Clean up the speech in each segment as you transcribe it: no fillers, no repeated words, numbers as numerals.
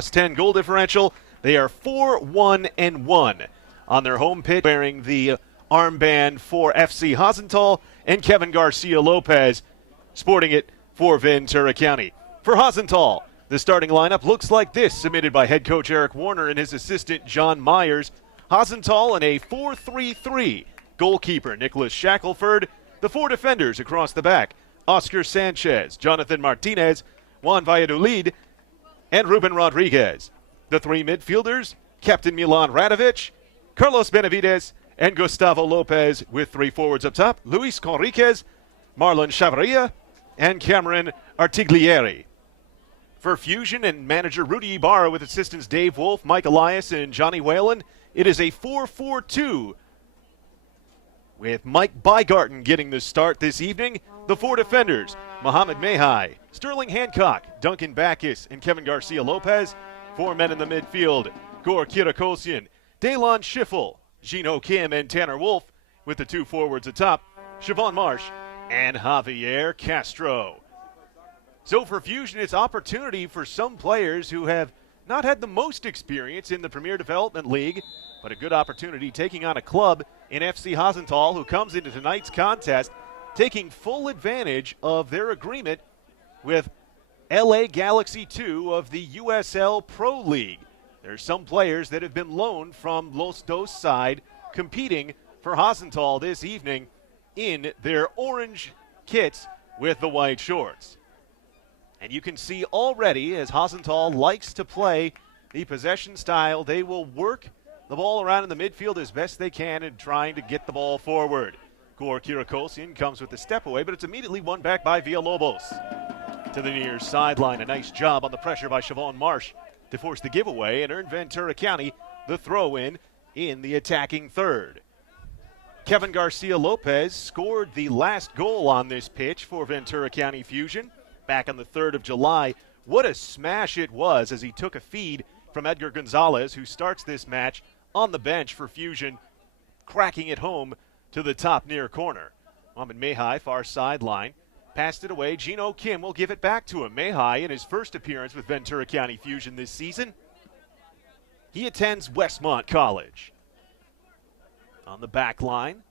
+10 goal differential. They are 4-1-1 on their home pitch, wearing the armband for FC Hasental, and Kevin Garcia Lopez sporting it for Ventura County. For Hasental, the starting lineup looks like this, submitted by head coach Eric Warner and his assistant John Myers. Hasental in a 4-3-3. Goalkeeper Nicholas Shackelford. The four defenders across the back: Oscar Sanchez, Jonathan Martinez, Juan Valladolid, and Ruben Rodriguez. The three midfielders: Captain Milan Radovic, Carlos Benavides, and Gustavo Lopez, with three forwards up top: Luis Conriquez, Marlon Chavarria, and Cameron Artiglieri. For Fusion and manager Rudy Ibarra with assistants Dave Wolf, Mike Elias, and Johnny Whalen, it is a 4-4-2, with Mike Bygarten getting the start this evening. The four defenders: Mohamed Mehai, Sterling Hancock, Duncan Bacchus, and Kevin Garcia Lopez. Four men in the midfield: Gor Kirakosian, Daylon Schiffel, Gino Kim, and Tanner Wolf, with the two forwards atop: Siobhan Marsh and Javier Castro. So for Fusion, it's opportunity for some players who have not had the most experience in the Premier Development League, but a good opportunity taking on a club in FC Hasental, who comes into tonight's contest taking full advantage of their agreement with LA Galaxy 2 of the USL Pro League. There's some players that have been loaned from Los Dos side competing for Hasental this evening in their orange kits with the white shorts. And you can see already, as Hasental likes to play the possession style, they will work the ball around in the midfield as best they can in trying to get the ball forward. Gor Kirakosian comes with the step away, but it's immediately won back by Villalobos. To the near sideline, a nice job on the pressure by Siobhan Marsh to force the giveaway and earn Ventura County the throw-in in the attacking third. Kevin Garcia Lopez scored the last goal on this pitch for Ventura County Fusion back on the 3rd of July. What a smash it was as he took a feed from Edgar Gonzalez, who starts this match on the bench for Fusion, cracking it home to the top near corner. Mohamed Mehai, far sideline, passed it away. Gino Kim will give it back to him. Mehai, in his first appearance with Ventura County Fusion this season, he attends Westmont College. On the back line,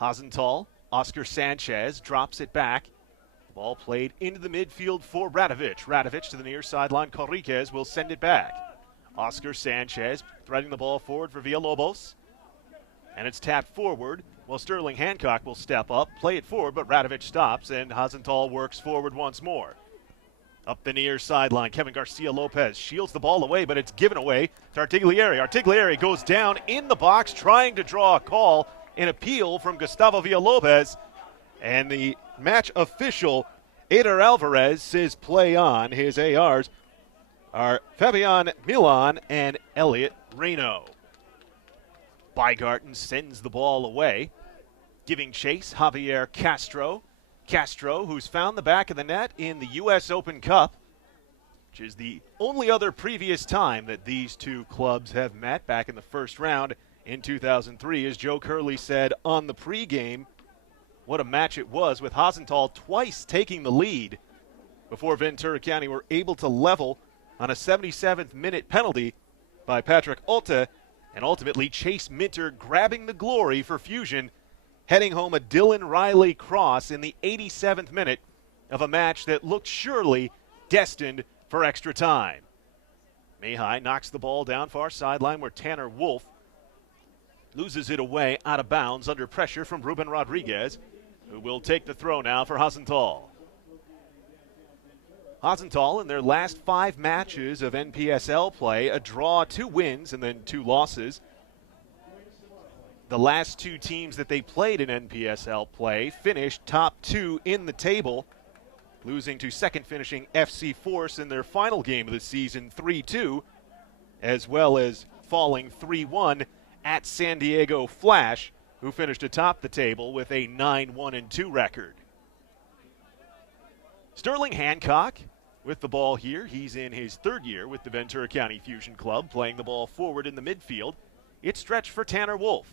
Hasental, Oscar Sanchez drops it back. The ball played into the midfield for Radovic. Radovic to the near sideline. Conriquez will send it back. Oscar Sanchez threading the ball forward for Villalobos. And it's tapped forward, while Sterling Hancock will step up, play it forward, but Radovic stops, and Hasental works forward once more. Up the near sideline, Kevin Garcia Lopez shields the ball away, but it's given away to Artiglieri. Artiglieri goes down in the box, trying to draw a call, an appeal from Gustavo Villalobos, and the match official, Eder Alvarez, says play on. His ARs are Fabian Milan and Elliot Reno. Bygarten sends the ball away, giving chase Javier Castro. Castro, who's found the back of the net in the U.S. Open Cup, which is the only other previous time that these two clubs have met, back in the first round in 2003. As Joe Curley said on the pregame, what a match it was, with Hasental twice taking the lead before Ventura County were able to level on a 77th minute penalty by Patrick Alta, and ultimately Chase Minter grabbing the glory for Fusion, heading home a Dylan Riley cross in the 87th minute of a match that looked surely destined for extra time. Mehai knocks the ball down far sideline, where Tanner Wolf loses it away out of bounds under pressure from Ruben Rodriguez, who will take the throw now for Hasental. Hasental, in their last 5 matches of NPSL play, a draw, 2 wins, and then 2 losses. The last 2 teams that they played in NPSL play finished top 2 in the table, losing to second finishing FC Force in their final game of the season 3-2, as well as falling 3-1 at San Diego Flash, who finished atop the table with a 9-1-2 record. Sterling Hancock with the ball here. He's in his 3rd year with the Ventura County Fusion Club, playing the ball forward in the midfield. It's stretched for Tanner Wolf.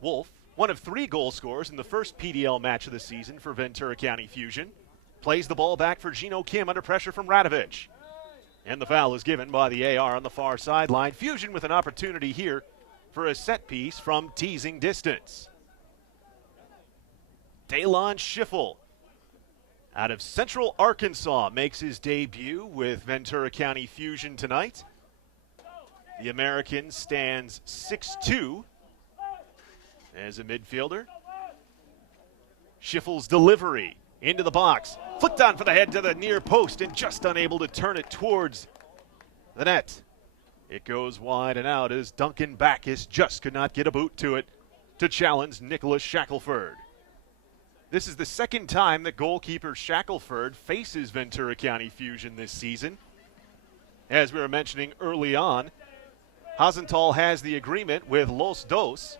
Wolf, one of 3 goal scorers in the first PDL match of the season for Ventura County Fusion, plays the ball back for Gino Kim under pressure from Radovic. And the foul is given by the AR on the far sideline. Fusion with an opportunity here for a set piece from teasing distance. Talon Schiffel out of Central Arkansas makes his debut with Ventura County Fusion tonight. The American stands 6'2" as a midfielder. Schiffel's delivery into the box. Flicked on for the head to the near post and just unable to turn it towards the net. It goes wide and out as Duncan Backus just could not get a boot to it to challenge Nicholas Shackelford. This is the second time that goalkeeper Shackelford faces Ventura County Fusion this season. As we were mentioning early on, Hasental has the agreement with Los Dos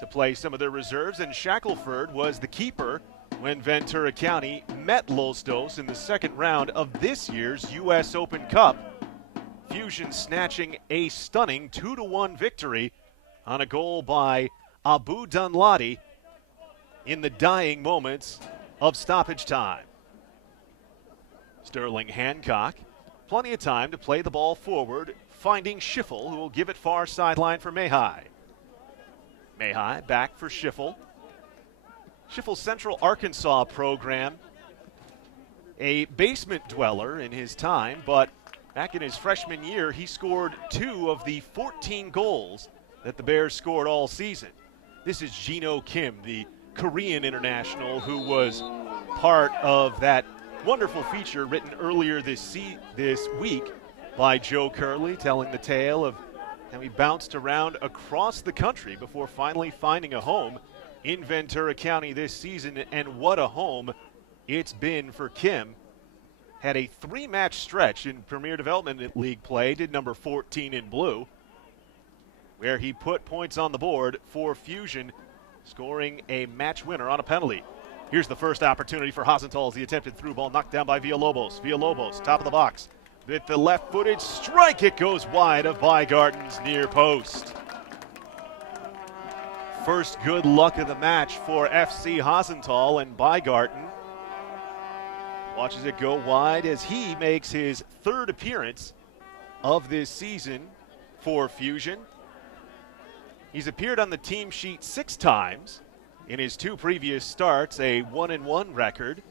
to play some of their reserves, and Shackelford was the keeper when Ventura County met Los Dos in the second round of this year's U.S. Open Cup. Fusion snatching a stunning 2-1 victory on a goal by Abu Dunladi in the dying moments of stoppage time. Sterling Hancock, plenty of time to play the ball forward, finding Schiffel, who will give it far sideline for Mayhai. Mayhai back for Schiffel. Schiffel's Central Arkansas program, a basement dweller in his time, but back in his freshman year, he scored 2 of the 14 goals that the Bears scored all season. This is Gino Kim, the Korean international who was part of that wonderful feature written earlier this week by Joe Curley, telling the tale of how he bounced around across the country before finally finding a home in Ventura County this season, and what a home it's been for Kim. Had a 3-match stretch in Premier Development League play, did number 14 in blue, where he put points on the board for Fusion, scoring a match winner on a penalty. Here's the first opportunity for Hasental as the attempted through ball knocked down by Villalobos. Villalobos, top of the box. With the left-footed strike, it goes wide of Bygarden's near post. First good luck of the match for FC Hasental, and Bygarden watches it go wide as he makes his 3rd appearance of this season for Fusion. He's appeared on the team sheet 6 times in his 2 previous starts, a 1-1 record.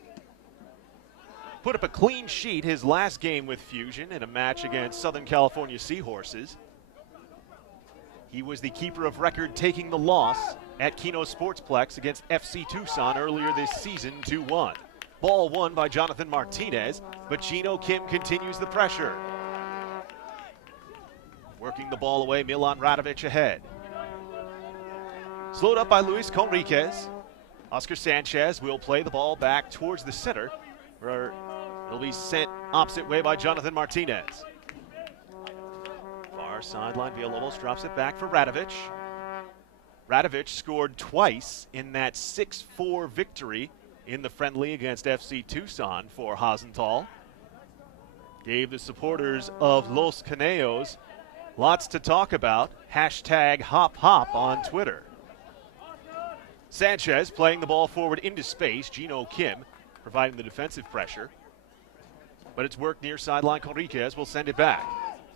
Put up a clean sheet his last game with Fusion in a match against Southern California Seahorses. He was the keeper of record, taking the loss at Keno Sportsplex against FC Tucson earlier this season, 2-1. Ball won by Jonathan Martinez, but Gino Kim continues the pressure. Working the ball away, Milan Radovic ahead. Slowed up by Luis Conriquez. Oscar Sanchez will play the ball back towards the center, where it'll be sent opposite way by Jonathan Martinez. Far sideline, Villalobos drops it back for Radovic. Radovic scored twice in that 6-4 victory in the friendly against FC Tucson for Hasental. Gave the supporters of Los Caneos lots to talk about. Hashtag hop on Twitter. Sanchez playing the ball forward into space. Gino Kim providing the defensive pressure. But it's worked near sideline. Conriquez will send it back.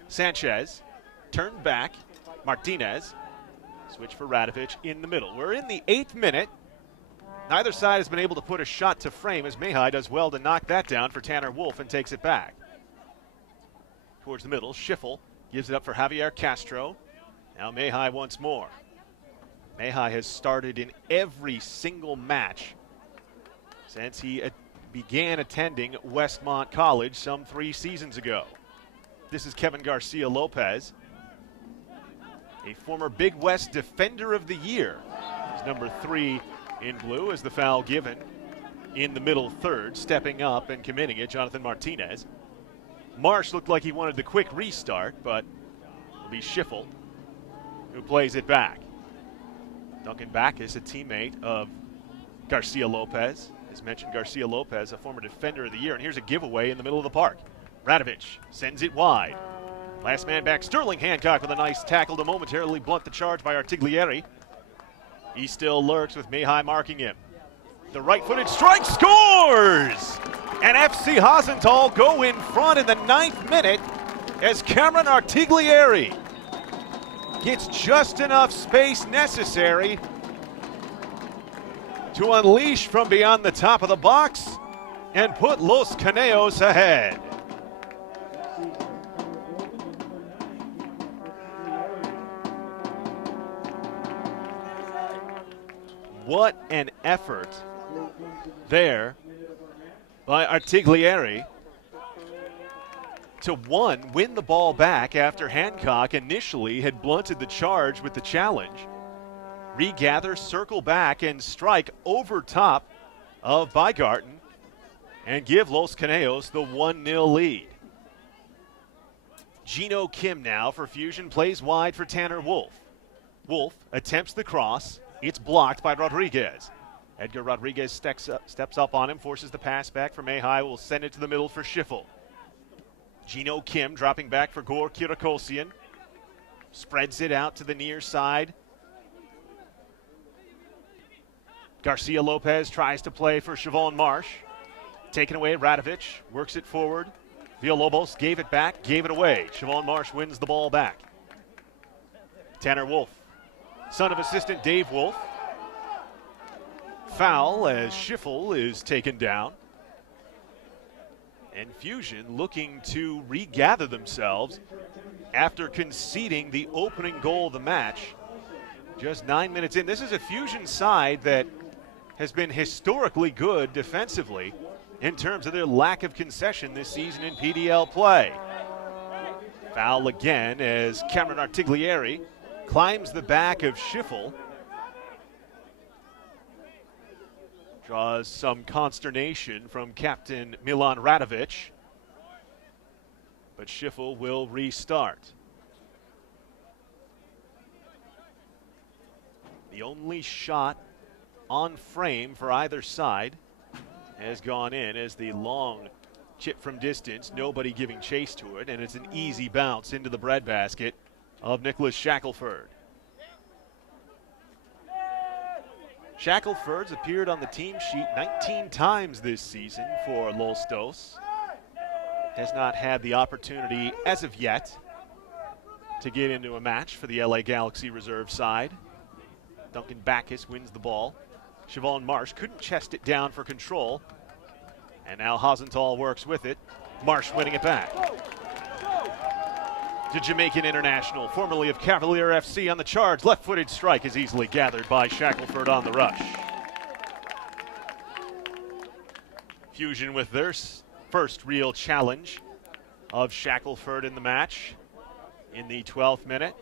Sanchez turned back. Martinez switch for Radovic in the middle. We're in the 8th minute. Neither side has been able to put a shot to frame as Mayhai does well to knock that down for Tanner Wolf and takes it back. Towards the middle, Schiffel gives it up for Javier Castro. Now Mayhai once more. Mayhai has started in every single match since he began attending Westmont College some 3 seasons ago. This is Kevin Garcia Lopez, a former Big West Defender of the Year. He's number 3 in blue as the foul given in the middle third, stepping up and committing it, Jonathan Martinez. Marsh looked like he wanted the quick restart, but it'll be Schiffel who plays it back. Duncan Backus, a teammate of Garcia Lopez. As mentioned, Garcia Lopez, a former Defender of the Year. And here's a giveaway in the middle of the park. Radovic sends it wide. Last man back, Sterling Hancock with a nice tackle to momentarily blunt the charge by Artiglieri. He still lurks with Mayhai marking him. The right-footed strike, scores! And FC Hasental go in front in the 9th minute as Cameron Artiglieri gets just enough space necessary to unleash from beyond the top of the box and put Los Caneos ahead. What an effort there by Artiglieri to win the ball back after Hancock initially had blunted the charge with the challenge. Regather, circle back, and strike over top of Bygarten and give Los Caneos the 1-0 lead. Gino Kim now for Fusion plays wide for Tanner Wolf. Wolf attempts the cross. It's blocked by Rodriguez. Edgar Rodriguez steps up on him, forces the pass back for Mayhai, will send it to the middle for Schiffel. Gino Kim dropping back for Gor Kirakosian. Spreads it out to the near side. Garcia Lopez tries to play for Siobhan Marsh. Taken away, Radovic works it forward. Villalobos gave it back, gave it away. Siobhan Marsh wins the ball back. Tanner Wolf, son of assistant Dave Wolf. Foul as Schiffel is taken down. And Fusion looking to regather themselves after conceding the opening goal of the match just 9 minutes in. This is a Fusion side that has been historically good defensively in terms of their lack of concession this season in PDL play. Foul again as Cameron Artiglieri climbs the back of Schiffel. Draws some consternation from Captain Milan Radovic. But Schiffel will restart. The only shot on frame for either side has gone in as the long chip from distance, nobody giving chase to it, and it's an easy bounce into the breadbasket of Nicholas Shackelford. Shackelford's appeared on the team sheet 19 times this season for Los Dos. Has not had the opportunity as of yet to get into a match for the LA Galaxy reserve side. Duncan Backus wins the ball. Siobhan Marsh couldn't chest it down for control. And now Hasental works with it. Marsh winning it back. To Jamaican international, formerly of Cavalier FC on the charge. Left-footed strike is easily gathered by Shackelford on the rush. Fusion with their first real challenge of Shackelford in the match in the 12th minute.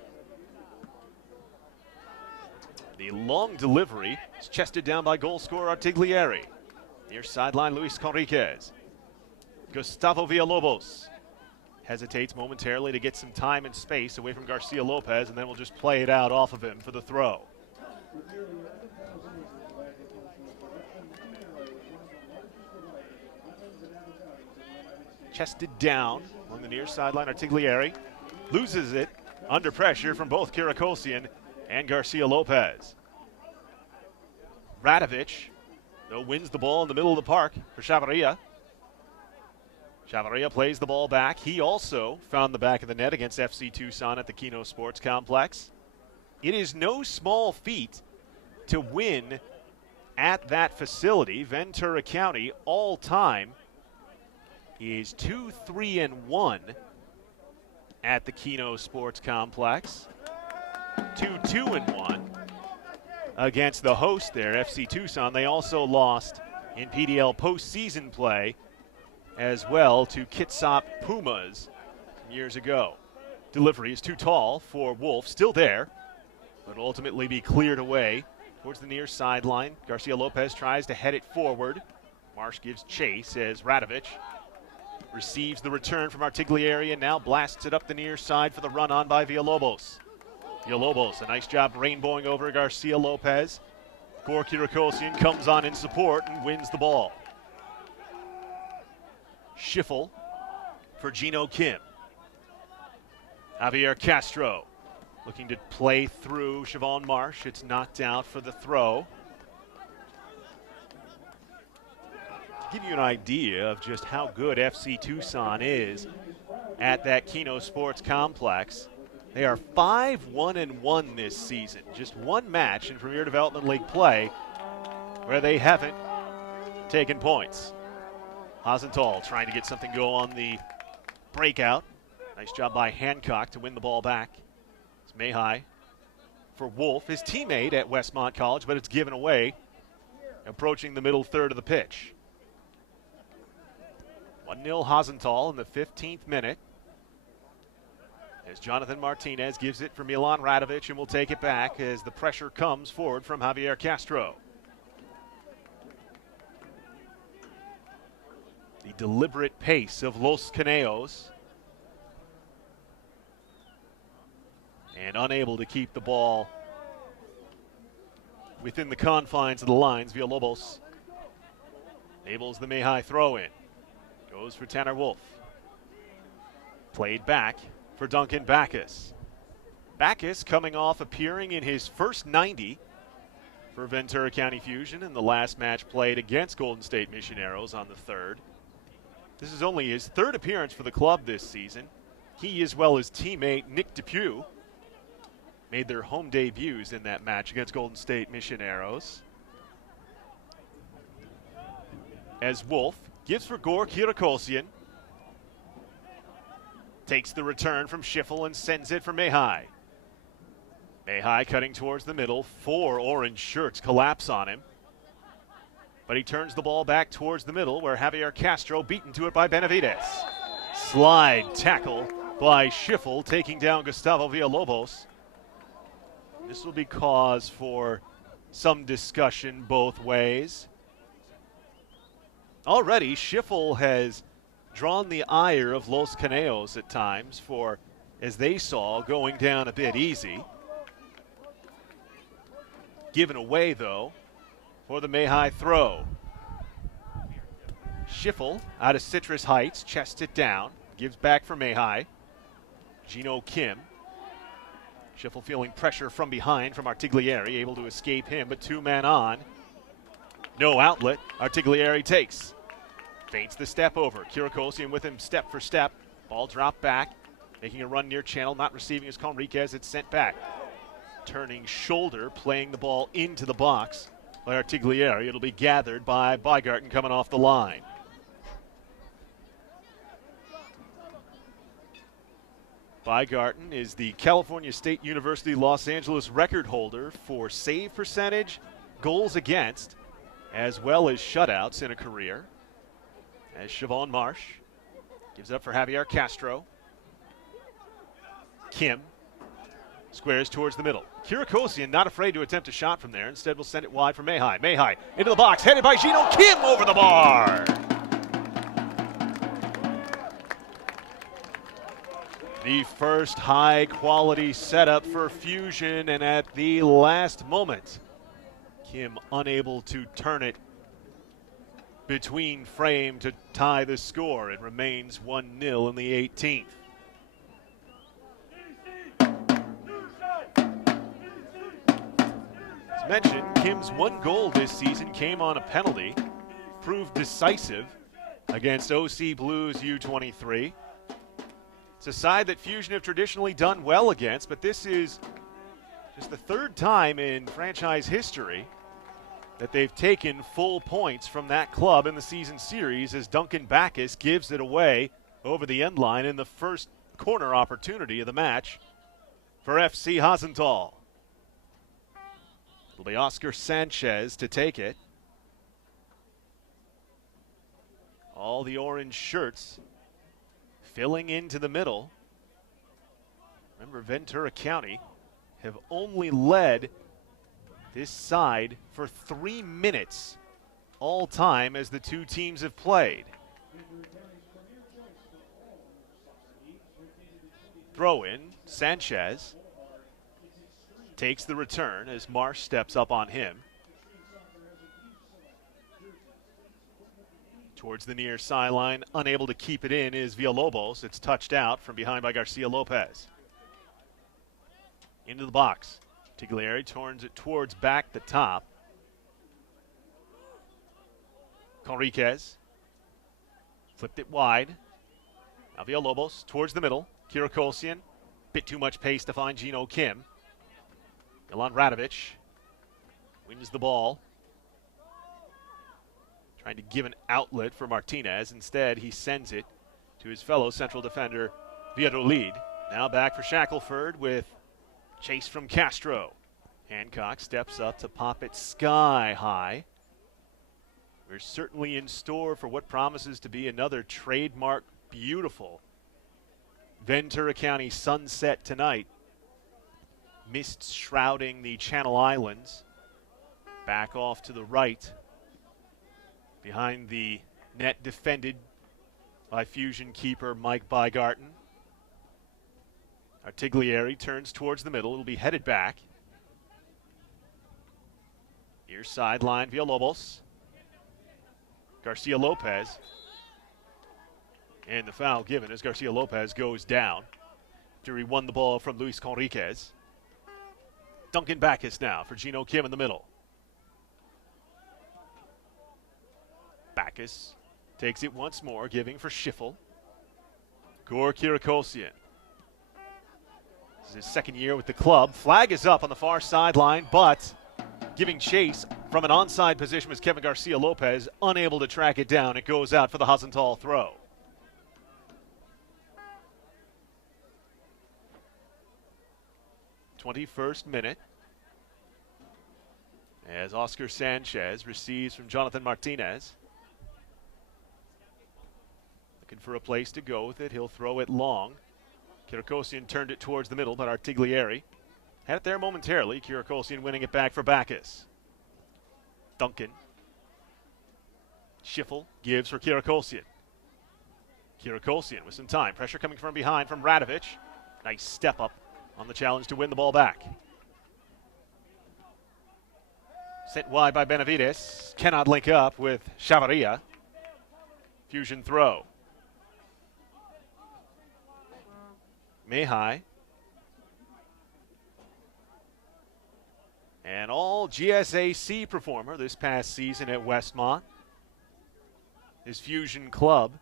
The long delivery is chested down by goal scorer Artiglieri. Near sideline, Luis Conriquez. Gustavo Villalobos hesitates momentarily to get some time and space away from Garcia Lopez, and then we'll just play it out off of him for the throw. Chested down on the near sideline, Artiglieri loses it under pressure from both Kirakosian and Garcia Lopez. Radovic, though, wins the ball in the middle of the park for Chavarria. Chavarria plays the ball back. He also found the back of the net against FC Tucson at the Kino Sports Complex. It is no small feat to win at that facility. Ventura County all-time is 2-3-1 at the Kino Sports Complex. 2-2-1 against the host there, FC Tucson. They also lost in PDL postseason play as well to Kitsap Pumas years ago. Delivery is too tall for Wolf, still there, but will ultimately be cleared away towards the near sideline. Garcia Lopez tries to head it forward. Marsh gives chase as Radovic receives the return from Artiglieri and now blasts it up the near side for the run on by Villalobos. Villalobos, a nice job rainbowing over Garcia Lopez. Gor Kirakosian comes on in support and wins the ball. Schiffel for Gino Kim. Javier Castro looking to play through Siobhan Marsh. It's knocked out for the throw. give you an idea of just how good FC Tucson is at that Keno Sports Complex. They are 5-1-1 this season. Just one match in Premier Development League play where they haven't taken points. Hasental trying to get something go on the breakout. Nice job by Hancock to win the ball back. It's Mayhai for Wolf, his teammate at Westmont College, but it's given away, approaching the middle third of the pitch. 1-0 Hasental in the 15th minute. As Jonathan Martinez gives it for Milan Radovic and will take it back as the pressure comes forward from Javier Castro. The deliberate pace of Los Caneos. And unable to keep the ball within the confines of the lines. Villalobos enables the Mayhai throw in. Goes for Tanner Wolf. Played back for Duncan Backus. Backus coming off appearing in his first 90 for Ventura County Fusion in the last match played against Golden State Missioneros on the 3rd. This is only his 3rd appearance for the club this season. He, as well as teammate Nick Depew, made their home debuts in that match against Golden State Missioneros. As Wolf gives for Gore Kirakosian. Takes the return from Schiffel and sends it for Mayhai. Mayhai cutting towards the middle. 4 orange shirts collapse on him. But he turns the ball back towards the middle where Javier Castro beaten to it by Benavides. Slide tackle by Schiffel taking down Gustavo Villalobos. This will be cause for some discussion both ways. Already, Schiffel has drawn the ire of Los Caneos at times for, as they saw, going down a bit easy. Given away, though, for the Mayhai throw. Schiffel out of Citrus Heights, chests it down, gives back for Mayhai. Gino Kim. Schiffel feeling pressure from behind from Artiglieri, able to escape him, but 2 men on. No outlet, Artiglieri takes. Feints the step over, Kirakosian with him step for step. Ball dropped back, making a run near channel, not receiving as Conriquez, it's sent back. Turning shoulder, playing the ball into the box by Artiglieri. It'll be gathered by Bygarten coming off the line. Bygarten is the California State University Los Angeles record holder for save percentage, goals against, as well as shutouts in a career. As Siobhan Marsh gives up for Javier Castro. Kim squares towards the middle. Kirakosian not afraid to attempt a shot from there. Instead will send it wide for Mayhai. Mayhai into the box, headed by Gino Kim over the bar. The first high-quality setup for Fusion, and at the last moment, Kim unable to turn it between frame to tie the score. It remains 1-0 in the 18th. As mentioned, Kim's 1 goal this season came on a penalty, proved decisive against OC Blues U23. It's a side that Fusion have traditionally done well against, but this is just the 3rd time in franchise history that they've taken full points from that club in the season series as Duncan Backus gives it away over the end line in the first corner opportunity of the match for FC Hasental. It'll be Oscar Sanchez to take it. All the orange shirts filling into the middle. Remember, Ventura County have only led this side for 3 minutes all time as the 2 teams have played. Throw in, Sanchez takes the return as Marsh steps up on him. Towards the near sideline, unable to keep it in is Villalobos. It's touched out from behind by Garcia Lopez. Into the box. Tiglieri turns it towards back the top. Conriquez Flipped it wide. Now Villalobos towards the middle. Kirikosian. Bit too much pace to find Gino Kim. Milan Radovic wins the ball. Trying to give an outlet for Martinez. Instead, he sends it to his fellow central defender, Valladolid. Now back for Shackelford with chase from Castro. Hancock steps up to pop it sky high. We're certainly in store for what promises to be another trademark beautiful Ventura County sunset tonight. Mist shrouding the Channel Islands. Back off to the right. Behind the net defended by Fusion keeper Mike Bygarten. Artiglieri turns towards the middle. It'll be headed back. Near sideline, Villalobos. Garcia Lopez. And the foul given as Garcia Lopez goes down after he won the ball from Luis Conriquez. Duncan Bacchus now for Gino Kim in the middle. Bacchus takes it once more, giving for Schiffel. Gor Kirikosian. This is his second year with the club. Flag is up on the far sideline, but giving chase from an onside position was Kevin Garcia Lopez, unable to track it down. It goes out for the Hasental throw. '21st minute as Oscar Sanchez receives from Jonathan Martinez. Looking for a place to go with it. He'll throw it long. Kirikosian turned it towards the middle, but Artiglieri had it there momentarily. Kirikosian winning it back for Bacchus. Duncan. Schiffel gives for Kirikosian. Kirikosian with some time. Pressure coming from behind from Radovic. Nice step up on the challenge to win the ball back. Sent wide by Benavides. Cannot link up with Chavarria. Fusion throw. Mihai. An all GSAC performer this past season at Westmont. His Fusion club,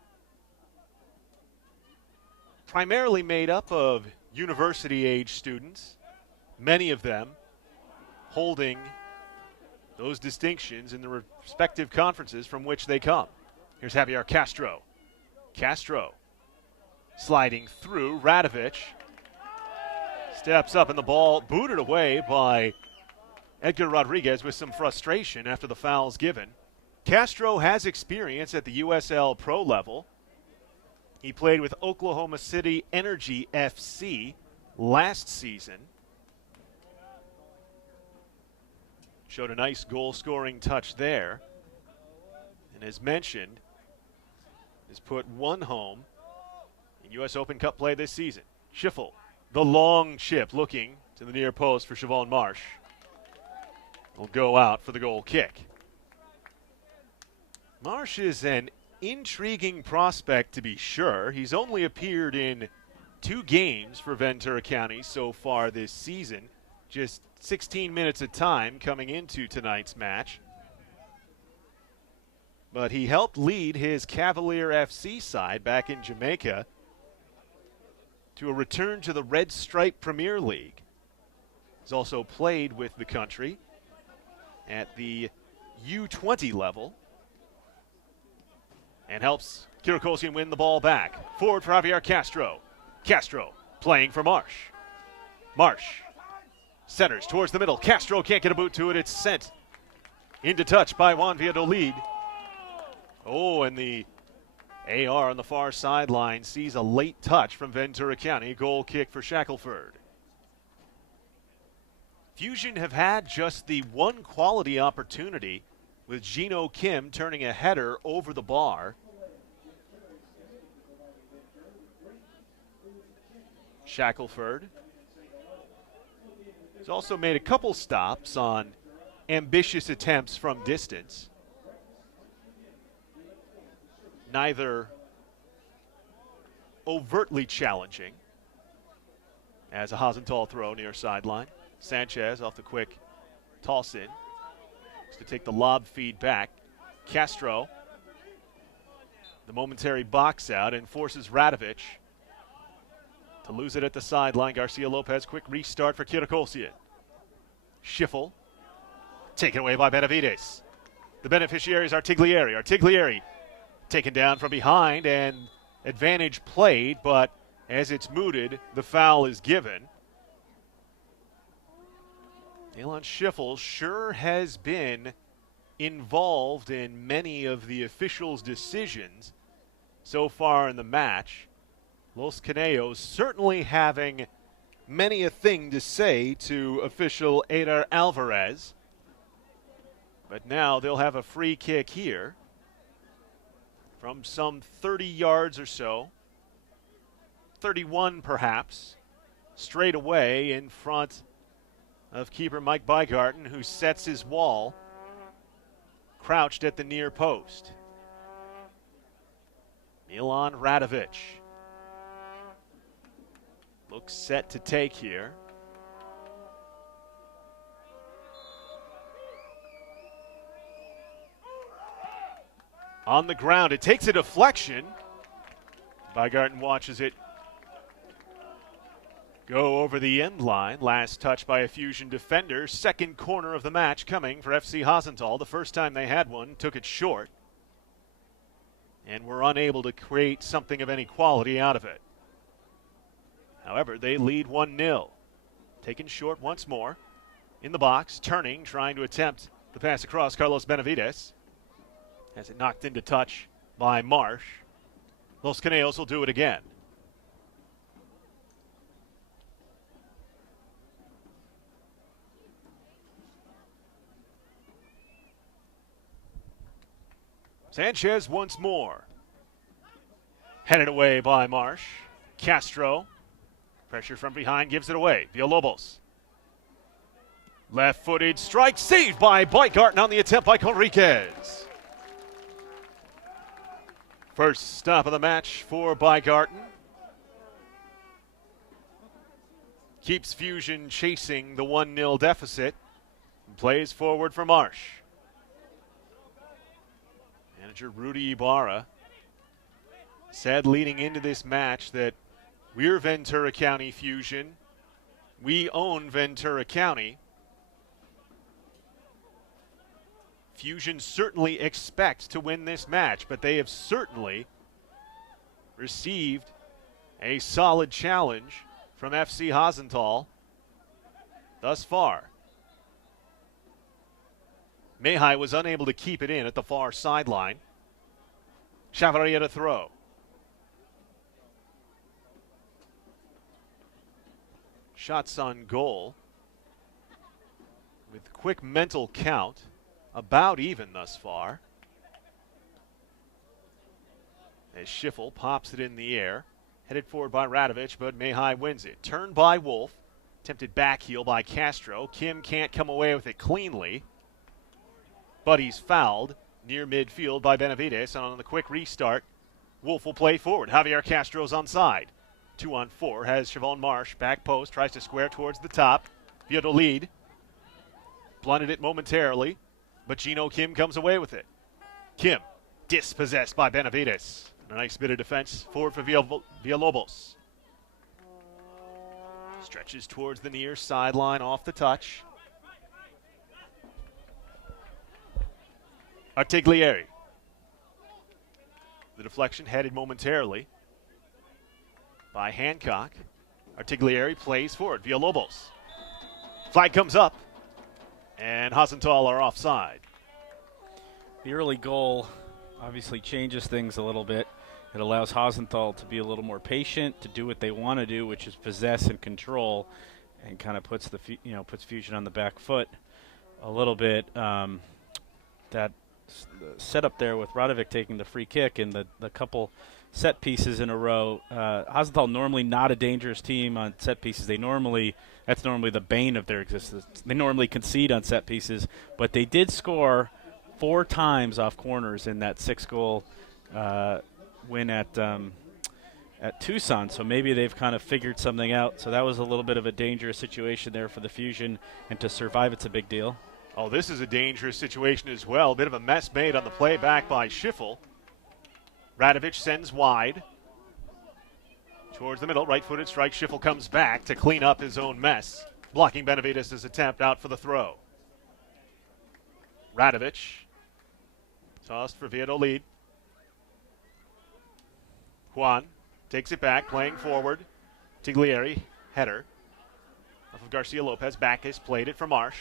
primarily made up of university-age students, many of them holding those distinctions in the respective conferences from which they come. Here's Javier Castro. Castro sliding through. Radovic steps up and the ball booted away by Edgar Rodriguez with some frustration after the foul's given. Castro has experience at the USL Pro level. He played with Oklahoma City Energy FC last season. Showed a nice goal-scoring touch there. And as mentioned, has put one home in U.S. Open Cup play this season. Schiffel, the long chip looking to the near post for Siobhan Marsh. Will go out for the goal kick. Marsh is an intriguing prospect to be sure. He's only appeared in 2 games for Ventura County so far this season. Just 16 minutes of time coming into tonight's match. But he helped lead his Cavalier FC side back in Jamaica to a return to the Red Stripe Premier League. He's also played with the country at the U20 level and helps Kirikosian win the ball back. Forward for Javier Castro. Castro playing for Marsh. Marsh centers towards the middle. Castro can't get a boot to it. It's sent into touch by Juan Valladolid. Oh, and the AR on the far sideline sees a late touch from Ventura County. Goal kick for Shackelford. Fusion have had just the one quality opportunity with Gino Kim turning a header over the bar. Shackelford has also made a couple stops on ambitious attempts from distance. Neither overtly challenging as a Hasental throw near sideline. Sanchez off the quick toss in to take the lob feed back. Castro the momentary box out and forces Radovic to lose it at the sideline. Garcia Lopez, quick restart for Kirikolsian. Schiffel, taken away by Benavides. The beneficiary is Artiglieri. Artiglieri taken down from behind and advantage played, but as it's mooted, the foul is given. Elon Schiffel sure has been involved in many of the officials' decisions so far in the match. Los Caneos certainly having many a thing to say to official Eder Alvarez. But now they'll have a free kick here from some 30 yards or so, 31 perhaps, straight away in front of keeper Mike Bygarten, who sets his wall, crouched at the near post. Milan Radovic looks set to take here. On the ground, it takes a deflection. Bygarten watches it go over the end line. Last touch by a Fusion defender. Second corner of the match coming for FC Hasental. The first time they had one, took it short, and were unable to create something of any quality out of it. However, they lead 1-0. Taken short once more. In the box, turning, trying to attempt the pass across. Carlos Benavides has it knocked into touch by Marsh. Los Caneos will do it again. Sanchez once more. Headed away by Marsh. Castro. Pressure from behind gives it away. Villalobos. Left-footed strike saved by Bygarten on the attempt by Conriquez. First stop of the match for Bygarten. Keeps Fusion chasing the 1-0 deficit. And plays forward for Marsh. Manager Rudy Ibarra said leading into this match that we're Ventura County Fusion. We own Ventura County. Fusion certainly expects to win this match, but they have certainly received a solid challenge from FC Hasental thus far. Mejai was unable to keep it in at the far sideline. Chavaria to throw. Shots on goal with quick mental count. About even thus far. As Schiffel pops it in the air. Headed forward by Radovic, but Mejai wins it. Turned by Wolf. Attempted back heel by Castro. Kim can't come away with it cleanly. But he's fouled near midfield by Benavides. And on the quick restart, Wolf will play forward. Javier Castro's onside. 2-on-4 has Siobhan Marsh. Back post, tries to square towards the top. Valladolid blunted it momentarily. But Gino Kim comes away with it. Kim, dispossessed by Benavides. A nice bit of defense forward for Villalobos. Stretches towards the near sideline off the touch. Artiglieri. The deflection headed momentarily by Hancock. Artiglieri plays forward. Villalobos. Flag comes up. And Hasental are offside. The early goal obviously changes things a little bit. It allows Hasental to be a little more patient, to do what they want to do, which is possess and control, and kind of puts puts Fusion on the back foot a little bit. That setup there with Radovic taking the free kick and the couple set pieces in a row. Hasental normally not a dangerous team on set pieces. That's normally the bane of their existence. They normally concede on set pieces, but they did score 4 times off corners in that 6-goal win at Tucson. So maybe they've kind of figured something out. So that was a little bit of a dangerous situation there for the Fusion, and to survive, it's a big deal. Oh, this is a dangerous situation as well. A bit of a mess made on the play back by Schiffel. Radovich sends wide. Towards the middle, right-footed strike. Schiffel comes back to clean up his own mess. Blocking Benavides' attempt out for the throw. Radovich. Tossed for Valladolid. Juan takes it back, playing forward. Tiglieri, header. Off of Garcia Lopez, back is played it for Marsh.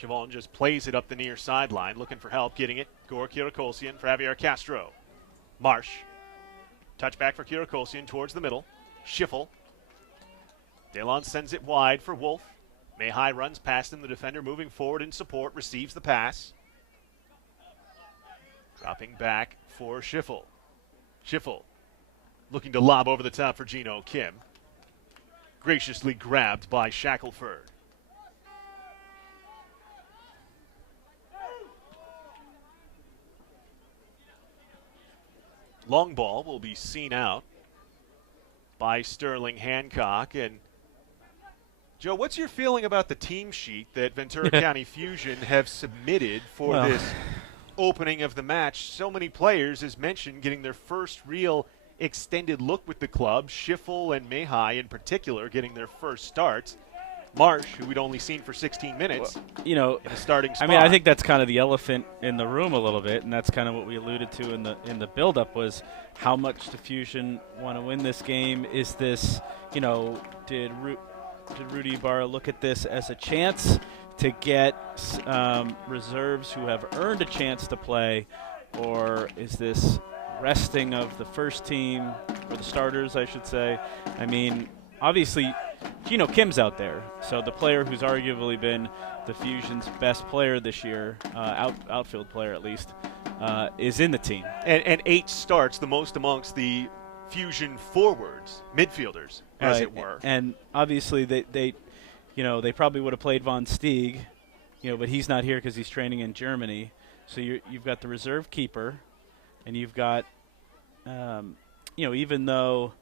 Chavon just plays it up the near sideline, looking for help, getting it. Gore Kirakosian for Javier Castro. Marsh. Touchback for Kirakosian towards the middle. Schiffel. Delon sends it wide for Wolf. Mayhai runs past him, the defender moving forward in support, receives the pass. Dropping back for Schiffel. Schiffel looking to lob over the top for Gino Kim. Graciously grabbed by Shackelford. Long ball will be seen out by Sterling Hancock. And Joe, what's your feeling about the team sheet that Ventura County Fusion have submitted for this opening of the match? So many players, as mentioned, getting their first real extended look with the club. Schiffel and Mayhai in particular getting their first starts. Marsh, who we'd only seen for 16 minutes, in a starting spot. I mean, I think that's kind of the elephant in the room a little bit, and that's kind of what we alluded to in the build-up was how much the Fusion want to win this game. Is this, did Rudy Ibarra look at this as a chance to get reserves who have earned a chance to play, or is this resting of the first team, or the starters, I should say? I mean, obviously, Gino Kim's out there, so the player who's arguably been the Fusion's best player this year, outfield player at least, is in the team. And 8 starts, the most amongst the Fusion forwards, midfielders, as it were. And obviously they probably would have played Von Stieg, but he's not here because he's training in Germany. So you've got the reserve keeper, and you've got, even though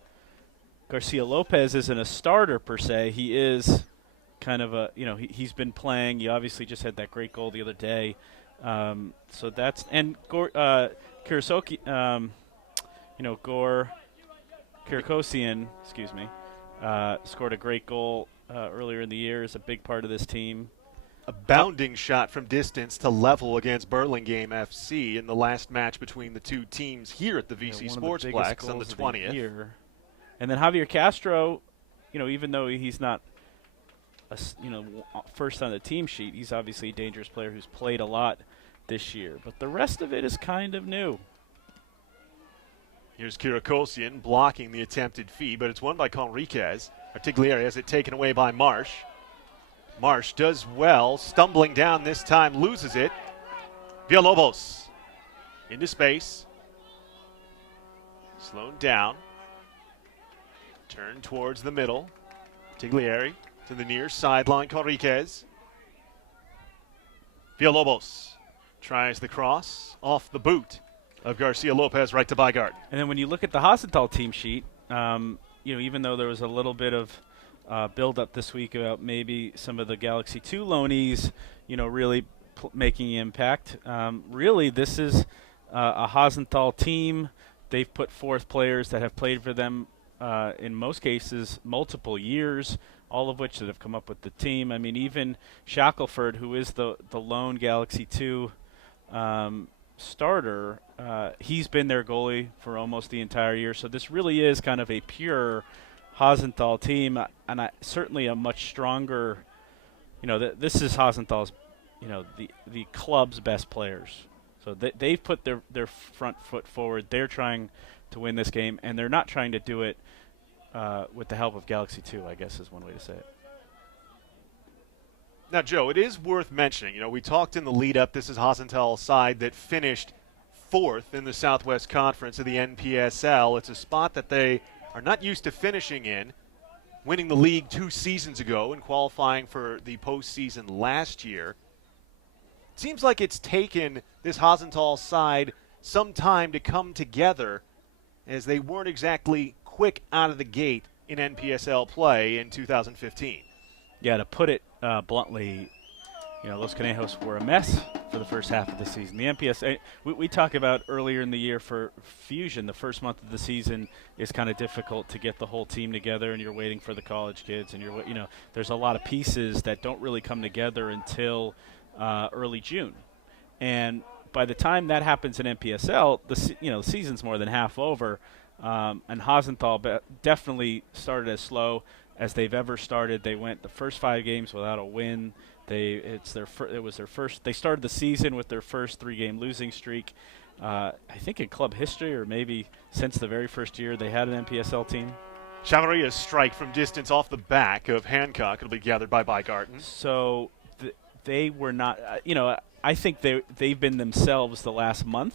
Garcia Lopez isn't a starter per se, he is kind of a, he's been playing. He obviously just had that great goal the other day. So that's, and Gore Kirakosian, scored a great goal earlier in the year, is a big part of this team. A bounding shot from distance to level against Burlingame FC in the last match between the two teams here at the VC Sportsplex on the 20th. And then Javier Castro, even though he's not first on the team sheet, he's obviously a dangerous player who's played a lot this year. But the rest of it is kind of new. Here's Kirakosian blocking the attempted feed, but it's won by Conriquez. Artiglieri has it taken away by Marsh. Marsh does well, stumbling down this time, loses it. Villalobos into space. Slowed down. Turn towards the middle. Tiglieri to the near sideline, Conriquez. Villalobos tries the cross off the boot of Garcia Lopez right to Bygard. And then when you look at the Hasental team sheet, even though there was a little bit of build-up this week about maybe some of the Galaxy 2 loanees, really making impact, really this is a Hasental team. They've put forth players that have played for them in most cases multiple years, all of which that have come up with the team. I mean, even Shackelford, who is the lone Galaxy 2 starter, he's been their goalie for almost the entire year. So this really is kind of a pure Hasental team, and certainly a much stronger, this is Hasental's, the club's best players. So they've put their front foot forward. They're trying to win this game, and they're not trying to do it with the help of Galaxy 2, I guess is one way to say it. Now, Joe, it is worth mentioning, we talked in the lead-up, this is Hasental's side that finished 4th in the Southwest Conference of the NPSL. It's a spot that they are not used to finishing in, winning the league 2 seasons ago and qualifying for the postseason last year. It seems like it's taken this Hasental side some time to come together, as they weren't exactly quick out of the gate in NPSL play in 2015. Yeah, to put it bluntly, Los Conejos were a mess for the first half of the season. The MPS, we talk about earlier in the year for Fusion, the first month of the season is kind of difficult to get the whole team together, and you're waiting for the college kids, and there's a lot of pieces that don't really come together until early June. And by the time that happens in MPSL, the season's more than half over, and Hasental definitely started as slow as they've ever started. They went the first 5 games without a win. They started the season with their first 3-game losing streak. I think in club history, or maybe since the very first year they had an MPSL team. Chavarria's strike from distance off the back of Hancock will be gathered by Bygarten. So they were not, I think they've been themselves the last month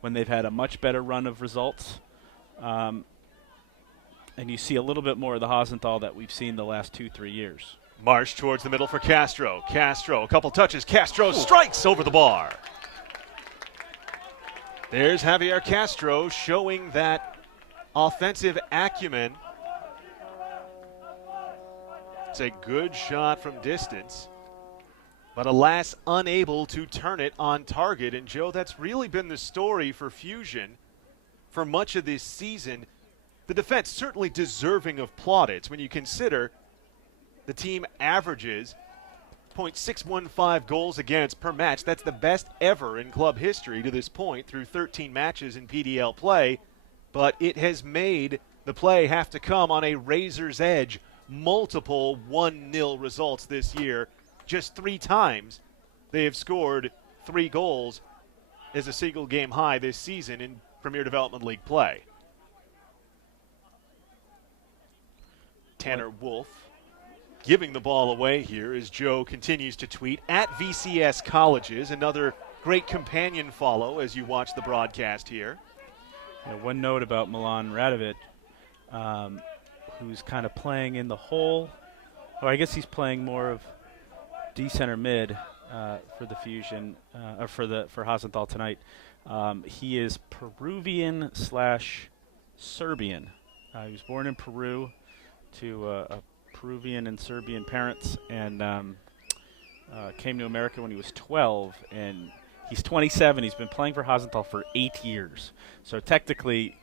when they've had a much better run of results. And you see a little bit more of the Hasental that we've seen the last 2-3 years. Marsh towards the middle for Castro. Castro, a couple touches. Castro strikes over the bar. There's Javier Castro showing that offensive acumen. It's a good shot from distance, but alas, unable to turn it on target. And Joe, that's really been the story for Fusion for much of this season. The defense certainly deserving of plaudits when you consider the team averages .615 goals against per match. That's the best ever in club history to this point through 13 matches in PDL play. But it has made the play have to come on a razor's edge. Multiple 1-0 results this year. Just 3 times they have scored 3 goals as a single game high this season in Premier Development League play. Tanner Wolf giving the ball away here as Joe continues to tweet at VCS Colleges, another great companion follow as you watch the broadcast here. One note about Milan Radovic, who's kind of playing in the hole, or I guess he's playing more of D center mid for the Fusion, or for Hasental tonight. He is Peruvian/Serbian. He was born in Peru to a Peruvian and Serbian parents, and came to America when he was 12, and he's 27. He's been playing for Hasental for 8 years. So technically,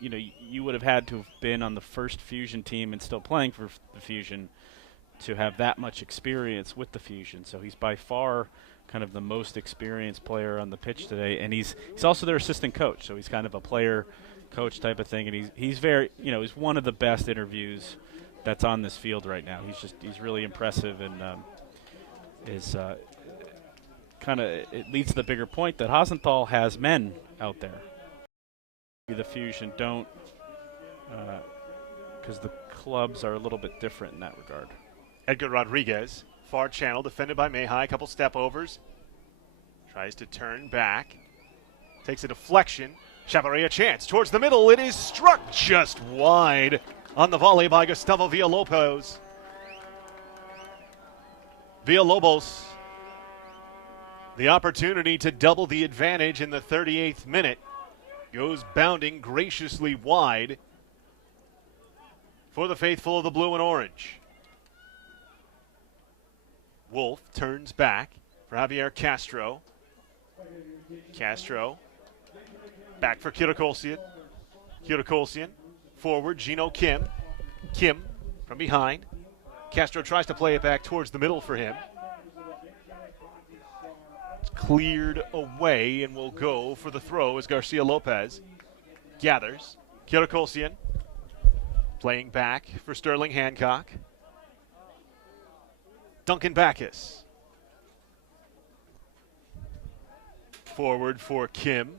you would have had to have been on the first Fusion team and still playing for the Fusion to have that much experience with the Fusion. So he's by far kind of the most experienced player on the pitch today, and he's also their assistant coach. So he's kind of a player coach type of thing, and he's very, he's one of the best interviews that's on this field right now. He's really impressive, and is kind of, it leads to the bigger point that Hasental has men out there. The Fusion don't, because the clubs are a little bit different in that regard. Edgar Rodriguez, far channel, defended by Mayhigh, a couple step overs. Tries to turn back. Takes a deflection. Chavarria chance towards the middle. It is struck just wide on the volley by Gustavo Villalobos. Villalobos, the opportunity to double the advantage in the 38th minute, goes bounding graciously wide for the faithful of the blue and orange. Wolf turns back for Javier Castro. Castro back for Kirakolsian. Kirakolsian forward, Gino Kim. Kim from behind. Castro tries to play it back towards the middle for him. It's cleared away and will go for the throw as Garcia Lopez gathers. Kirakolsian playing back for Sterling Hancock. Duncan Backus. Forward for Kim.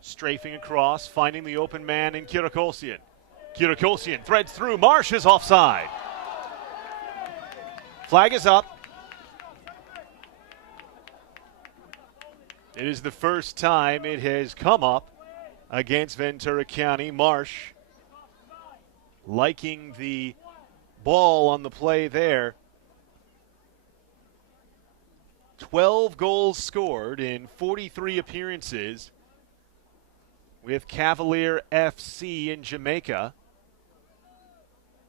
Strafing across, finding the open man in Kirakolsian. Kirakolsian threads through. Marsh is offside. Flag is up. It is the first time it has come up against Ventura County. Marsh liking the ball on the play there. 12 goals scored in 43 appearances with Cavalier FC in Jamaica.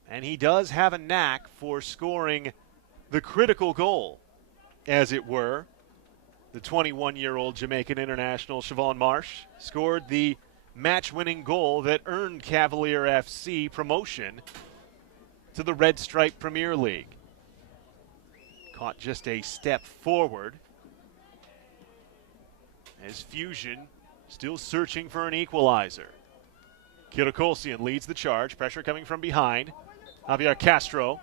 And he does have a knack for scoring the critical goal, as it were. The 21-year-old Jamaican international Siobhan Marsh scored the match-winning goal that earned Cavalier FC promotion to the Red Stripe Premier League. Caught just a step forward as Fusion still searching for an equalizer. Kirakolsian leads the charge, pressure coming from behind. Javier Castro,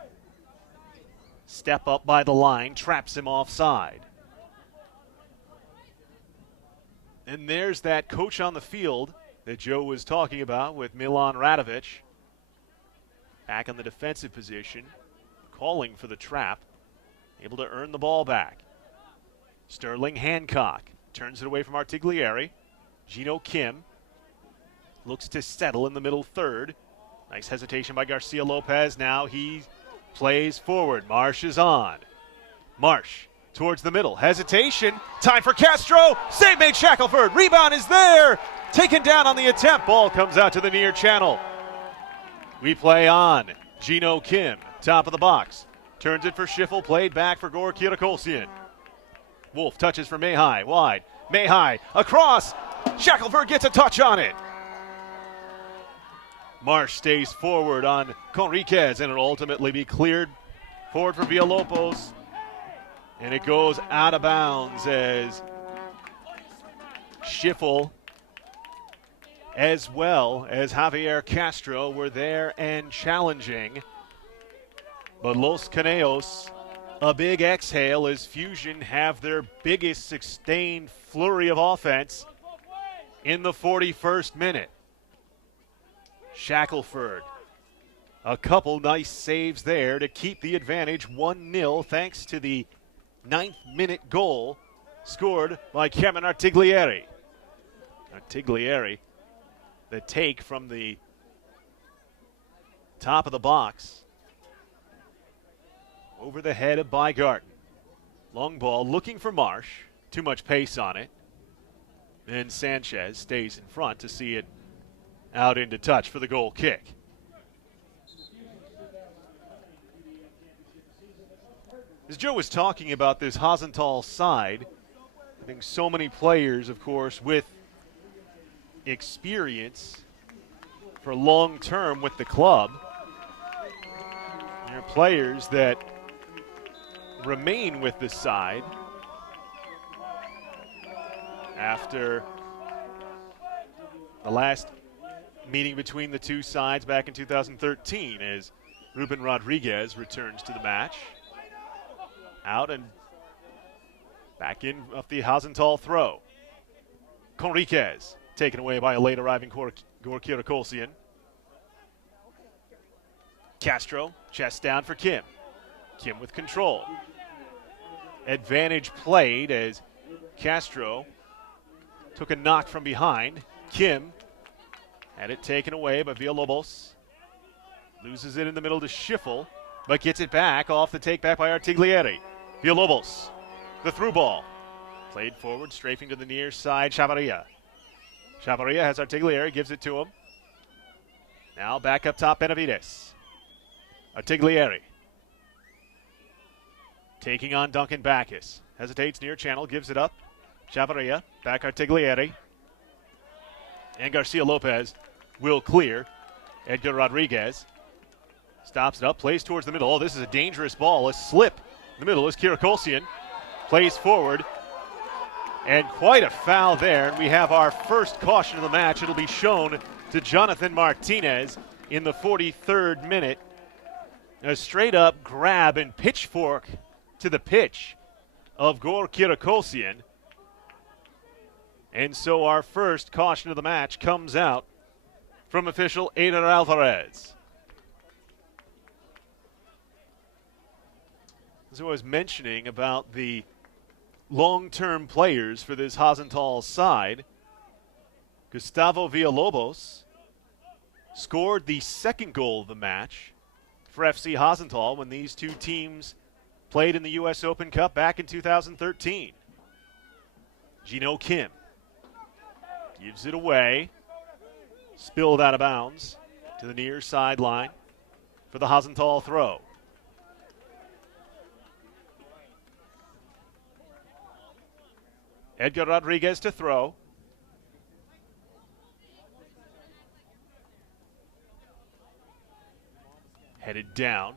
step up by the line, traps him offside. And there's that coach on the field that Joe was talking about with Milan Radovic. Back in the defensive position, calling for the trap, able to earn the ball back. Sterling Hancock turns it away from Artiglieri. Gino Kim looks to settle in the middle third. Nice hesitation by Garcia Lopez. Now he plays forward. Marsh is on. Marsh towards the middle. Hesitation. Time for Castro. Save made Shackelford. Rebound is there. Taken down on the attempt. Ball comes out to the near channel. We play on. Gino Kim, top of the box. Turns it for Schiffel. Played back for Gor Kirakolsian. Wolf touches for Mayhai. Wide. Mayhai across. Shackelford gets a touch on it. Marsh stays forward on Conriquez, and it'll ultimately be cleared forward for Villalobos. And it goes out of bounds as Schiffel as well as Javier Castro were there and challenging. But Los Caneos, a big exhale as Fusion have their biggest sustained flurry of offense in the 41st minute. Shackelford, a couple nice saves there to keep the advantage 1-0 thanks to the 9th-minute goal scored by Kevin Artiglieri. Artiglieri, the take from the top of the box over the head of Bygarten. Long ball looking for Marsh. Too much pace on it. And Sanchez stays in front to see it out into touch for the goal kick. As Joe was talking about this Hasental side, I think so many players, of course, with experience for long term with the club. There are players that remain with the side after the last meeting between the two sides back in 2013 as Ruben Rodriguez returns to the match. Out and back in off the Hasental throw. Conriquez taken away by a late arriving Gor Kirakolsian. Castro, chest down for Kim. Kim with control. Advantage played as Castro took a knock from behind. Kim had it taken away by Villalobos. Loses it in the middle to Schiffel, but gets it back off the take back by Artiglieri. Villalobos, the through ball. Played forward, strafing to the near side, Chavarria. Chavarria has Artiglieri, gives it to him. Now back up top, Benavides. Artiglieri. Taking on Duncan Bacchus. Hesitates near channel, gives it up. Chavarria, back Artiglieri. And Garcia Lopez will clear. Edgar Rodriguez stops it up, plays towards the middle. Oh, this is a dangerous ball. A slip in the middle is Kirakolsian. Plays forward. And quite a foul there. And we have our first caution of the match. It'll be shown to Jonathan Martinez in the 43rd minute. A straight-up grab and pitchfork to the pitch of Gor Kirakolsian. And so our first caution of the match comes out from official Eider Alvarez. As I was mentioning about the long-term players for this Hasental side, Gustavo Villalobos scored the second goal of the match for FC Hasental when these two teams played in the U.S. Open Cup back in 2013. Gino Kim gives it away, spilled out of bounds to the near sideline. for the Hasental throw. Edgar Rodriguez to throw. Headed down.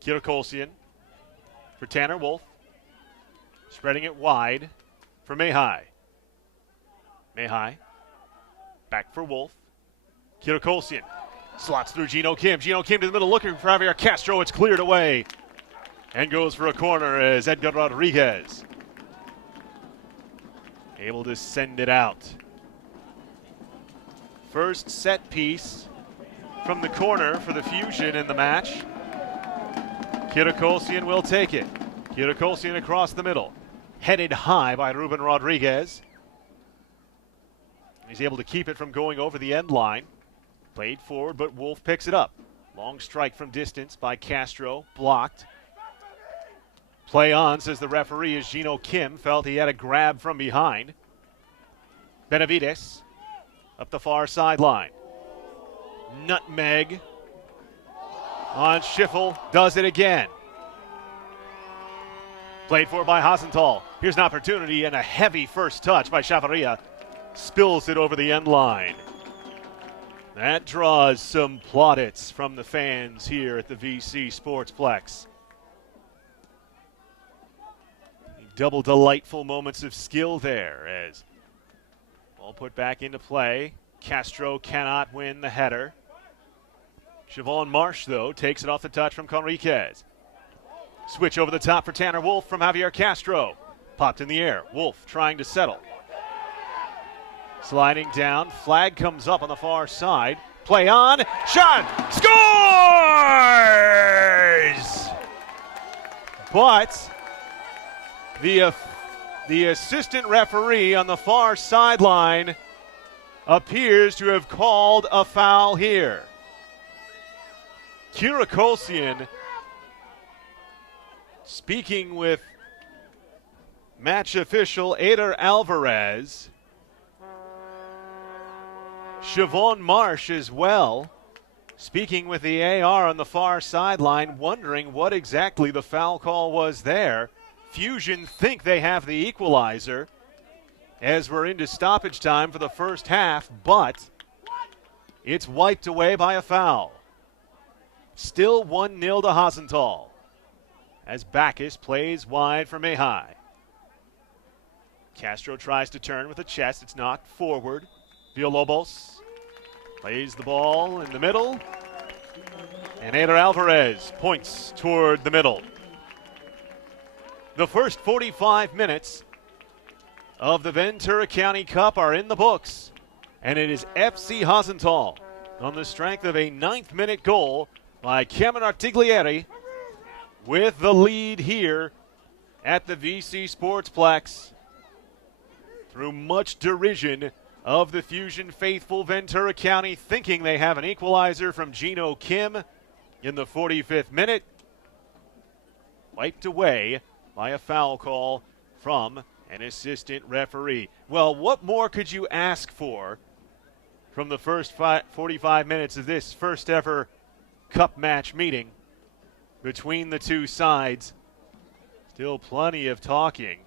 Kirakolsian for Tanner Wolf. Spreading it wide for Mihai. Mihai back for Wolf. Kirakolsian slots through Gino Kim. Gino Kim to the middle looking for Javier Castro. It's cleared away and goes for a corner as Edgar Rodriguez able to send it out. First set piece from the corner for the Fusion in the match. Kirakolsian will take it. Kirakolsian across the middle. Headed high by Ruben Rodriguez. He's able to keep it from going over the end line. Played forward, but Wolf picks it up. Long strike from distance by Castro. Blocked. Play on, says the referee, as Gino Kim felt he had a grab from behind. Benavides up the far sideline. Nutmeg on Schiffel, does it again. Played for by Hasental. Here's an opportunity and a heavy first touch by Chavarria. Spills it over the end line. That draws some plaudits from the fans here at the VC Sportsplex. Double delightful moments of skill there as ball put back into play. Castro cannot win the header. Siobhan Marsh, though, takes it off the touch from Conriquez. Switch over the top for Tanner Wolf from Javier Castro. Popped in the air. Wolf trying to settle. Sliding down. Flag comes up on the far side. Play on. Shot. Scores! But the assistant referee on the far sideline appears to have called a foul here. Kirakolsian speaking with match official Eder Alvarez. Siobhan Marsh as well, speaking with the AR on the far sideline, wondering what exactly the foul call was there. Fusion think they have the equalizer as we're into stoppage time for the first half, but it's wiped away by a foul. Still 1-0 to Hasental as Bacchus plays wide for Mihai. Castro tries to turn with a chest. It's knocked forward. Villalobos plays the ball in the middle, and Eder Alvarez points toward the middle. The first 45 minutes of the Ventura County Cup are in the books, and it is FC Hasental on the strength of a 9th-minute goal by Cameron Artiglieri with the lead here at the VC Sportsplex. Through much derision of the Fusion faithful, Ventura County thinking they have an equalizer from Gino Kim in the 45th minute. Wiped away by a foul call from an assistant referee. Well, what more could you ask for from the first 45 minutes of this first ever Cup match meeting between the two sides? Still plenty of talking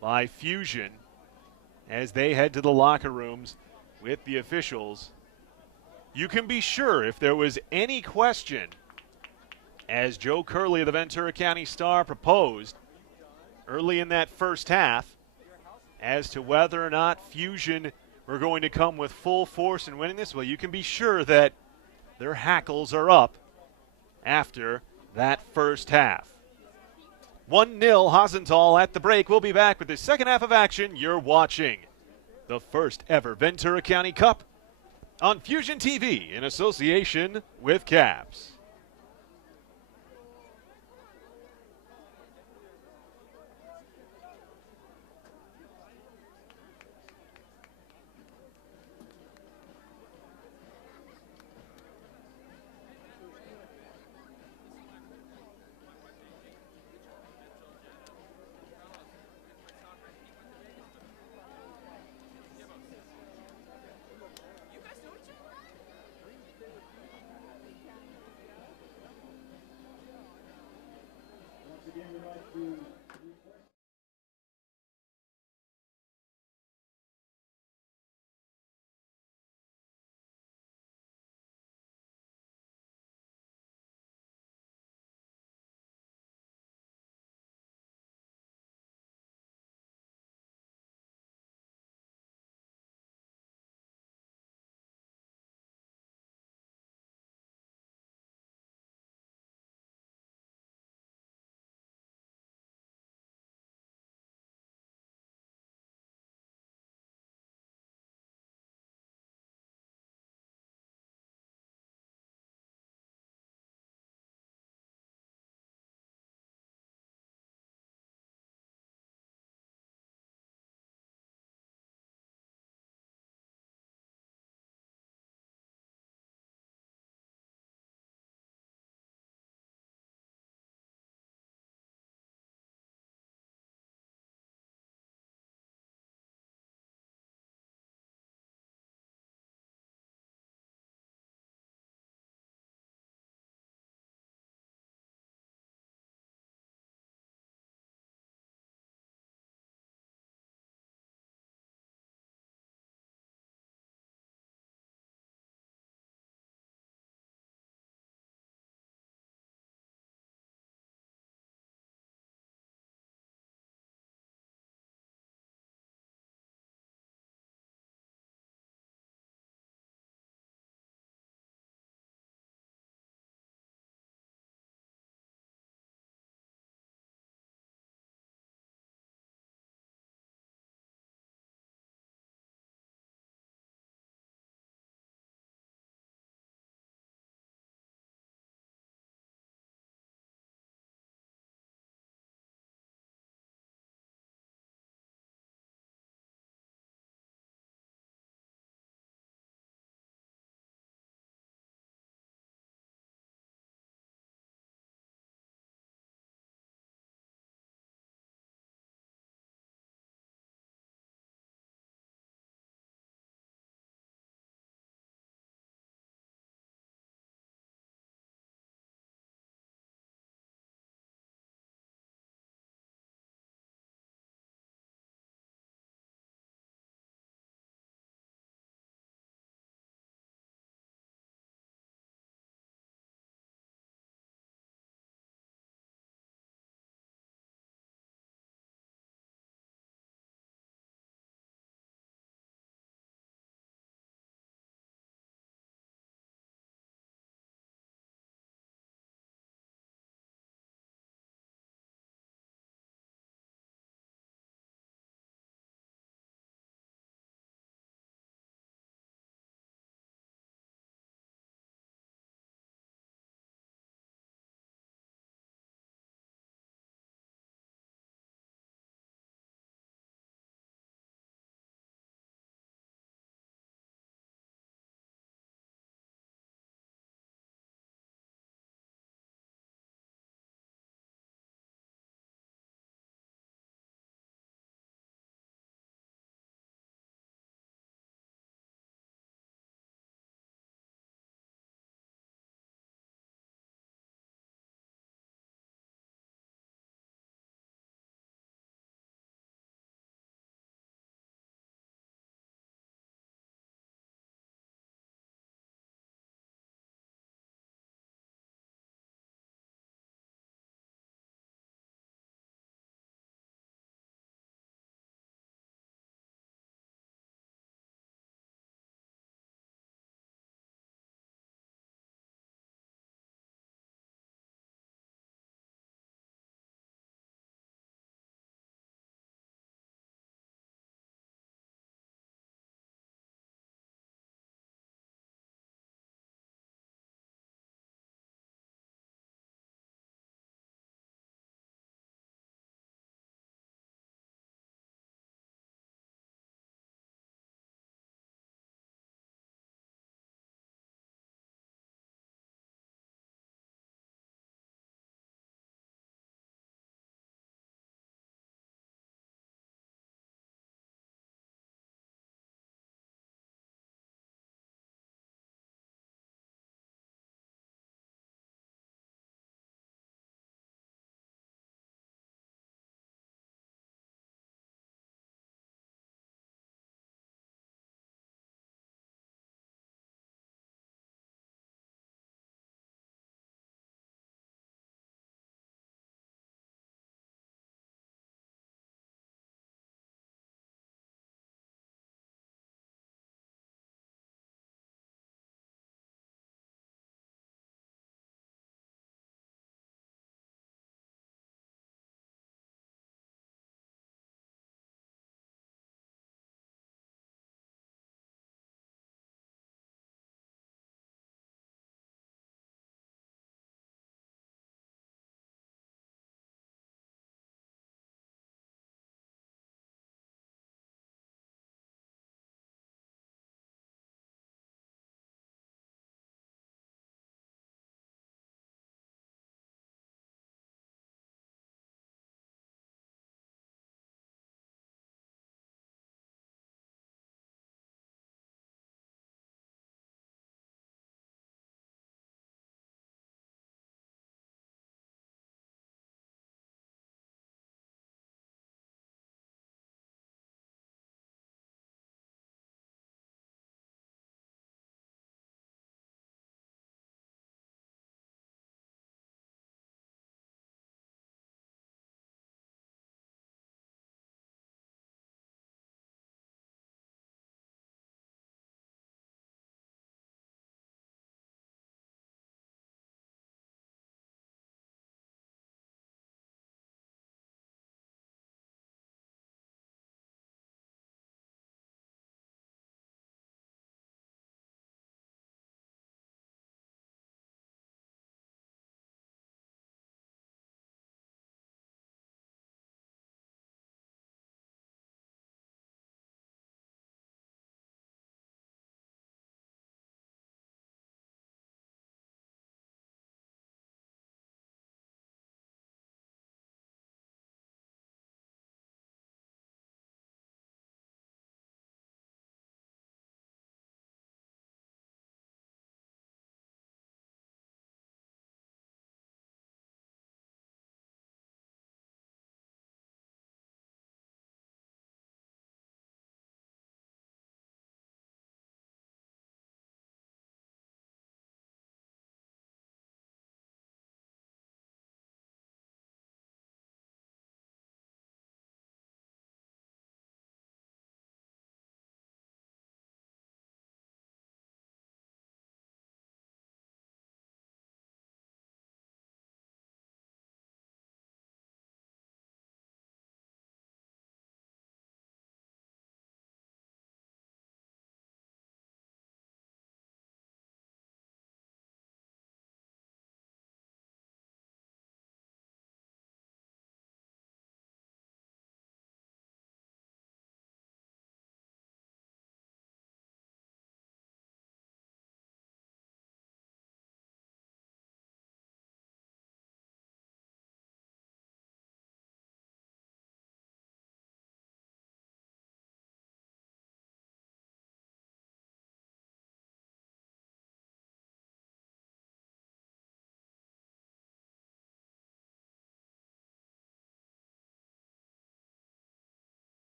by Fusion as they head to the locker rooms with the officials. You can be sure if there was any question, as Joe Curley of the Ventura County Star proposed early in that first half, as to whether or not Fusion were going to come with full force in winning this, well, you can be sure that their hackles are up after that first half. 1-0 Hasental at the break. We'll be back with the second half of action. You're watching the first ever Ventura County Cup on Fusion TV in association with Caps.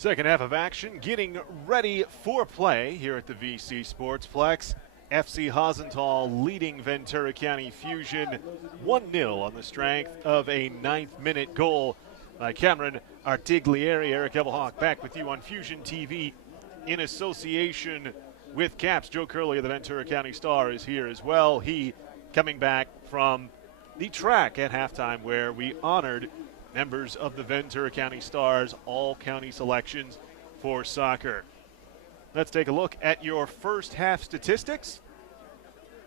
Second half of action, getting ready for play here at the VC Sportsplex. FC Hasental leading Ventura County Fusion 1-0 on the strength of a 9th-minute goal by Cameron Artiglieri. Eric Evelhawk back with you on Fusion TV in association with Caps. Joe Curley of the Ventura County Star is here as well. He coming back from the track at halftime where we honored members of the Ventura County Stars all-county selections for soccer. Let's take a look at your first half statistics.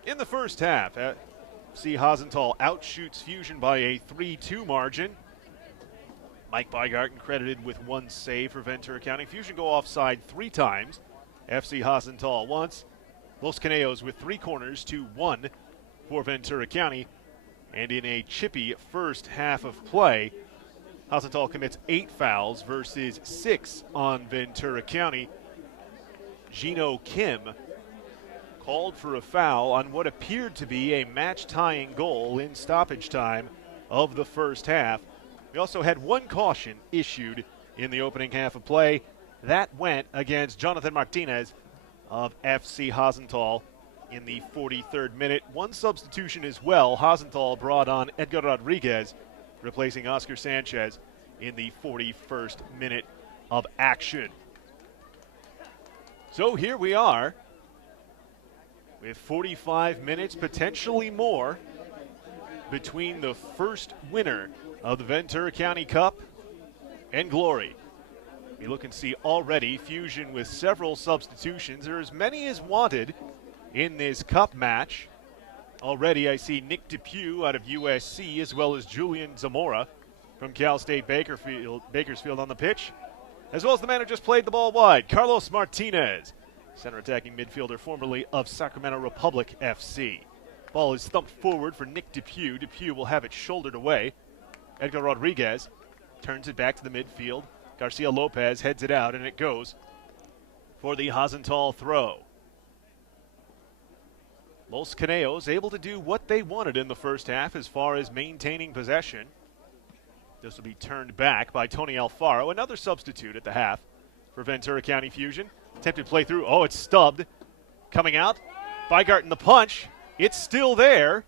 In the first half, FC Hasental outshoots Fusion by a 3-2 margin. Mike Bygarten credited with 1 save for Ventura County. Fusion go offside 3 times. FC Hasental once. Los Caneos with 3 corners to 1 for Ventura County. And in a chippy first half of play, Hasental commits 8 fouls versus 6 on Ventura County. Gino Kim called for a foul on what appeared to be a match-tying goal in stoppage time of the first half. We also had 1 caution issued in the opening half of play. That went against Jonathan Martinez of FC Hasental in the 43rd minute. 1 substitution as well. Hasental brought on Edgar Rodriguez, replacing Oscar Sanchez in the 41st minute of action. So here we are with 45 minutes, potentially more, between the first winner of the Ventura County Cup and Glory. You look and see already Fusion with several substitutions. There are as many as wanted in this Cup match. Already I see Nick Depew out of USC as well as Julian Zamora from Cal State Bakersfield on the pitch, as well as the man who just played the ball wide, Carlos Martinez, center attacking midfielder formerly of Sacramento Republic FC. Ball is thumped forward for Nick Depew. Depew will have it shouldered away. Edgar Rodriguez turns it back to the midfield. Garcia Lopez heads it out, and it goes for the Hasental throw. Los Caneos able to do what they wanted in the first half as far as maintaining possession. This will be turned back by Tony Alfaro, another substitute at the half for Ventura County Fusion. Attempted play through. Oh, it's stubbed. Coming out. Bygarten the punch. It's still there.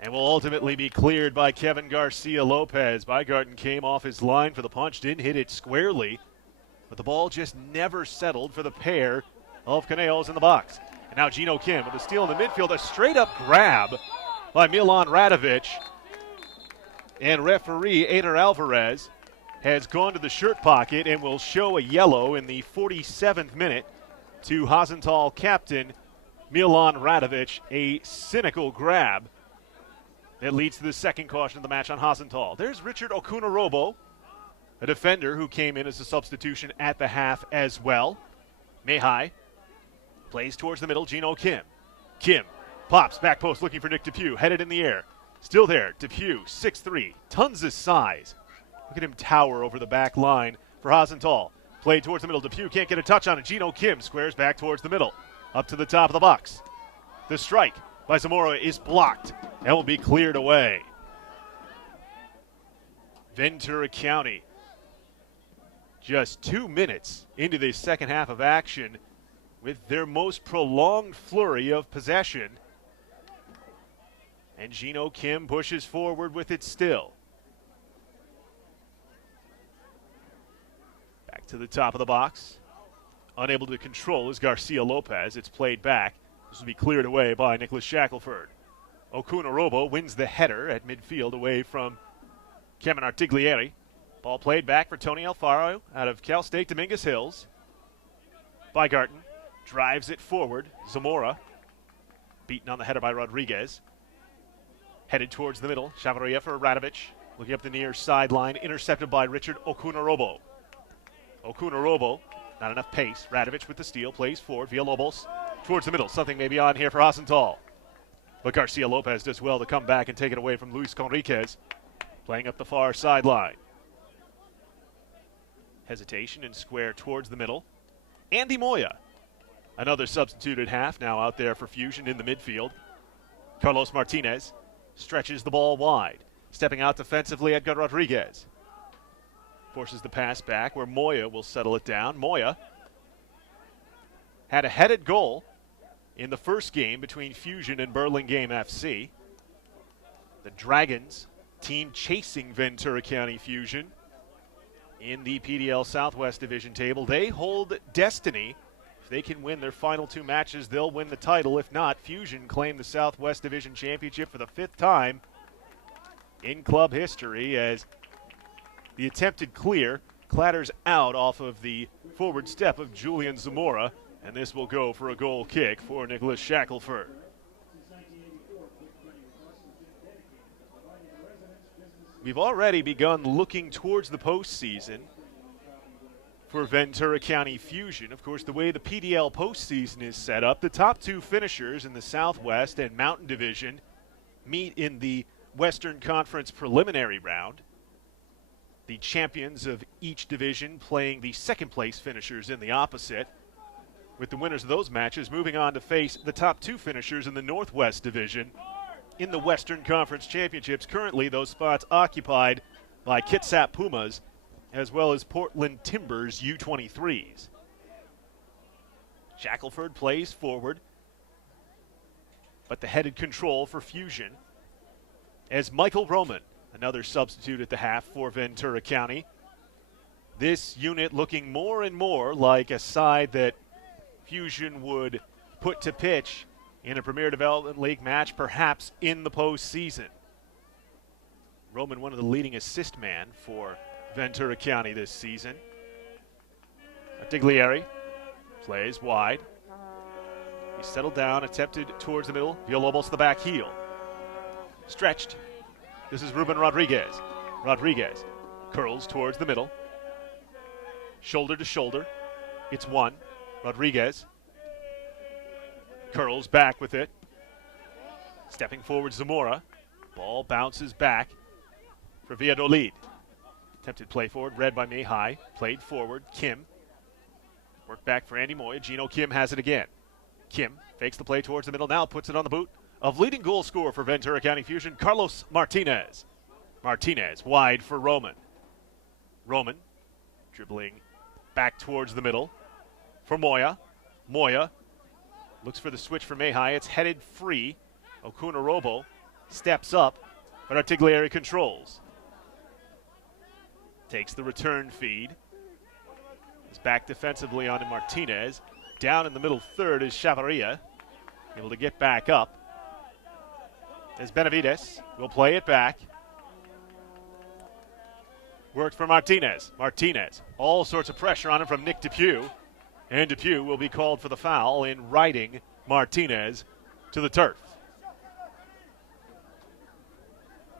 And will ultimately be cleared by Kevin Garcia Lopez. Bygarten came off his line for the punch, didn't hit it squarely, but the ball just never settled for the pair of Caneos in the box. And now Gino Kim with a steal in the midfield, a straight-up grab by Milan Radovic. And referee Ader Alvarez has gone to the shirt pocket and will show a yellow in the 47th minute to Hasental captain Milan Radovic. A cynical grab that leads to the second caution of the match on Hasental. There's Richard Okunorobo, a defender who came in as a substitution at the half as well. Mehai plays towards the middle. Gino Kim. Kim pops back post looking for Nick Depew. Headed in the air. Still there. Depew, 6'3", tons of size. Look at him tower over the back line for Hasental. Played towards the middle. Depew can't get a touch on it. Gino Kim squares back towards the middle. Up to the top of the box. The strike by Zamora is blocked and will be cleared away. Ventura County just 2 minutes into the second half of action with their most prolonged flurry of possession. And Gino Kim pushes forward with it still. Back to the top of the box. Unable to control is Garcia Lopez. It's played back. This will be cleared away by Nicholas Shackelford. Okunorobo wins the header at midfield away from Cameron Artiglieri. Ball played back for Tony Alfaro out of Cal State Dominguez Hills. Bygarten drives it forward. Zamora beaten on the header by Rodriguez. Headed towards the middle. Chavarria for Radovic. Looking up the near sideline. Intercepted by Richard Okunorobo. Okunorobo, not enough pace. Radovic with the steal. Plays forward. Villalobos towards the middle. Something may be on here for Hasental. But Garcia Lopez does well to come back and take it away from Luis Conriquez. Playing up the far sideline. Hesitation and square towards the middle. Andy Moya, another substituted half, now out there for Fusion in the midfield. Carlos Martinez stretches the ball wide. Stepping out defensively, Edgar Rodriguez. Forces the pass back where Moya will settle it down. Moya had a headed goal in the first game between Fusion and Burlingame FC. The Dragons, team chasing Ventura County Fusion in the PDL Southwest Division table. They hold destiny. If they can win their final 2 matches, they'll win the title. If not, Fusion claim the Southwest Division Championship for the 5th time in club history, as the attempted clear clatters out off of the forward step of Julian Zamora, and this will go for a goal kick for Nicholas Shackelford. We've already begun looking towards the postseason for Ventura County Fusion. Of course, the way the PDL postseason is set up, the top 2 finishers in the Southwest and Mountain Division meet in the Western Conference preliminary round. The champions of each division playing the second-place finishers in the opposite, with the winners of those matches moving on to face the top 2 finishers in the Northwest Division in the Western Conference Championships. Currently, those spots occupied by Kitsap Pumas as well as Portland Timbers U23s. Shackelford plays forward, but the headed control for Fusion as Michael Roman, another substitute at the half for Ventura County. This unit looking more and more like a side that Fusion would put to pitch in a Premier Development League match, perhaps in the postseason. Roman, one of the leading assist man for Ventura County this season. Artiglieri plays wide. He settled down, attempted towards the middle. Villalobos to the back heel. Stretched. This is Ruben Rodriguez. Rodriguez curls towards the middle. Shoulder to shoulder. It's one. Rodriguez curls back with it. Stepping forward, Zamora. Ball bounces back for Valladolid. Attempted play forward, read by Mihai. Played forward, Kim. Work back for Andy Moy. Gino Kim has it again. Kim fakes the play towards the middle, now puts it on the boot of leading goal scorer for Ventura County Fusion, Carlos Martinez. Martinez wide for Roman. Roman dribbling back towards the middle for Moya. Moya looks for the switch for Mihai. It's headed free. Okunorobo steps up, but Artiglieri controls. Takes the return feed. Is back defensively onto Martinez. Down in the middle third is Chavarria, able to get back up. As Benavides will play it back. Worked for Martinez. Martinez, all sorts of pressure on him from Nick Depew. And Depew will be called for the foul in riding Martinez to the turf.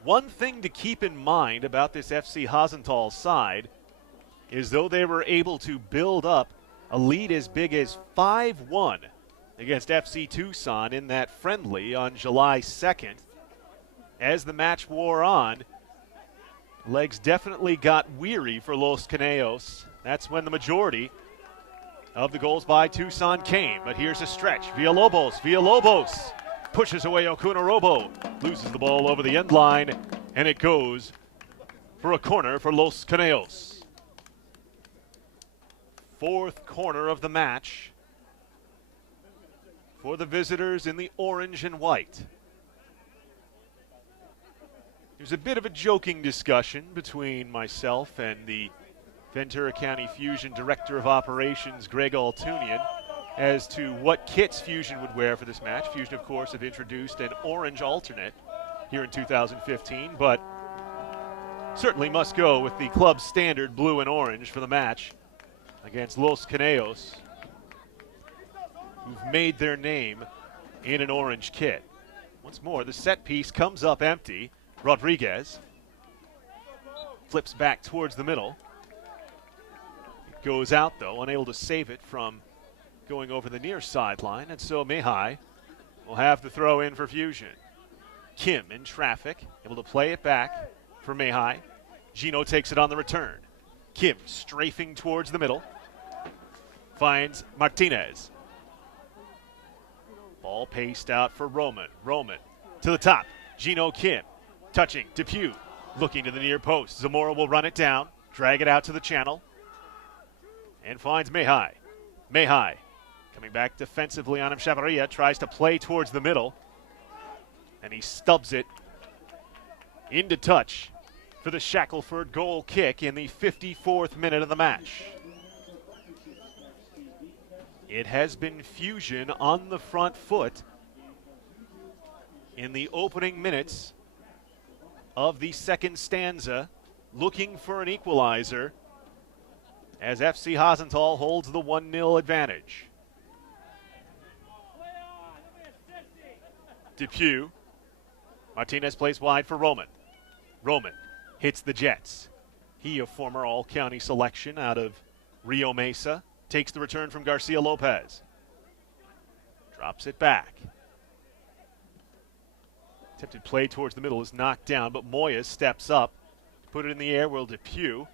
One thing to keep in mind about this FC Hasental side is though they were able to build up a lead as big as 5-1 against FC Tucson in that friendly on July 2nd, as the match wore on, legs definitely got weary for Los Caneos. That's when the majority of the goals by Tucson came. But here's a stretch. Villalobos pushes away Okunorobo, loses the ball over the end line, and it goes for a corner for Los Caneos. Fourth corner of the match for the visitors in the orange and white. There's a bit of a joking discussion between myself and the Ventura County Fusion Director of Operations, Greg Altunian, as to what kits Fusion would wear for this match. Fusion, of course, have introduced an orange alternate here in 2015, but certainly must go with the club's standard blue and orange for the match against Los Caneos, who've made their name in an orange kit. Once more, the set piece comes up empty. Rodriguez flips back towards the middle. It goes out, though, unable to save it from going over the near sideline, and so Mihai will have the throw in for Fusion. Kim in traffic, able to play it back for Mihai. Gino takes it on the return. Kim strafing towards the middle. Finds Martinez. Ball paced out for Roman. Roman to the top. Gino Kim touching Depew. Looking to the near post. Zamora will run it down. Drag it out to the channel. And finds Mejai. Mejai coming back defensively on him. Chavarria tries to play towards the middle. And he stubs it into touch for the Shackelford goal kick in the 54th minute of the match. It has been Fusion on the front foot in the opening minutes of the second stanza, looking for an equalizer as FC Hasental holds the 1-0 advantage. Depew. Martinez plays wide for Roman. Roman hits the Jets. He, a former all-county selection out of Rio Mesa, takes the return from Garcia Lopez. Drops it back. Attempted play towards the middle is knocked down, but Moya steps up. Put it in the air, will Depew.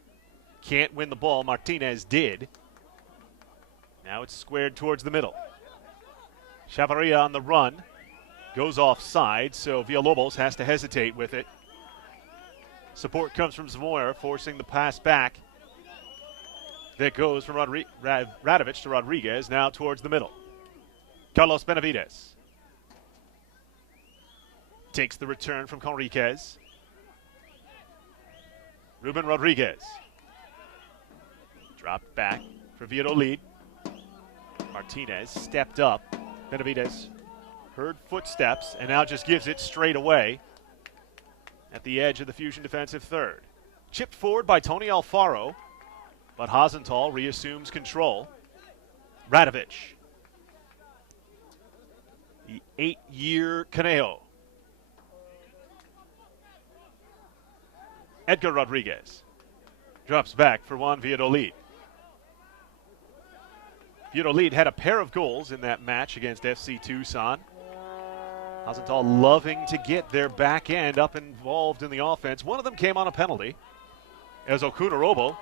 Can't win the ball. Martinez did. Now it's squared towards the middle. Chavarria on the run. Goes offside, so Villalobos has to hesitate with it. Support comes from Zamora, forcing the pass back. That goes from Radovic to Rodriguez, now towards the middle. Carlos Benavides takes the return from Conriquez. Ruben Rodriguez. Dropped back for Valladolid. Martinez stepped up. Benavides heard footsteps and now just gives it straight away at the edge of the Fusion defensive third. Chipped forward by Tony Alfaro, but Hasental reassumes control. Radovic. The 8-year Conejo. Edgar Rodriguez drops back for Juan Valladolid. Valladolid had a pair of goals in that match against FC Tucson. Hasental loving to get their back end up involved in the offense. One of them came on a penalty, as Okunarobo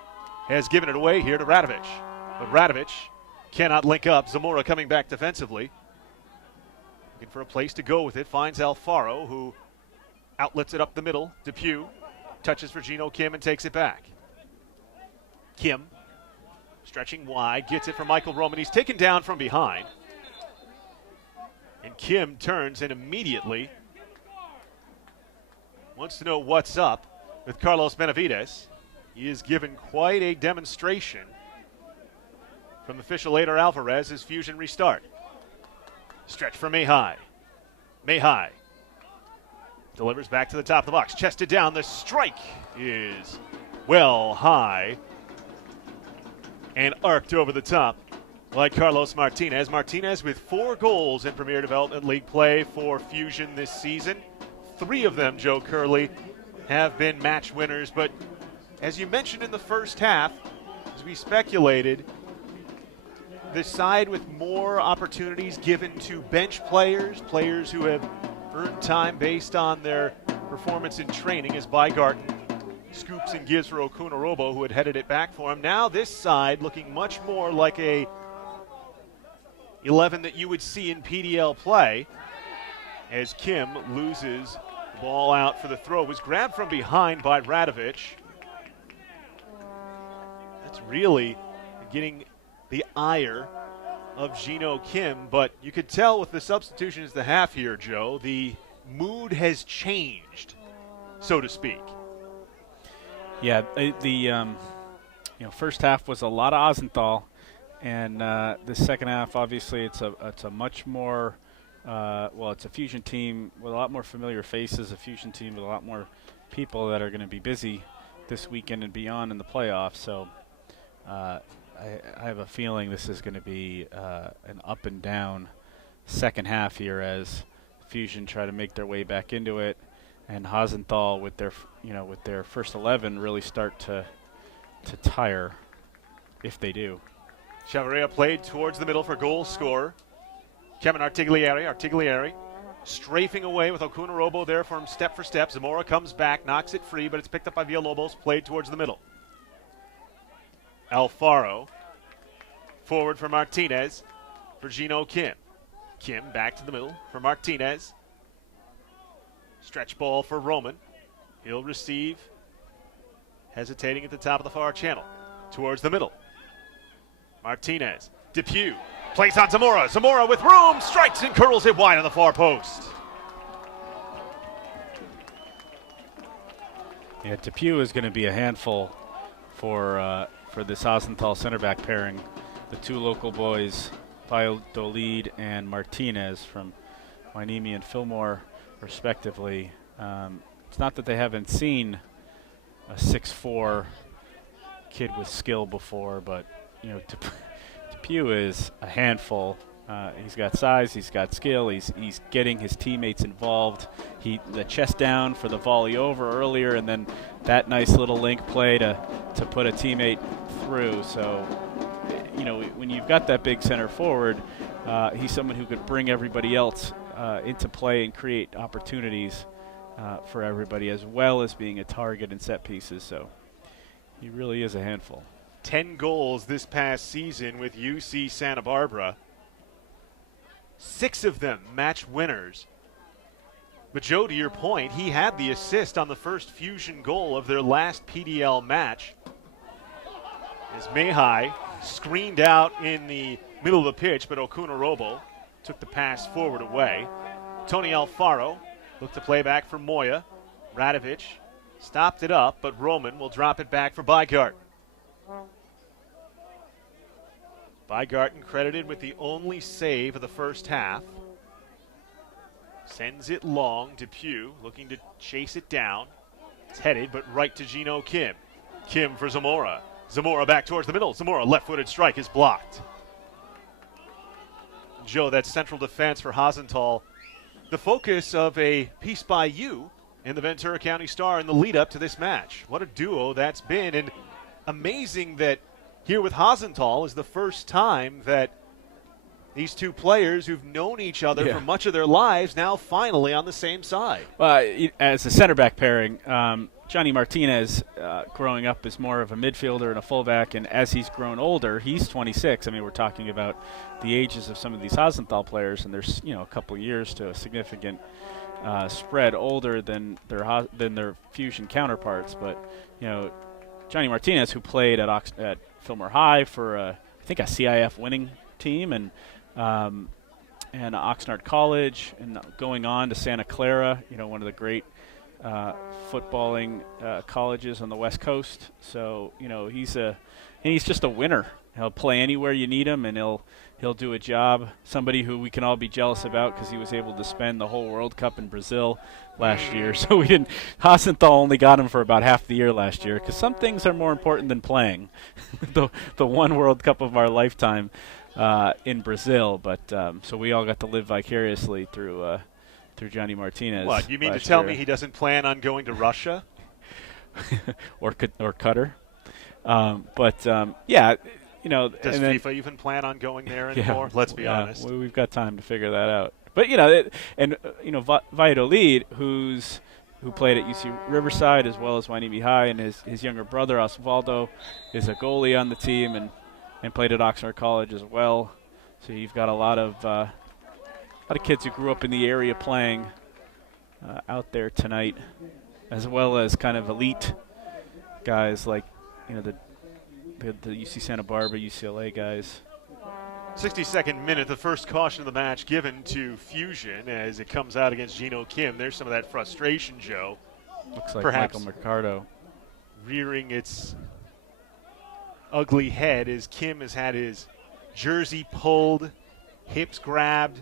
has given it away here to Radovic. But Radovic cannot link up. Zamora coming back defensively. Looking for a place to go with it. Finds Alfaro, who outlets it up the middle. Depew touches for Gino Kim and takes it back. Kim stretching wide, gets it for Michael Roman. He's taken down from behind. And Kim turns and immediately wants to know what's up with Carlos Benavides. He is given quite a demonstration from official Eder Alvarez as Fusion restart. Stretch for Mejai. Mejai delivers back to the top of the box. Chested down. The strike is well high and arced over the top like Carlos Martinez. Martinez with 4 goals in Premier Development League play for Fusion this season. 3 of them, Joe Curley, have been match winners. But as you mentioned in the first half, as we speculated, the side with more opportunities given to bench players, players who have earned time based on their performance in training, as Bygarten scoops and gives for Okunarobo, who had headed it back for him. Now this side looking much more like a 11 that you would see in PDL play, as Kim loses the ball out for the throw. It was grabbed from behind by Radovic. That's really getting the ire of Gino Kim, but you could tell with the substitutions the half here, Joe, the mood has changed, so to speak. Yeah, the first half was a lot of Hasental, and the second half, obviously, it's a much more it's a Fusion team with a lot more familiar faces, a Fusion team with a lot more people that are going to be busy this weekend and beyond in the playoffs. So I have a feeling this is going to be an up and down second half here as Fusion try to make their way back into it, and Hasental with their first 11 really start to tire if they do. Chavarria played towards the middle for goal scorer Kevin Artiglieri strafing away with Okunarobo there for him step for step. Zamora comes back, knocks it free, but it's picked up by Villalobos, played towards the middle. Alfaro forward for Martinez for Gino Kim. Kim back to the middle for Martinez. Stretch ball for Roman. He'll receive hesitating at the top of the far channel. Towards the middle. Martinez. Depew. Plays on Zamora. Zamora with room. Strikes and curls it wide on the far post. Yeah, Depew is going to be a handful for this Hasental center back pairing. The two local boys, Valladolid and Martinez from Wainimi and Fillmore, respectively. It's not that they haven't seen a 6'4" kid with skill before, but you know, Depew is a handful. He's got size, he's got skill, he's getting his teammates involved. The chest down for the volley over earlier, and then that nice little link play to put a teammate through. So, you know, when you've got that big center forward, he's someone who could bring everybody else into play and create opportunities for everybody, as well as being a target in set pieces. So he really is a handful. 10 goals this past season with UC Santa Barbara. 6 of them match winners. But Joe, to your point, he had the assist on the first Fusion goal of their last PDL match. As Mejai screened out in the middle of the pitch, but Okunorobo took the pass forward away. Tony Alfaro looked to play back for Moya. Radovic stopped it up, but Roman will drop it back for Bygart. Bygarten credited with the only save of the first half. Sends it long. Depew looking to chase it down. It's headed, but right to Gino Kim. Kim for Zamora. Zamora back towards the middle. Zamora left-footed strike is blocked. Joe, that central defense for Hasental, the focus of a piece by you in the Ventura County Star in the lead-up to this match. What a duo that's been, and amazing that here with Hasental is the first time that these two players who've known each other for much of their lives now finally on the same side. As a center back pairing, Johnny Martinez growing up is more of a midfielder and a fullback, and as he's grown older, he's 26. I mean, we're talking about the ages of some of these Hasental players, and there's a couple years to a significant spread older than their Fusion counterparts. But Johnny Martinez, who played at Fillmore High for I think a CIF winning team, and Oxnard College, and going on to Santa Clara, one of the great footballing colleges on the West Coast. So he's just a winner. He'll play anywhere you need him, and he'll do a job. Somebody who we can all be jealous about because he was able to spend the whole World Cup in Brazil last year. So Hasenthal only got him for about half the year last year, because some things are more important than playing. the one World Cup of our lifetime in Brazil. But so we all got to live vicariously through Johnny Martinez. What, you mean to tell me he doesn't plan on going to Russia? or Qatar? Does FIFA even plan on going there anymore? Let's be honest. We've got time to figure that out. But Valladolid, who played at UC Riverside as well as Wainimi High, and his younger brother Osvaldo is a goalie on the team and played at Oxnard College as well. So you've got a lot of kids who grew up in the area playing out there tonight, as well as kind of elite guys like the UC Santa Barbara, UCLA guys. 62nd minute, the first caution of the match given to Fusion as it comes out against Gino Kim. There's some of that frustration, Joe. Looks like perhaps Michael Mercado rearing its ugly head as Kim has had his jersey pulled, hips grabbed.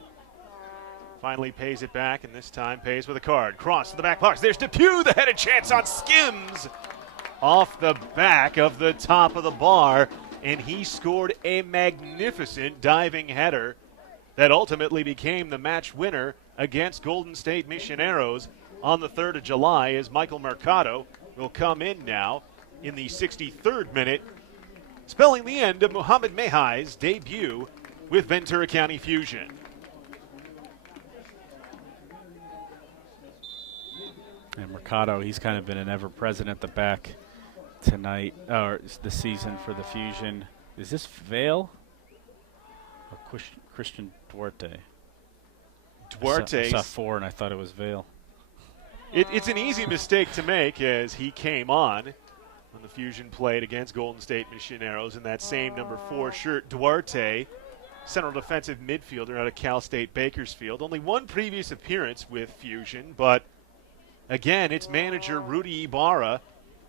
Finally pays it back, and this time pays with a card. Cross to the back box. There's Depew, the headed chance on Skims. Off the back of the top of the bar, and he scored a magnificent diving header that ultimately became the match winner against Golden State Missioneros on the 3rd of July, as Michael Mercado will come in now in the 63rd minute, spelling the end of Muhammad Mejai's debut with Ventura County Fusion. And Mercado, he's kind of been an ever-present at the back tonight, or this season for the Fusion. Is this Vale? Or Christian Duarte? Duarte. I saw 4 and I thought it was Vale. It's an easy mistake to make as he came on the Fusion played against Golden State Missioneros in that same number 4 shirt. Duarte, central defensive midfielder out of Cal State Bakersfield. Only one previous appearance with Fusion, but again, it's manager Rudy Ibarra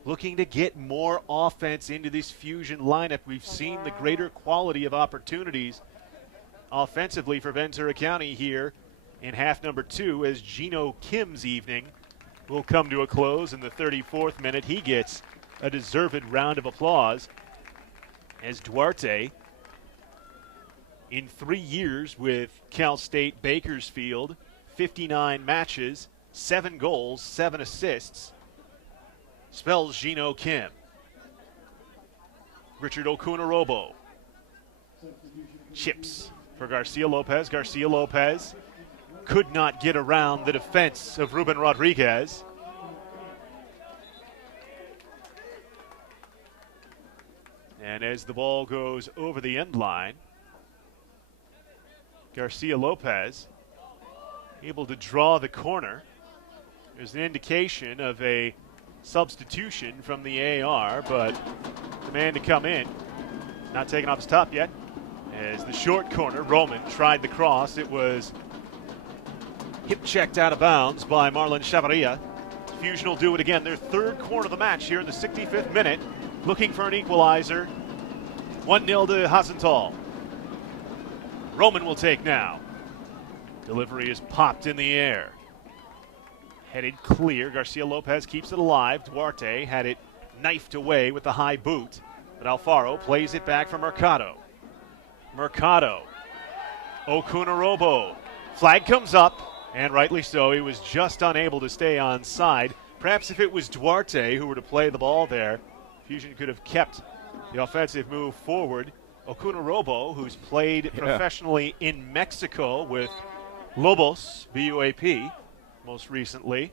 looking to get more offense into this Fusion lineup. We've seen the greater quality of opportunities offensively for Ventura County here in half number 2 as Gino Kim's evening will come to a close in the 34th minute. He gets a deserved round of applause as Duarte, in 3 years with Cal State Bakersfield, 59 matches, 7 goals, 7 assists, spells Gino Kim. Richard Okunorobo chips for Garcia Lopez. Garcia Lopez could not get around the defense of Ruben Rodriguez. And as the ball goes over the end line, Garcia Lopez able to draw the corner. There's an indication of a substitution from the AR, but the man to come in, not taking off his top yet. As the short corner, Roman tried the cross. It was hip checked out of bounds by Marlon Chavarria. Fusion will do it again. Their 3rd corner of the match here in the 65th minute, looking for an equalizer. 1-0 to Hasental. Roman will take now. Delivery is popped in the air. Headed clear. Garcia Lopez keeps it alive. Duarte had it knifed away with the high boot, but Alfaro plays it back for Mercado. Mercado. Okunorobo. Flag comes up, and rightly so. He was just unable to stay on side. Perhaps if it was Duarte who were to play the ball there, Fusion could have kept the offensive move forward. Okunorobo, who's played professionally in Mexico with Lobos, BUAP, most recently.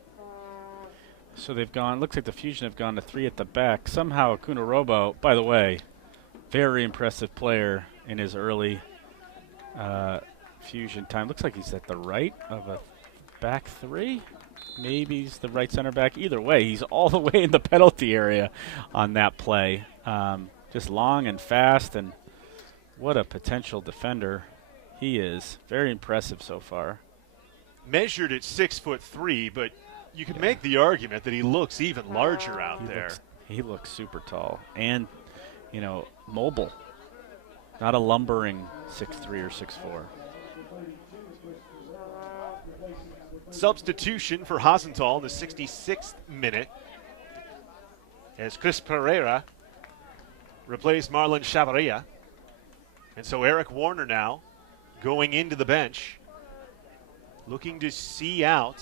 So they've gone, looks like the Fusion have gone to 3 at the back. Somehow Okunorobo, by the way, very impressive player in his early Fusion time. Looks like he's at the right of a back 3. Maybe he's the right center back. Either way, he's all the way in the penalty area on that play. Just long and fast, and what a potential defender he is. Very impressive so far. Measured at 6'3", but you could make the argument that he looks even larger out there. He looks super tall and, mobile. Not a lumbering 6'3" or 6'4". Substitution for Hasental in the 66th minute as Chris Pereira replaced Marlon Chavarria. And so Eric Warner now going into the bench, looking to see out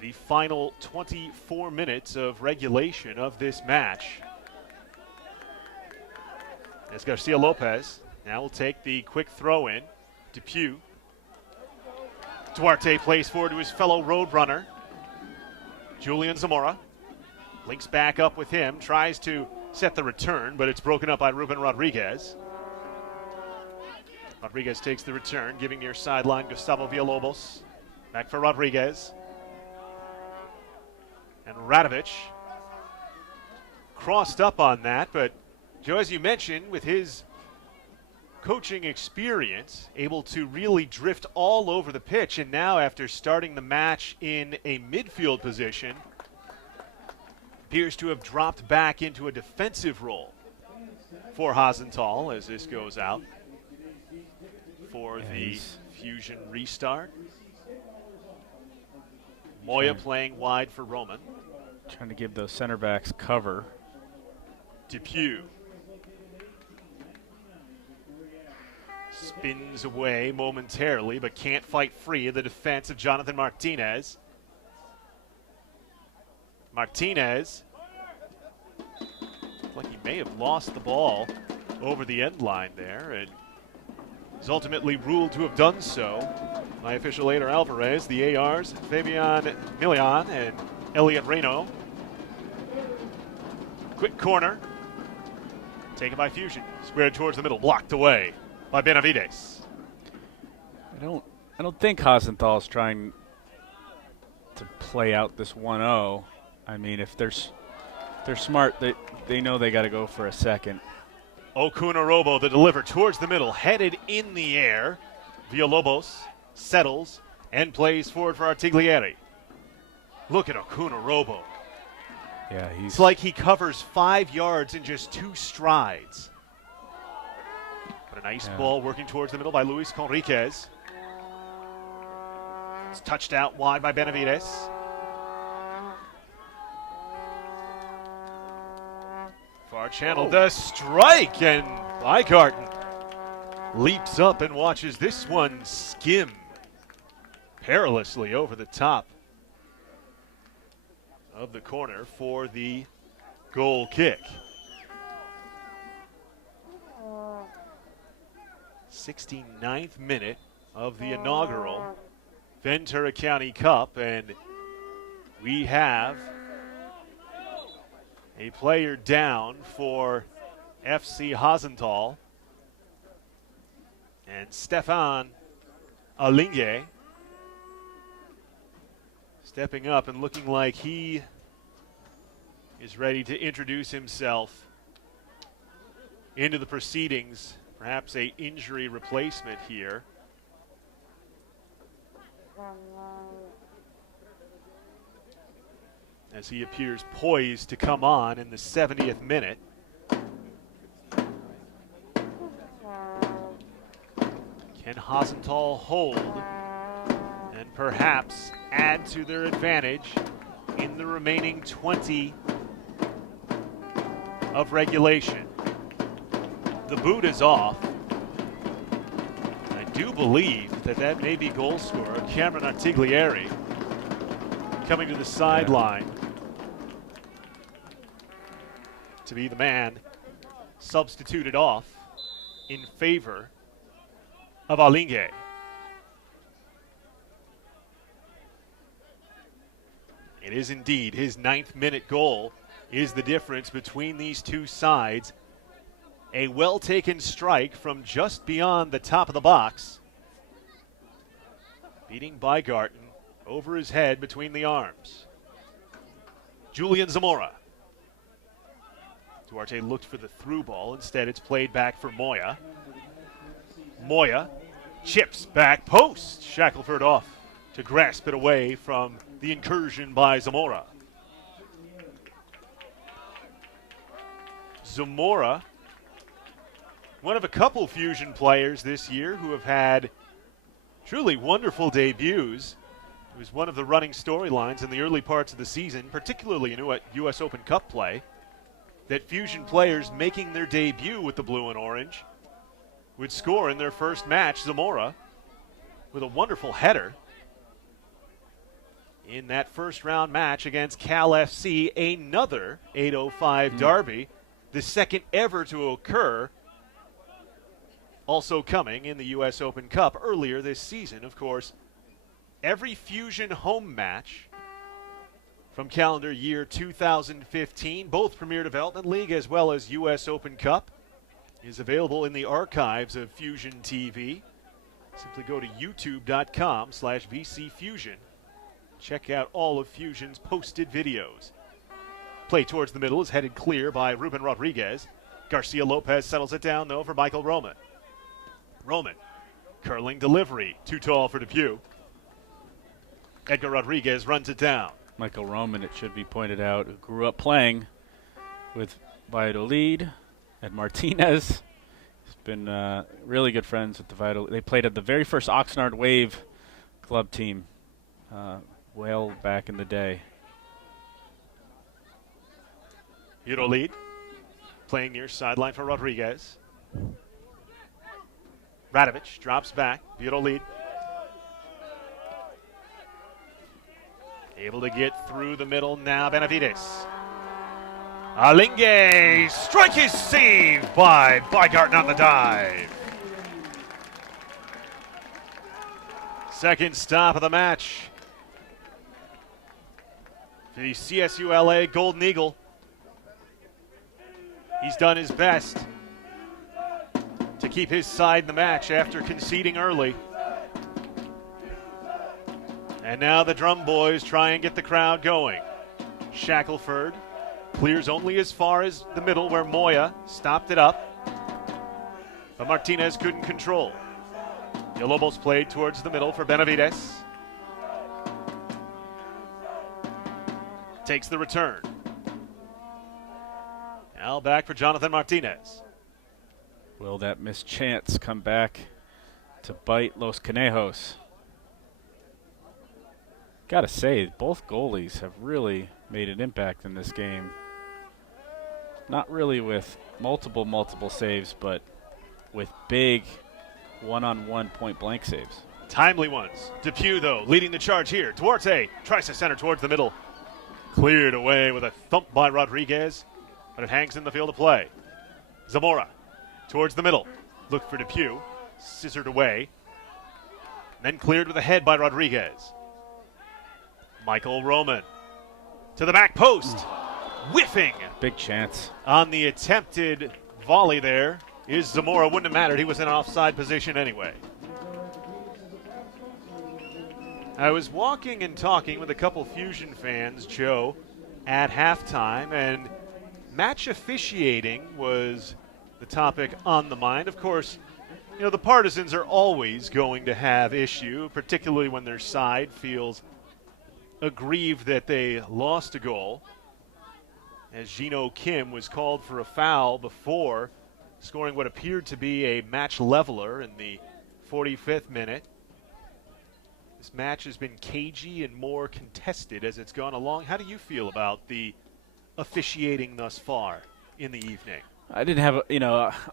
the final 24 minutes of regulation of this match. As Garcia Lopez now will take the quick throw in. Depew. Duarte plays forward to his fellow Roadrunner, Julian Zamora. Links back up with him, tries to set the return, but it's broken up by Ruben Rodriguez. Rodriguez takes the return, giving near sideline Gustavo Villalobos. Back for Rodriguez. And Radovic crossed up on that, but Joe, as you mentioned, with his coaching experience, able to really drift all over the pitch, and now after starting the match in a midfield position, appears to have dropped back into a defensive role for Hasental as this goes out for the Fusion restart. Moya playing wide for Roman. Trying to give those center backs cover. Depew spins away momentarily, but can't fight free of the defense of Jonathan Martinez. Martinez, like he may have lost the ball over the end line there, and is ultimately ruled to have done so by official Ader Alvarez. The ARs, Fabian Milian and Elliot Reyno. Quick corner, taken by Fusion, squared towards the middle, blocked away by Benavides. I don't think Hasenthal is trying to play out this 1-0. I mean, if there's They're smart. They know they got to go for a second. Okunorobo, the deliver towards the middle, headed in the air. Villalobos settles and plays forward for Artiglieri. Look at Okunorobo. Yeah, It's like he covers 5 yards in just 2 strides. But a nice ball working towards the middle by Luis Conriquez. It's touched out wide by Benavides. Far channel, the strike, and Bygarten leaps up and watches this one skim perilously over the top of the corner for the goal kick. 69th minute of the inaugural Ventura County Cup, and we have a player down for FC Hasental, and Stefan Alinge stepping up and looking like he is ready to introduce himself into the proceedings. Perhaps a injury replacement here. As he appears poised to come on in the 70th minute. Can Hasental hold and perhaps add to their advantage in the remaining 20 of regulation? The boot is off. I do believe that may be goal scorer Cameron Artiglieri coming to the sideline to be the man substituted off in favor of Alinge. It is indeed his 9th minute goal is the difference between these two sides. A well-taken strike from just beyond the top of the box, beating Bygarten over his head between the arms. Julian Zamora. Duarte looked for the through ball. Instead, it's played back for Moya. Moya chips back post. Shackelford off to grasp it away from the incursion by Zamora. Zamora, one of a couple Fusion players this year who have had truly wonderful debuts. It was one of the running storylines in the early parts of the season, particularly in U.S. Open Cup play, that Fusion players making their debut with the blue and orange would score in their first match. Zamora with a wonderful header in that first round match against Cal FC, another 805 derby, the second ever to occur, also coming in the U.S. Open Cup earlier this season. Of course, every Fusion home match from calendar year 2015, both Premier Development League as well as U.S. Open Cup, is available in the archives of Fusion TV. Simply go to youtube.com/VCFusion. Check out all of Fusion's posted videos. Play towards the middle is headed clear by Ruben Rodriguez. Garcia Lopez settles it down, though, for Michael Roman. Roman, curling delivery, too tall for Depew. Edgar Rodriguez runs it down. Michael Roman, it should be pointed out, who grew up playing with Valladolid and Martinez. He's been really good friends with the Valladolid. They played at the very first Oxnard Wave club team well back in the day. Valladolid playing near sideline for Rodriguez. Radovic drops back. Valladolid able to get through the middle now. Benavides. Alinge, strike is saved by Bygarten on the dive. Second stop of the match. For the CSULA Golden Eagle. He's done his best to keep his side in the match after conceding early. And now the drum boys try and get the crowd going. Shackelford Clears only as far as the middle where Moya stopped it up. But Martinez couldn't control. Villalobos played towards the middle for Benavides. Takes the return. Now back for Jonathan Martinez. Will that missed chance come back to bite Los Conejos? Gotta say, both goalies have really made an impact in this game. Not really with multiple saves, but with big one-on-one point-blank saves. Timely ones. Depew, though, leading the charge here. Duarte tries to center towards the middle. Cleared away with a thump by Rodriguez, but it hangs in the field of play. Zamora towards the middle. Looked for Depew. Scissored away. Then cleared with a head by Rodriguez. Michael Roman to the back post. Whiffing. Big chance. On the attempted volley there is Zamora. Wouldn't have mattered. He was in an offside position anyway. I was walking and talking with a couple Fusion fans, Joe, at halftime, and match officiating was the topic on the mind. Of course, you know, the partisans are always going to have issue, particularly when their side feels aggrieved that they lost a goal, as Gino Kim was called for a foul before scoring what appeared to be a match leveler in the 45th minute. This match has been cagey and more contested as it's gone along. How do you feel about the officiating thus far in the evening? I didn't have,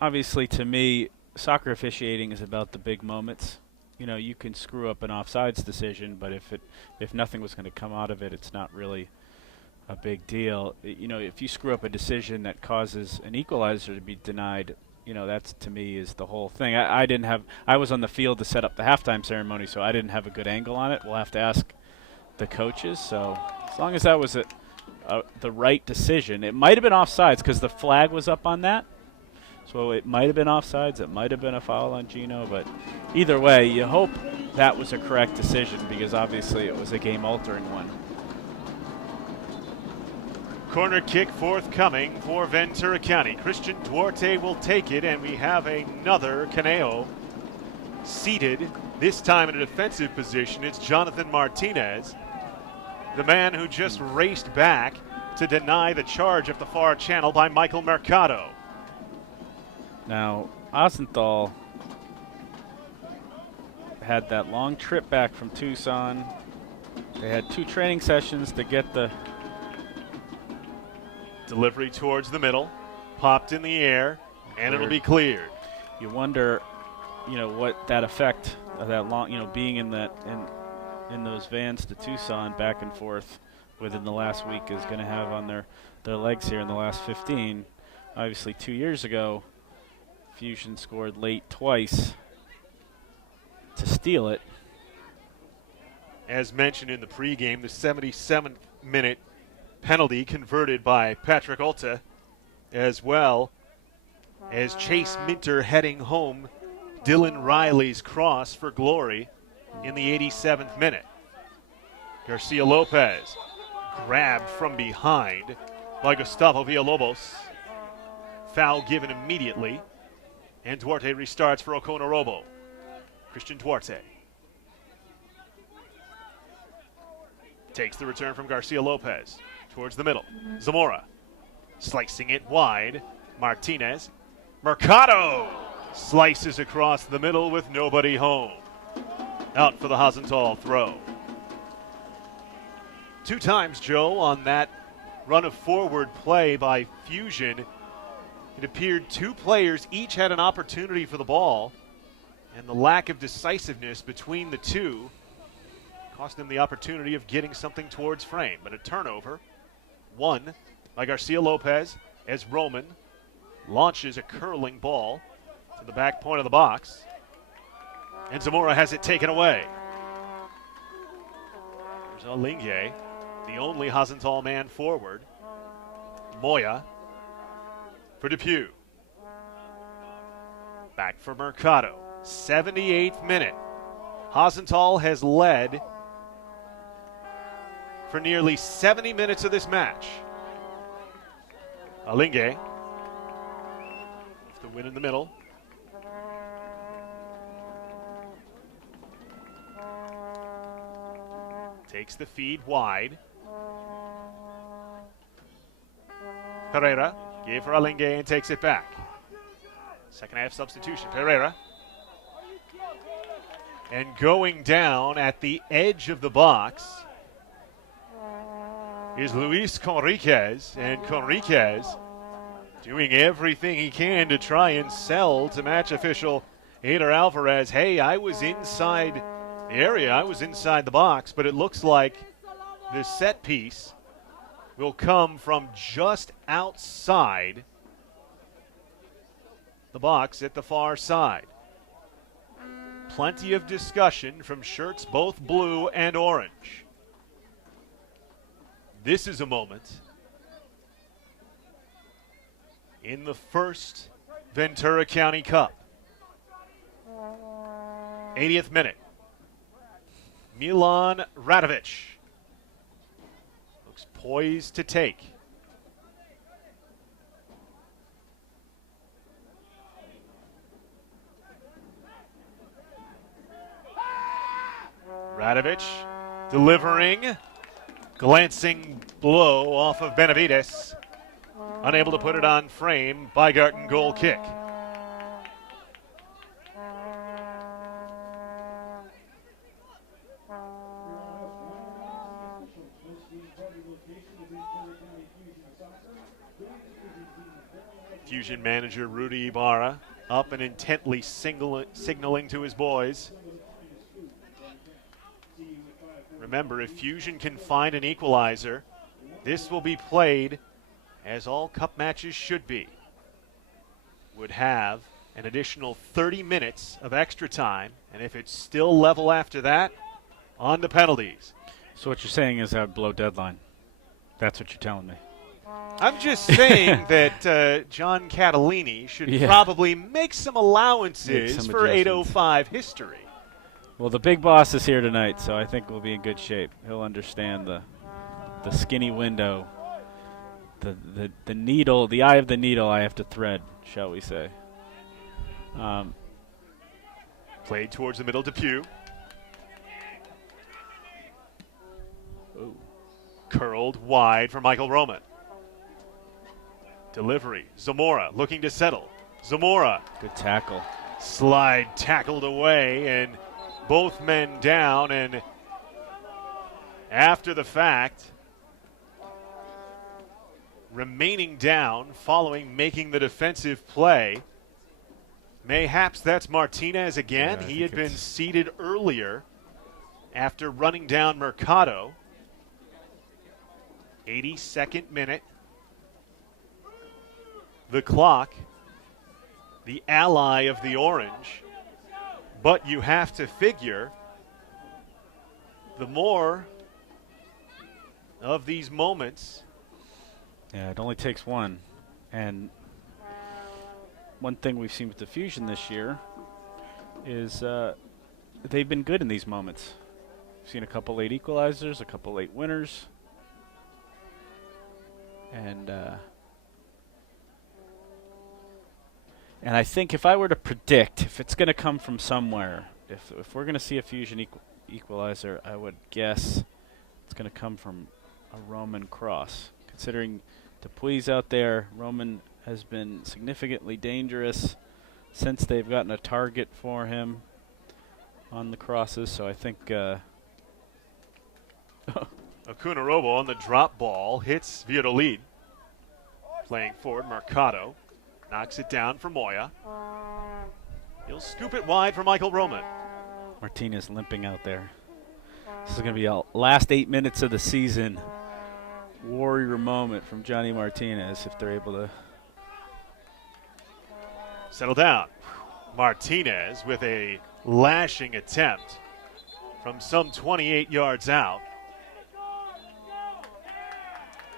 obviously to me, soccer officiating is about the big moments. You know, you can screw up an offsides decision, but if nothing was going to come out of it, it's not really a big deal. You know, if you screw up a decision that causes an equalizer to be denied, you know, that's to me is the whole thing. I was on the field to set up the halftime ceremony, so I didn't have a good angle on it. We'll have to ask the coaches. So as long as that was the right decision, it might have been offsides because the flag was up on that. So it might have been offsides. It might have been a foul on Gino, but either way, you hope that was a correct decision because obviously it was a game-altering one. Corner kick forthcoming for Ventura County. Christian Duarte will take it, and we have another Conejo seated, this time in a defensive position. It's Jonathan Martinez, the man who just raced back to deny the charge up the far channel by Michael Mercado. Now, Hasental had that long trip back from Tucson. They had 2 training sessions to get the delivery towards the middle, popped in the air, and it'll be cleared. You wonder, what that effect of that long, being in those vans to Tucson back and forth within the last week is going to have on their legs here in the last 15. Obviously, 2 years ago, Fusion scored late twice to steal it. As mentioned in the pregame, the 77th minute penalty converted by Patrick Alta, as well as Chase Minter heading home Dylan Riley's cross for glory in the 87th minute. Garcia Lopez grabbed from behind by Gustavo Villalobos. Foul given immediately, and Duarte restarts for Oconorobo. Christian Duarte takes the return from Garcia Lopez towards the middle. Zamora slicing it wide. Martinez. Mercado slices across the middle with nobody home. Out for the Hasental throw. 2 times, Joe, on that run of forward play by Fusion. It appeared 2 players each had an opportunity for the ball, and the lack of decisiveness between the 2 cost them the opportunity of getting something towards frame. But a turnover, won by Garcia Lopez, as Roman launches a curling ball to the back point of the box. And Zamora has it taken away. There's Alingue, the only Hasental man forward. Moya for Depew. Back for Mercado. 78th minute. Hasental has led for nearly 70 minutes of this match. Alinge. The win in the middle. Takes the feed wide. Pereira gave for Alinge and takes it back. Second half substitution, Pereira. And going down at the edge of the box is Luis Conriquez. And Conriquez doing everything he can to try and sell to match official Eder Alvarez. Hey, I was inside the area. I was inside the box, but it looks like this set piece will come from just outside the box at the far side. Plenty of discussion from shirts both blue and orange. This is a moment in the first Ventura County Cup. 80th minute. Milan Radovic looks poised to take. Radovic delivering, glancing blow off of Benavides. Unable to put it on frame. Bygarten goal kick. Fusion manager Rudy Ibarra up and intently signaling to his boys. Remember, if Fusion can find an equalizer, this will be played as all cup matches should be. Would have an additional 30 minutes of extra time, and if it's still level after that, on to penalties. So what you're saying is I'd blow deadline. That's what you're telling me. I'm just saying that John Catalini should probably make some allowances for 8:05 history. Well, the big boss is here tonight, so I think we'll be in good shape. He'll understand the skinny window, the needle, the eye of the needle I have to thread, shall we say. Played towards the middle to Pugh. Ooh. Curled wide for Michael Roman. Delivery. Zamora looking to settle. Zamora. Good tackle. Slide tackled away, and both men down, and after the fact, remaining down following making the defensive play. Mayhaps that's Martinez again. Yeah, he had been seated earlier after running down Mercado. 82nd minute. The clock, the ally of the orange. But you have to figure the more of these moments. Yeah, it only takes one. And one thing we've seen with the Fusion this year is they've been good in these moments. We've seen a couple late equalizers, a couple late winners. And I think if I were to predict, if it's going to come from somewhere, if we're going to see a Fusion equalizer, I would guess it's going to come from a Roman cross. Considering Dupuis out there, Roman has been significantly dangerous since they've gotten a target for him on the crosses. So I think Acunarobo on the drop ball hits Viadolid. Playing forward, Mercado knocks it down for Moya. He'll scoop it wide for Michael Roman. Martinez limping out there. This is going to be a last 8 minutes of the season warrior moment from Johnny Martinez if they're able to settle down. Martinez with a lashing attempt from some 28 yards out.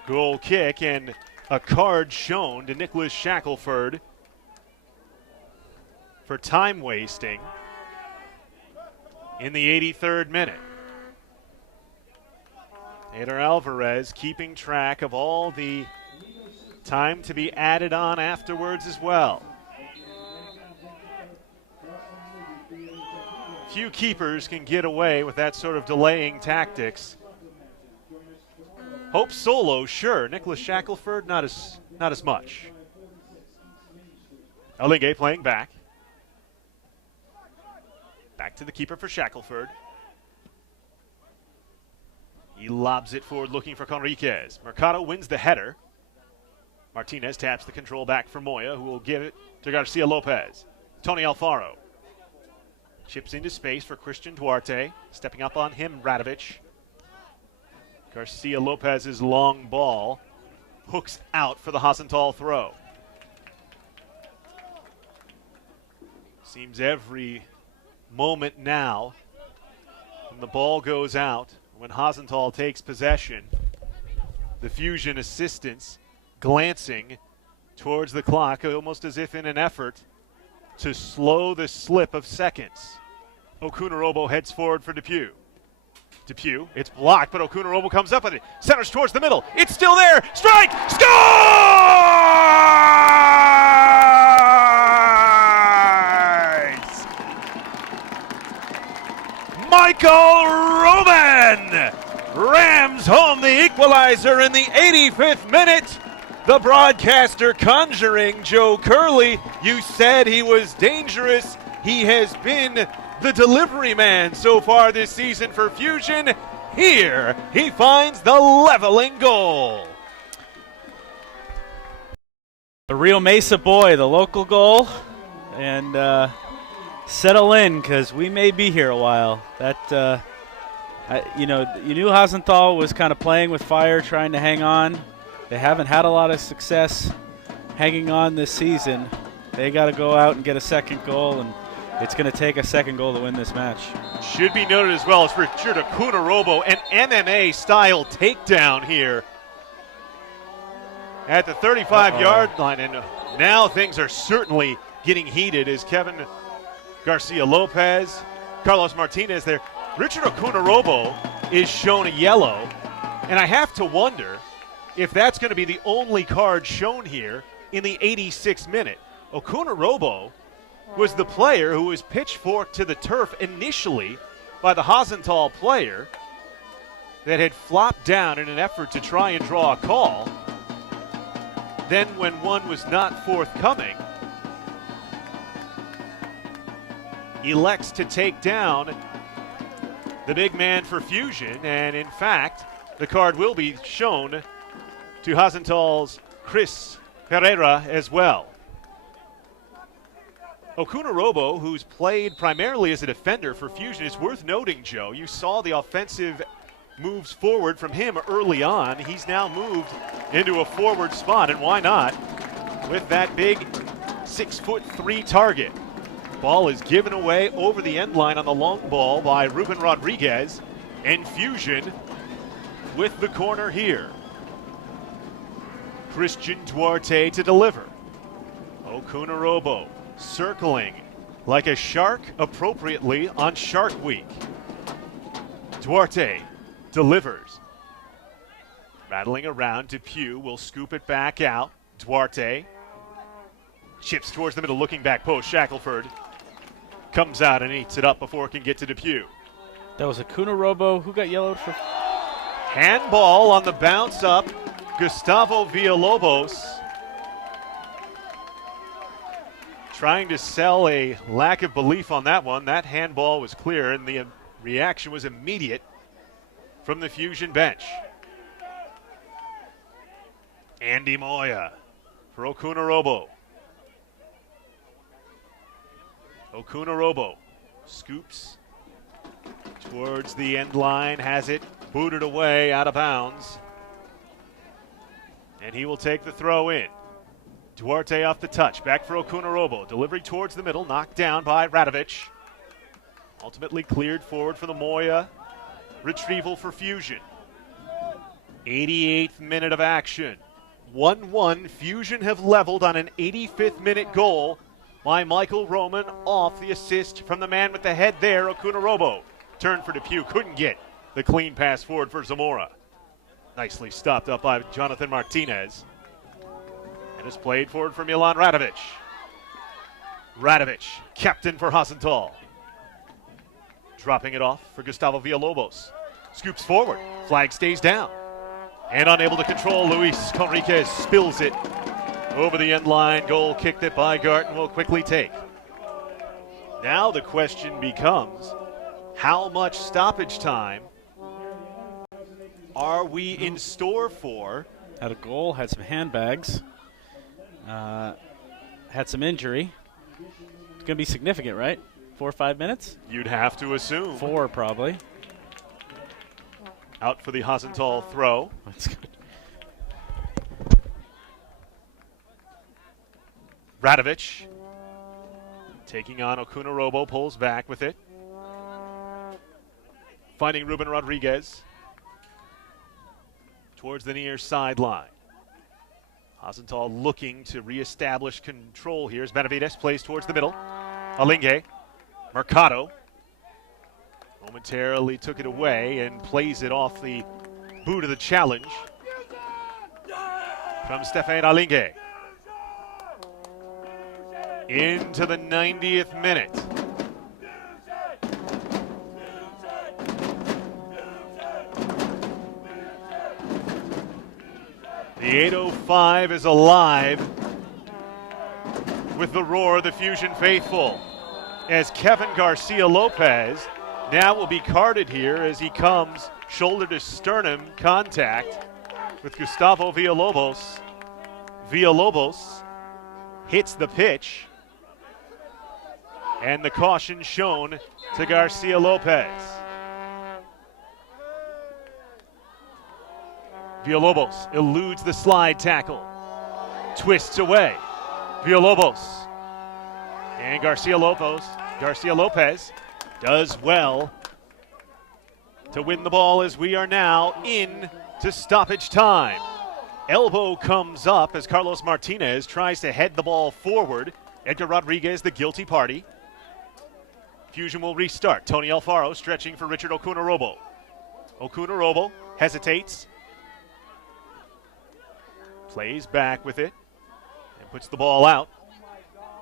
Goal kick and a card shown to Nicholas Shackelford for time wasting in the 83rd minute. Eder Alvarez keeping track of all the Time to be added on afterwards as well. Few keepers can get away with that sort of delaying tactics. Hope Solo, sure. Nicholas Shackelford, not as much. Alinge playing back. Back to the keeper for Shackelford. He lobs it forward looking for Conriquez. Mercado wins the header. Martinez taps the control back for Moya, who will give it to Garcia Lopez. Tony Alfaro chips into space for Christian Duarte. Stepping up on him, Radovic. Garcia Lopez's long ball hooks out for the Hasental throw. Seems every moment now when the ball goes out, when Hasental takes possession, the Fusion assistants glancing towards the clock, almost as if in an effort to slow the slip of seconds. Okunarobo heads forward for Depew. Depew, it's blocked, but Okunarobo comes up with it. Centers towards the middle. It's still there. Strike! Scores! Michael Roman rams home the equalizer in the 85th minute. The broadcaster conjuring Joe Curley. You said he was dangerous. He has been the delivery man so far this season for Fusion. Here he finds the leveling goal. The Rio Mesa boy, the local goal. And settle in, because we may be here a while. You knew Hasental was kind of playing with fire, trying to hang on. They haven't had a lot of success hanging on this season. They got to go out and get a second goal, and it's going to take a second goal to win this match. Should be noted as well as Richard Okunarobo, an MMA-style takedown here at the 35-yard line. And now things are certainly getting heated as Kevin Garcia Lopez, Carlos Martinez there. Richard Okunarobo is shown a yellow, and I have to wonder if that's going to be the only card shown here in the 86th minute. Okunarobo was the player who was pitchforked to the turf initially by the Hasental player that had flopped down in an effort to try and draw a call. Then when one was not forthcoming, elects to take down the big man for Fusion, and in fact, the card will be shown to Hasental's Chris Pereira as well. Okunarobo, who's played primarily as a defender for Fusion, is worth noting, Joe. You saw the offensive moves forward from him early on. He's now moved into a forward spot, and why not with that big 6'3" target. Ball is given away over the end line on the long ball by Ruben Rodriguez, and Fusion with the corner here. Christian Duarte to deliver. Okunarobo circling like a shark appropriately on Shark Week. Duarte delivers. Rattling around, Depew will scoop it back out. Duarte chips towards the middle, looking back post. Shackelford comes out and eats it up before it can get to Depew. That was Okunarobo. Who got yellowed for? Handball on the bounce up. Gustavo Villalobos trying to sell a lack of belief on that one. That handball was clear, and the reaction was immediate from the Fusion bench. Andy Moya for Okunarobo. Okunarobo scoops towards the end line, has it booted away out of bounds, and he will take the throw in. Duarte off the touch, back for Okunarobo. Delivery towards the middle, knocked down by Radovic. Ultimately cleared forward for the Moya. Retrieval for Fusion. 88th minute of action. 1-1. Fusion have leveled on an 85th minute goal by Michael Roman off the assist from the man with the head there, Okunarobo. Turn for Depew, couldn't get the clean pass forward for Zamora. Nicely stopped up by Jonathan Martinez. This played forward for Milan Radovic. Radovic, captain for Hasental. Dropping it off for Gustavo Villalobos. Scoops forward. Flag stays down. And unable to control, Luis Conriquez spills it over the end line. Goal kicked it by Garton will quickly take. Now the question becomes, how much stoppage time are we in store for? Had a goal, had some handbags, had some injury. It's going to be significant, right? 4 or 5 minutes? You'd have to assume. 4 probably. Out for the Hasental throw. That's good. Radovic taking on Okunarobo, pulls back with it. Finding Ruben Rodriguez towards the near sideline. Hasental looking to reestablish control here as Benavides plays towards the middle. Alinge, Mercado momentarily took it away and plays it off the boot of the challenge from Stefan Alinge. Into the 90th minute. The 805 is alive with the roar of the Fusion faithful as Kevin Garcia Lopez now will be carded here as he comes shoulder to sternum contact with Gustavo Villalobos. Villalobos hits the pitch and the caution shown to Garcia Lopez. Villalobos eludes the slide tackle, twists away. Villalobos and Garcia Lopez does well to win the ball as we are now in to stoppage time. Elbow comes up as Carlos Martinez tries to head the ball forward. Edgar Rodriguez, the guilty party. Fusion will restart. Tony Alfaro stretching for Richard Okunarobo. Okunarobo hesitates. Plays back with it and puts the ball out.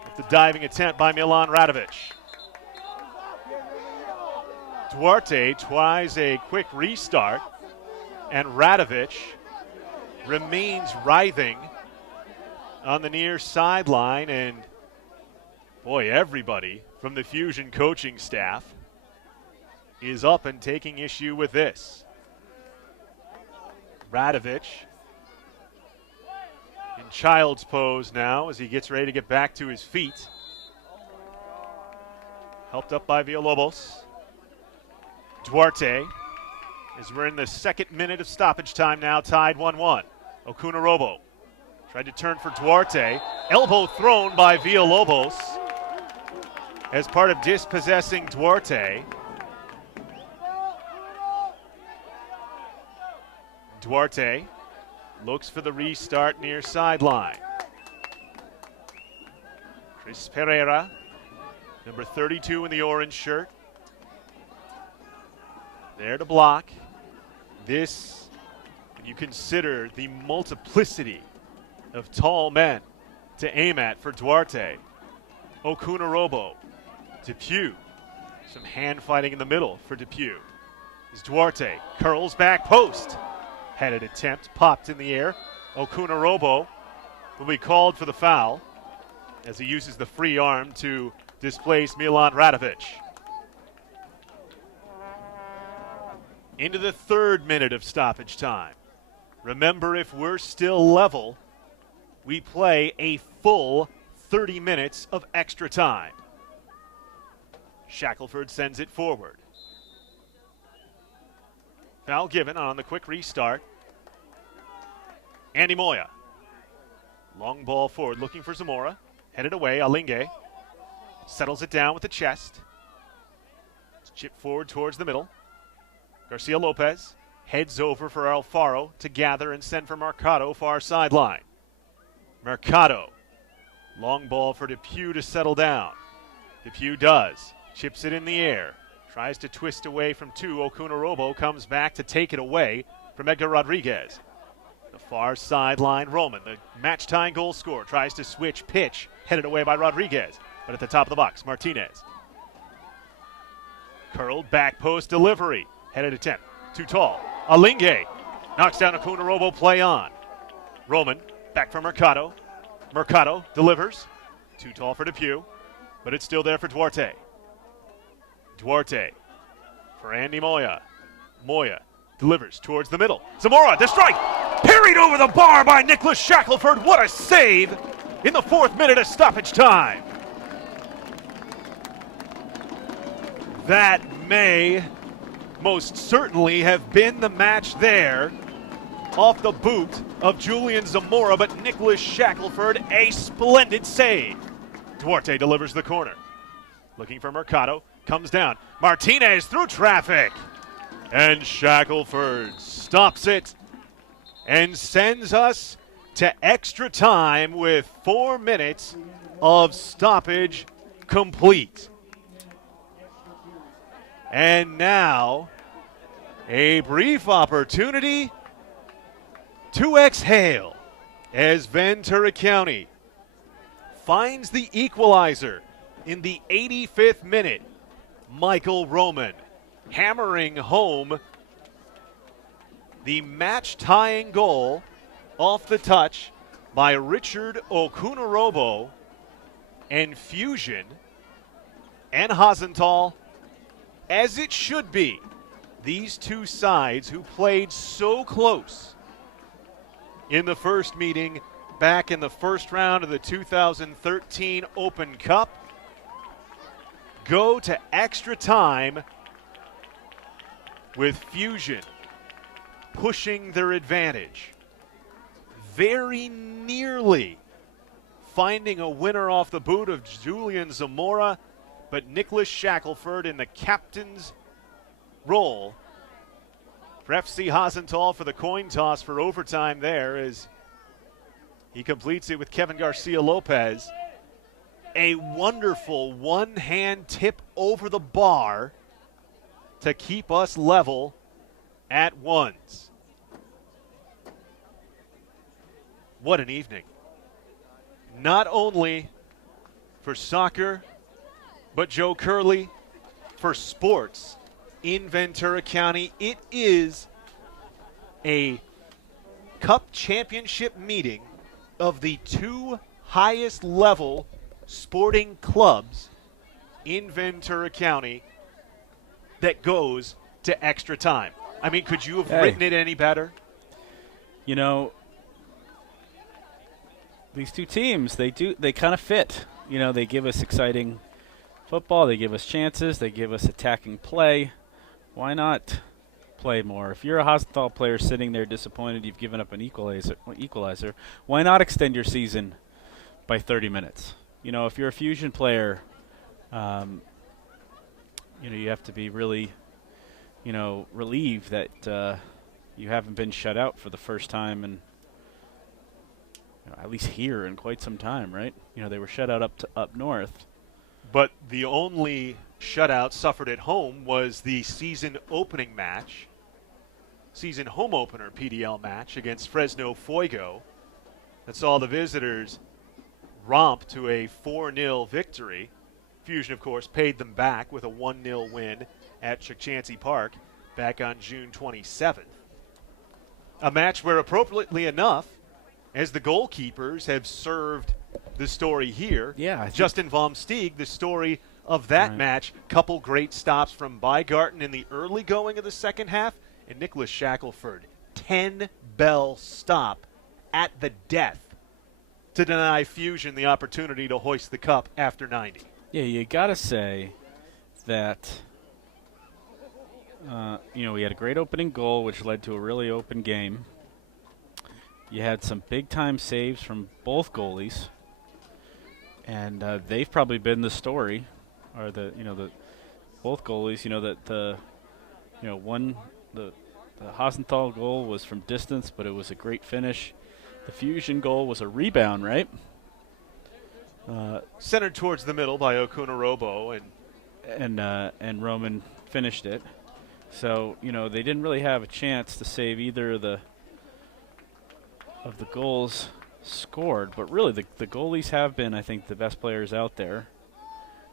With the diving attempt by Milan Radovic. Duarte tries a quick restart, and Radovic remains writhing on the near sideline, and boy, everybody from the Fusion coaching staff is up and taking issue with this. Radovic in child's pose now as he gets ready to get back to his feet. Helped up by Villalobos. Duarte, as we're in the second minute of stoppage time now, tied 1-1. Okunarobo tried to turn for Duarte. Elbow thrown by Villalobos as part of dispossessing Duarte. Duarte looks for the restart near sideline. Chris Pereira, number 32 in the orange shirt, there to block. This, when you consider the multiplicity of tall men to aim at for Duarte. Okunarobo, Depew, some hand fighting in the middle for Depew. As Duarte curls back post. Headed attempt, popped in the air. Okunarobo will be called for the foul as he uses the free arm to displace Milan Radovic. Into the third minute of stoppage time. Remember, if we're still level, we play a full 30 minutes of extra time. Shackelford sends it forward. Foul given on the quick restart. Andy Moya. Long ball forward, looking for Zamora. Headed away, Alinge. Settles it down with the chest. It's chipped forward towards the middle. Garcia Lopez heads over for Alfaro to gather and send for Mercado, far sideline. Mercado. Long ball for Depew to settle down. Depew does. Chips it in the air. Tries to twist away from two. Okunarobo comes back to take it away from Edgar Rodriguez. The Far sideline, Roman, the match-tying goal scorer, tries to switch pitch, headed away by Rodriguez, but at the top of the box, Martinez. Curled back post delivery, headed attempt, too tall. Alinge knocks down a Kunarobo, play on. Roman, back for Mercado. Mercado delivers, too tall for Depew, but it's still there for Duarte. Duarte for Andy Moya. Moya delivers towards the middle. Zamora, the strike! Parried over the bar by Nicholas Shackelford. What a save in the 4th minute of stoppage time. That may most certainly have been the match there. Off the boot of Julian Zamora, but Nicholas Shackelford, a splendid save. Duarte delivers the corner. Looking for Mercado, comes down. Martinez through traffic. And Shackelford stops it and sends us to extra time with 4 minutes of stoppage complete. And now, a brief opportunity to exhale as Ventura County finds the equalizer in the 85th minute. Michael Roman hammering home the match-tying goal off the touch by Richard Okunarobo, and Fusion and Hasental, as it should be. These two sides who played so close in the first meeting back in the first round of the 2013 Open Cup go to extra time with Fusion pushing their advantage, very nearly finding a winner off the boot of Julian Zamora, but Nicholas Shackelford in the captain's role for FC Hasental for the coin toss for overtime there as he completes it with Kevin Garcia Lopez. A wonderful one-hand tip over the bar to keep us level at ones. What an evening. Not only for soccer, but Joe Curley, for sports in Ventura County. It is a Cup championship meeting of the two highest level sporting clubs in Ventura County that goes to extra time. I mean, could you have written it any better? You know, these two teams, they kind of fit. You know, they give us exciting football, they give us chances, they give us attacking play. Why not play more? If you're a Hasental player sitting there disappointed you've given up an equalizer, why not extend your season by 30 minutes? You know, if you're a Fusion player, you know, you have to be really, you know, relieved that you haven't been shut out for the first time and at least here in quite some time, right? You know, they were shut out up north. But the only shutout suffered at home was the season opening match, season home opener PDL match against Fresno Fuego that saw the visitors romp to a 4-0 victory. Fusion, of course, paid them back with a 1-0 win at Chukchansi Park back on June 27th. A match where, appropriately enough, as the goalkeepers have served the story here. Yeah, Justin Vomsteeg, the story of that match. Couple great stops from Bygarten in the early going of the second half, and Nicholas Shackelford, 10-bell stop at the death to deny Fusion the opportunity to hoist the cup after 90. Yeah, you got to say that, you know, we had a great opening goal, which led to a really open game. You had some big-time saves from both goalies, and they've probably been the story, or the both goalies. You know that the Hasental goal was from distance, but it was a great finish. The Fusion goal was a rebound, right? Centered towards the middle by Okunarobo, and Roman finished it. So, you know, they didn't really have a chance to save either of the of the goals scored, but really the goalies have been, I think, the best players out there.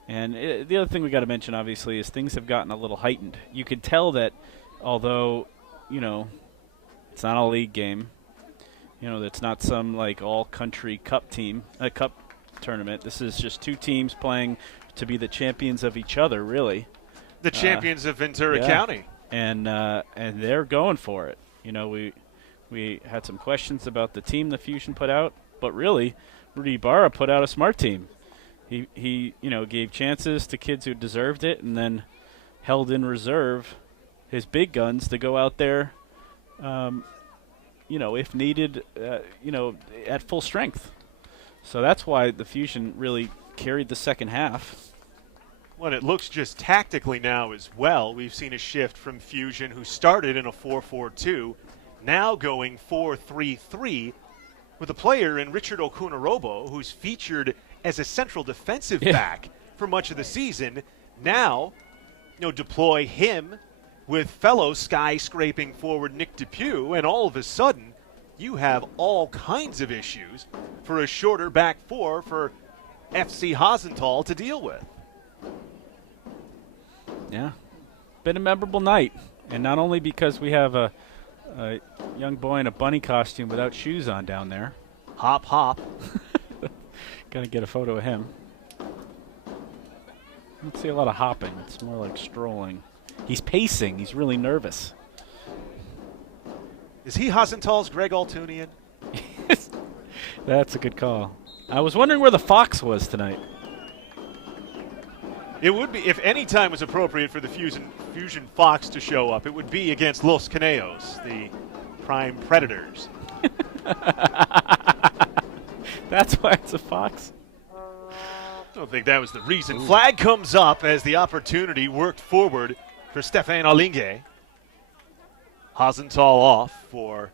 And the other thing we got to mention, obviously, is things have gotten a little heightened. You could tell that, although, it's not a league game, it's not some like all-country cup tournament. This is just two teams playing to be the champions of each other, really. The champions of Ventura County. And they're going for it. We had some questions about the team the Fusion put out, but really, Rudy Ibarra put out a smart team. He gave chances to kids who deserved it, and then held in reserve his big guns to go out there, if needed, at full strength. So that's why the Fusion really carried the second half. Well, it looks just tactically now as well. We've seen a shift from Fusion, who started in a 4-4-2, now going 4-3-3, with a player in Richard Okunarobo, who's featured as a central defensive back for much of the season. Now, deploy him with fellow skyscraping forward Nick Depew, and all of a sudden, you have all kinds of issues for a shorter back four for FC Hasental to deal with. Yeah, been a memorable night, and not only because we have a young boy in a bunny costume without shoes on down there. Hop, hop. Gotta get a photo of him. I don't see a lot of hopping. It's more like strolling. He's pacing. He's really nervous. Is he Hasental's Greg Altunian? That's a good call. I was wondering where the Fox was tonight. It would be, if any time was appropriate for the Fusion Fox to show up, it would be against Los Caneos, the prime predators. That's why it's a Fox. I don't think that was the reason. Ooh. Flag comes up as the opportunity worked forward for Stefan Alinge. Hasental off for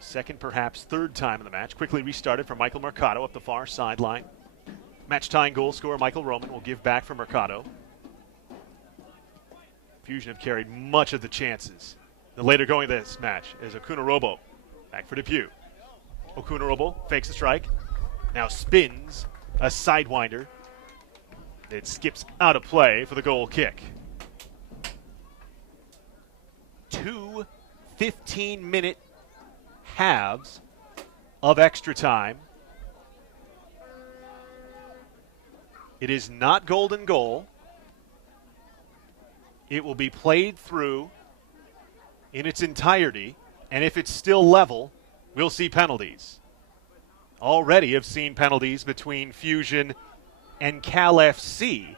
second, perhaps third time in the match. Quickly restarted for Michael Mercado up the far sideline. Match-tying goal scorer Michael Roman will give back for Mercado. Fusion have carried much of the chances. The later going of this match is Okunarobo. Back for Depew. Okunarobo fakes the strike. Now spins a sidewinder. It skips out of play for the goal kick. 2 15-minute halves of extra time. It is not golden goal. It will be played through in its entirety, and if it's still level, we'll see penalties. Already have seen penalties between Fusion and Cal FC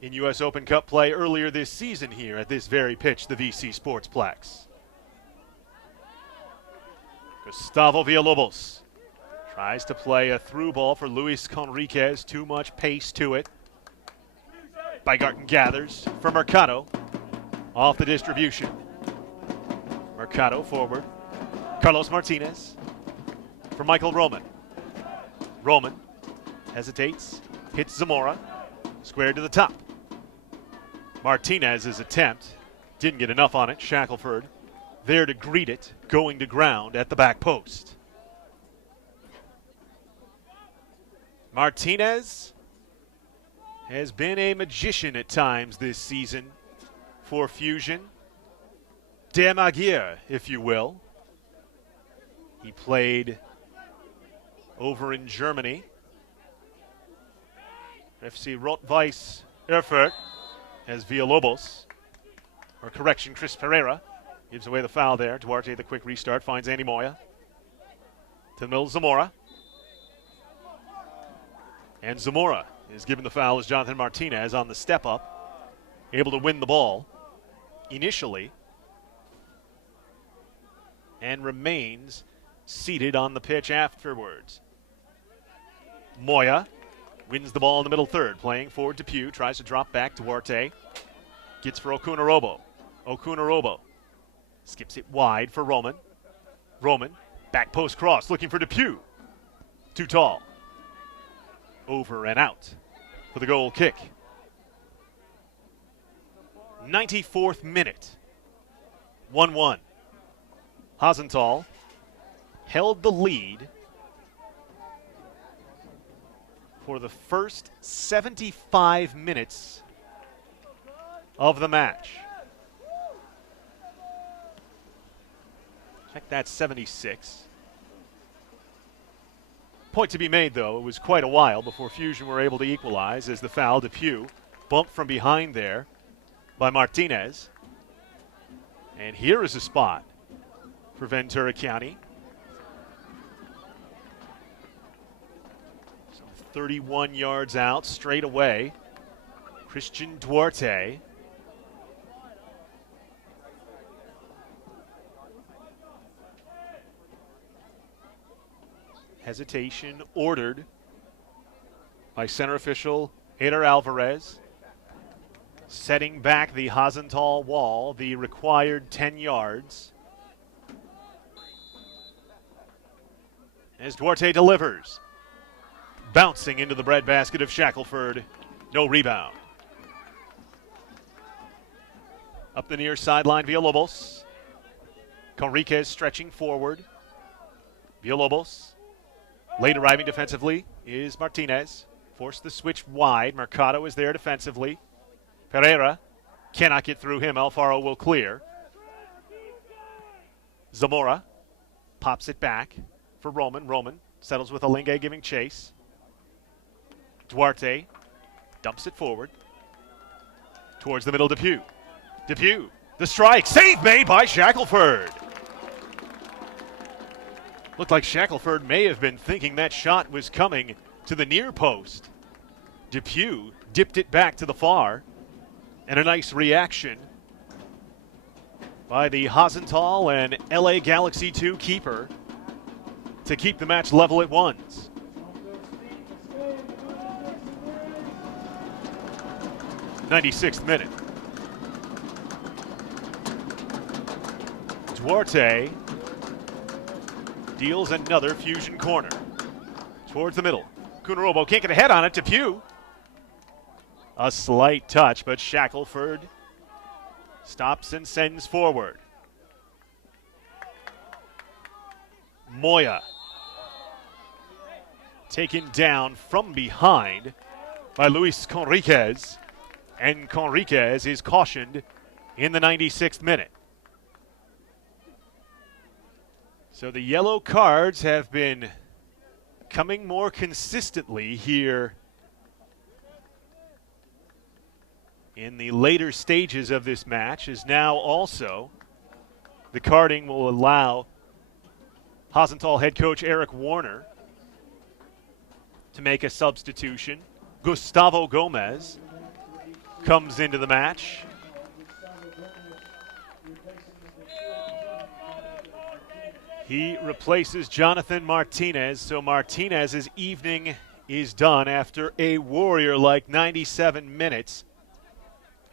in U.S. Open Cup play earlier this season here at this very pitch, the VC Sportsplex. Gustavo Villalobos tries to play a through ball for Luis Conriquez. Too much pace to it. Bygarten gathers for Mercado. Off the distribution. Mercado forward. Carlos Martinez for Michael Roman. Roman hesitates, hits Zamora. Squared to the top. Martinez's attempt didn't get enough on it. Shackelford there to greet it, going to ground at the back post. Martinez has been a magician at times this season for Fusion. Der Magier, if you will. He played over in Germany. FC Rot-Weiss Erfurt as Villalobos, or correction, Chris Pereira gives away the foul there. Duarte, the quick restart, finds Andy Moya. To the middle, Zamora. And Zamora is given the foul as Jonathan Martinez on the step up, able to win the ball initially, and remains seated on the pitch afterwards. Moya wins the ball in the middle third, playing forward to Depew, tries to drop back. Duarte gets for Okunarobo. Okunarobo skips it wide for Roman. Roman, back post cross, looking for Depew. Too tall. Over and out for the goal kick. 94th minute. 1-1. Hasental held the lead for the first 75 minutes of the match. Check that, 76. Point to be made, though. It was quite a while before Fusion were able to equalize as the foul, Depew, bumped from behind there by Martinez. And here is a spot for Ventura County. Some 31 yards out, straight away. Christian Duarte. Hesitation ordered by center official Eder Alvarez. Setting back the Hasental wall, the required 10 yards. As Duarte delivers. Bouncing into the breadbasket of Shackelford. No rebound. Up the near sideline, Villalobos. Conriquez stretching forward. Villalobos. Late arriving defensively is Martinez. Forced the switch wide. Mercado is there defensively. Pereira cannot get through him. Alfaro will clear. Zamora pops it back for Roman. Roman settles with Alinge giving chase. Duarte dumps it forward. Towards the middle, Depew. Depew, the strike. Save made by Shackelford. Looked like Shackelford may have been thinking that shot was coming to the near post. Depew dipped it back to the far. And a nice reaction by the Hasental and LA Galaxy 2 keeper to keep the match level at ones. '96th minute. Duarte deals another Fusion corner. Towards the middle. Kunarobo can't get a head on it. Depew. A slight touch, but Shackelford stops and sends forward. Moya taken down from behind by Luis Conriquez, and Conriquez is cautioned in the 96th minute. So the yellow cards have been coming more consistently here in the later stages of this match, as now also the carding will allow Hasental head coach Eric Warner to make a substitution. Gustavo Gomez comes into the match. He replaces Jonathan Martinez, so Martinez's evening is done after a warrior-like 97 minutes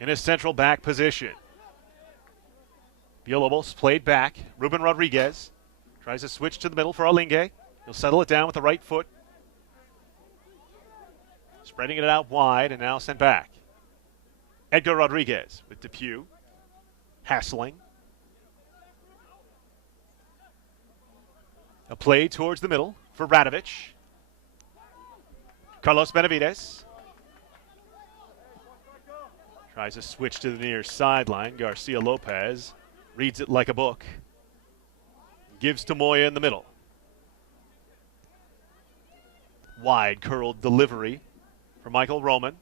in a central back position. Villalobos played back. Ruben Rodriguez tries to switch to the middle for Alinge. He'll settle it down with the right foot. Spreading it out wide and now sent back. Edgar Rodriguez with Depew. Hassling. A play towards the middle for Radovich. Carlos Benavides. Tries to switch to the near sideline. Garcia Lopez reads it like a book. Gives to Moya in the middle. Wide curled delivery for Michael Roman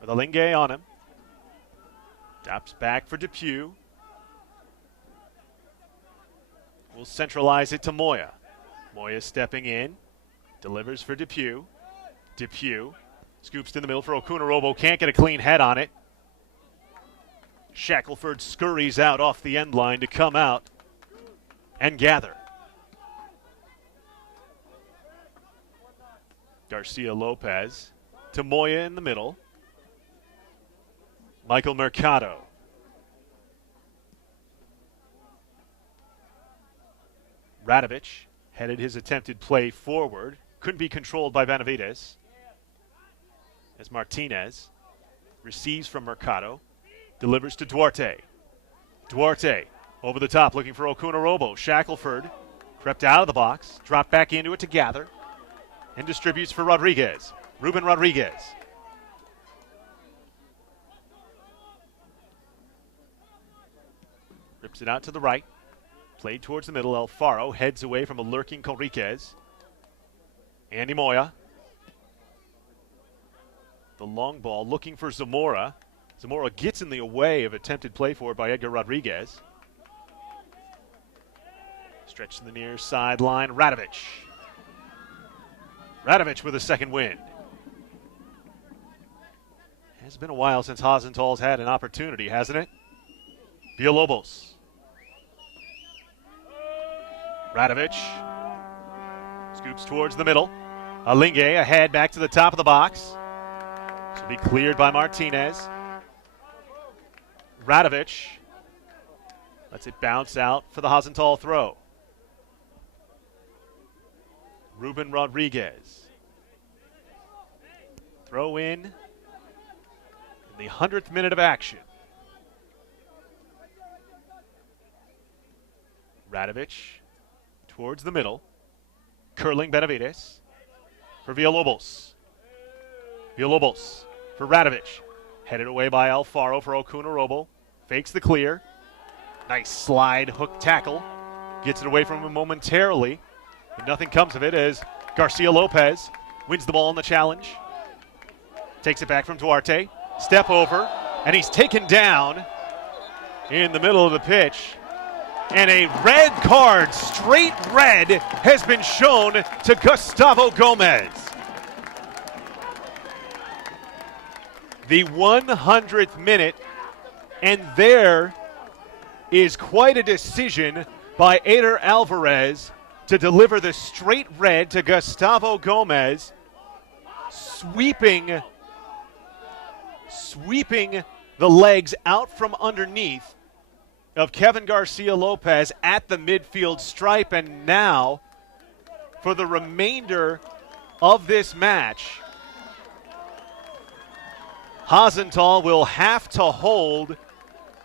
with Alinge on him. Drops back for Depew. Will centralize it to Moya. Moya stepping in. Delivers for Depew. Depew scoops to the middle for Okunarobo. Can't get a clean head on it. Shackelford scurries out off the end line to come out and gather. Garcia Lopez to Moya in the middle. Michael Mercado. Radovich headed his attempted play forward. Couldn't be controlled by Benavides. As Martinez receives from Mercado. Delivers to Duarte. Duarte Over the top, looking for Okunarobo. Shackelford crept out of the box, dropped back into it to gather, and distributes for Rodriguez. Ruben Rodriguez. Rips it out to the right. Played towards the middle. Alfaro heads away from a lurking Conriquez. Andy Moya. The long ball looking for Zamora. Zamora gets in the way of attempted play forward by Edgar Rodriguez. Stretch to the near sideline. Radovic. Radovic with a second wind. It's been a while since Hasental's had an opportunity, hasn't it? Villalobos. Radovic scoops towards the middle. Alinge ahead back to the top of the box. This will be cleared by Martinez. Radovic lets it bounce out for the Hasental throw. Ruben Rodriguez. Throw in the 100th minute of action. Radovic towards the middle. Curling Benavides for Villalobos. Villalobos for Radovic. Headed away by Alfaro for Okunarobo. Fakes the clear. Nice slide hook tackle. Gets it away from him momentarily. But nothing comes of it as Garcia Lopez wins the ball in the challenge. Takes it back from Duarte. Step over. And he's taken down in the middle of the pitch. And a red card, straight red, has been shown to Gustavo Gomez. The 100th minute, and there is quite a decision by Eder Alvarez to deliver the straight red to Gustavo Gomez, sweeping the legs out from underneath of Kevin Garcia Lopez at the midfield stripe. And now, for the remainder of this match, Hasental will have to hold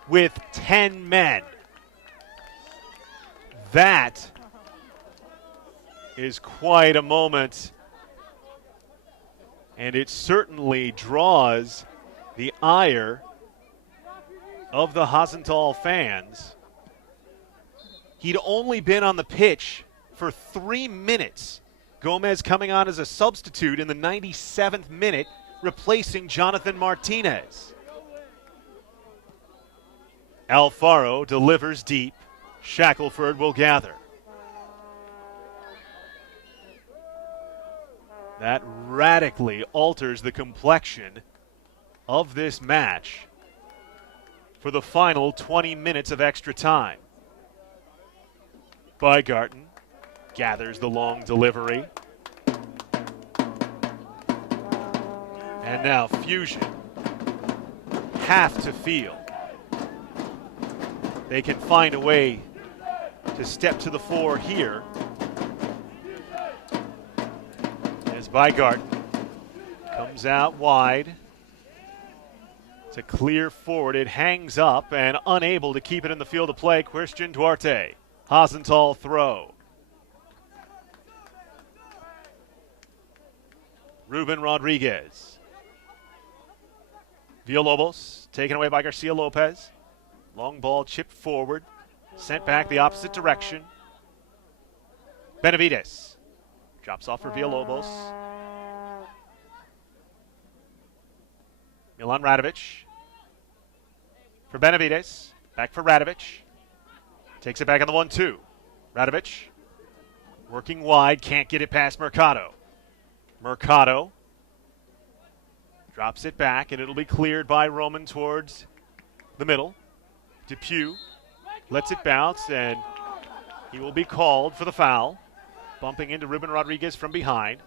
with 10 men. That is quite a moment, and it certainly draws the ire of the Hasental fans. He'd only been on the pitch for 3 minutes. Gomez coming on as a substitute in the 97th minute, replacing Jonathan Martinez. Alfaro delivers deep. Shackelford will gather. That radically alters the complexion of this match for the final 20 minutes of extra time. Bygarten gathers the long delivery. And now Fusion have to feel they can find a way to step to the fore here. As Bygarten comes out wide to clear forward, it hangs up and unable to keep it in the field of play. Christian Duarte, Hasental throw. Ruben Rodriguez. Villalobos taken away by Garcia Lopez. Long ball chipped forward, sent back the opposite direction. Benavides drops off for Villalobos. Milan Radovic for Benavides. Back for Radovic. Takes it back on the 1-2. Radovic working wide, can't get it past Mercado. Mercado drops it back, and it'll be cleared by Roman towards the middle. Depew lets it bounce, and he will be called for the foul, bumping into Ruben Rodriguez from behind.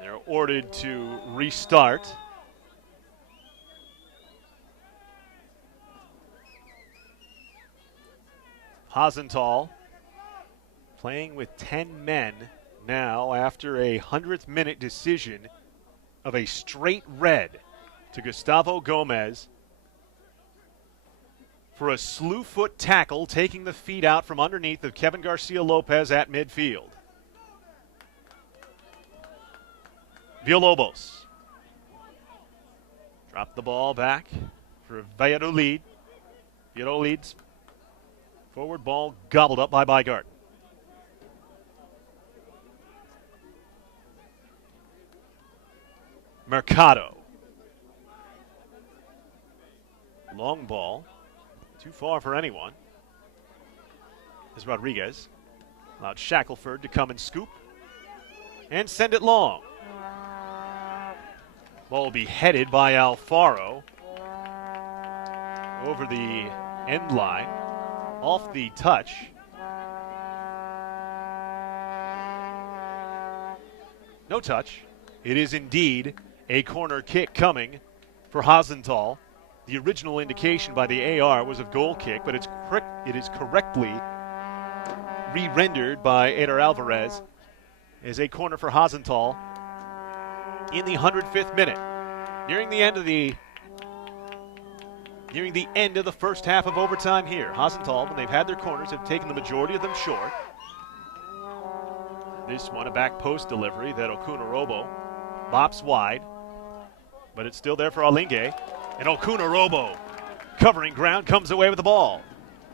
They're ordered to restart. Hasental playing with 10 men now after a 100th minute decision of a straight red to Gustavo Gomez. for a slew foot tackle, taking the feet out from underneath of Kevin Garcia Lopez at midfield. Villalobos. Drop the ball back for Valladolid. Valladolid's forward ball gobbled up by Bygart. Mercado. Long ball. Too far for anyone. As Rodriguez allowed Shackelford to come and scoop and send it long. Ball will be headed by Alfaro over the end line, off the touch. No touch. It is indeed a corner kick coming for Hasental. The original indication by the AR was of goal kick, but it is correctly re-rendered by Eder Alvarez as a corner for Hasental in the 105th minute. Nearing the end of the first half of overtime here. Hasental, when they've had their corners, have taken the majority of them short. This one, a back post delivery that Okunarobo bops wide, but it's still there for Alinge. And Okunarobo, covering ground, comes away with the ball.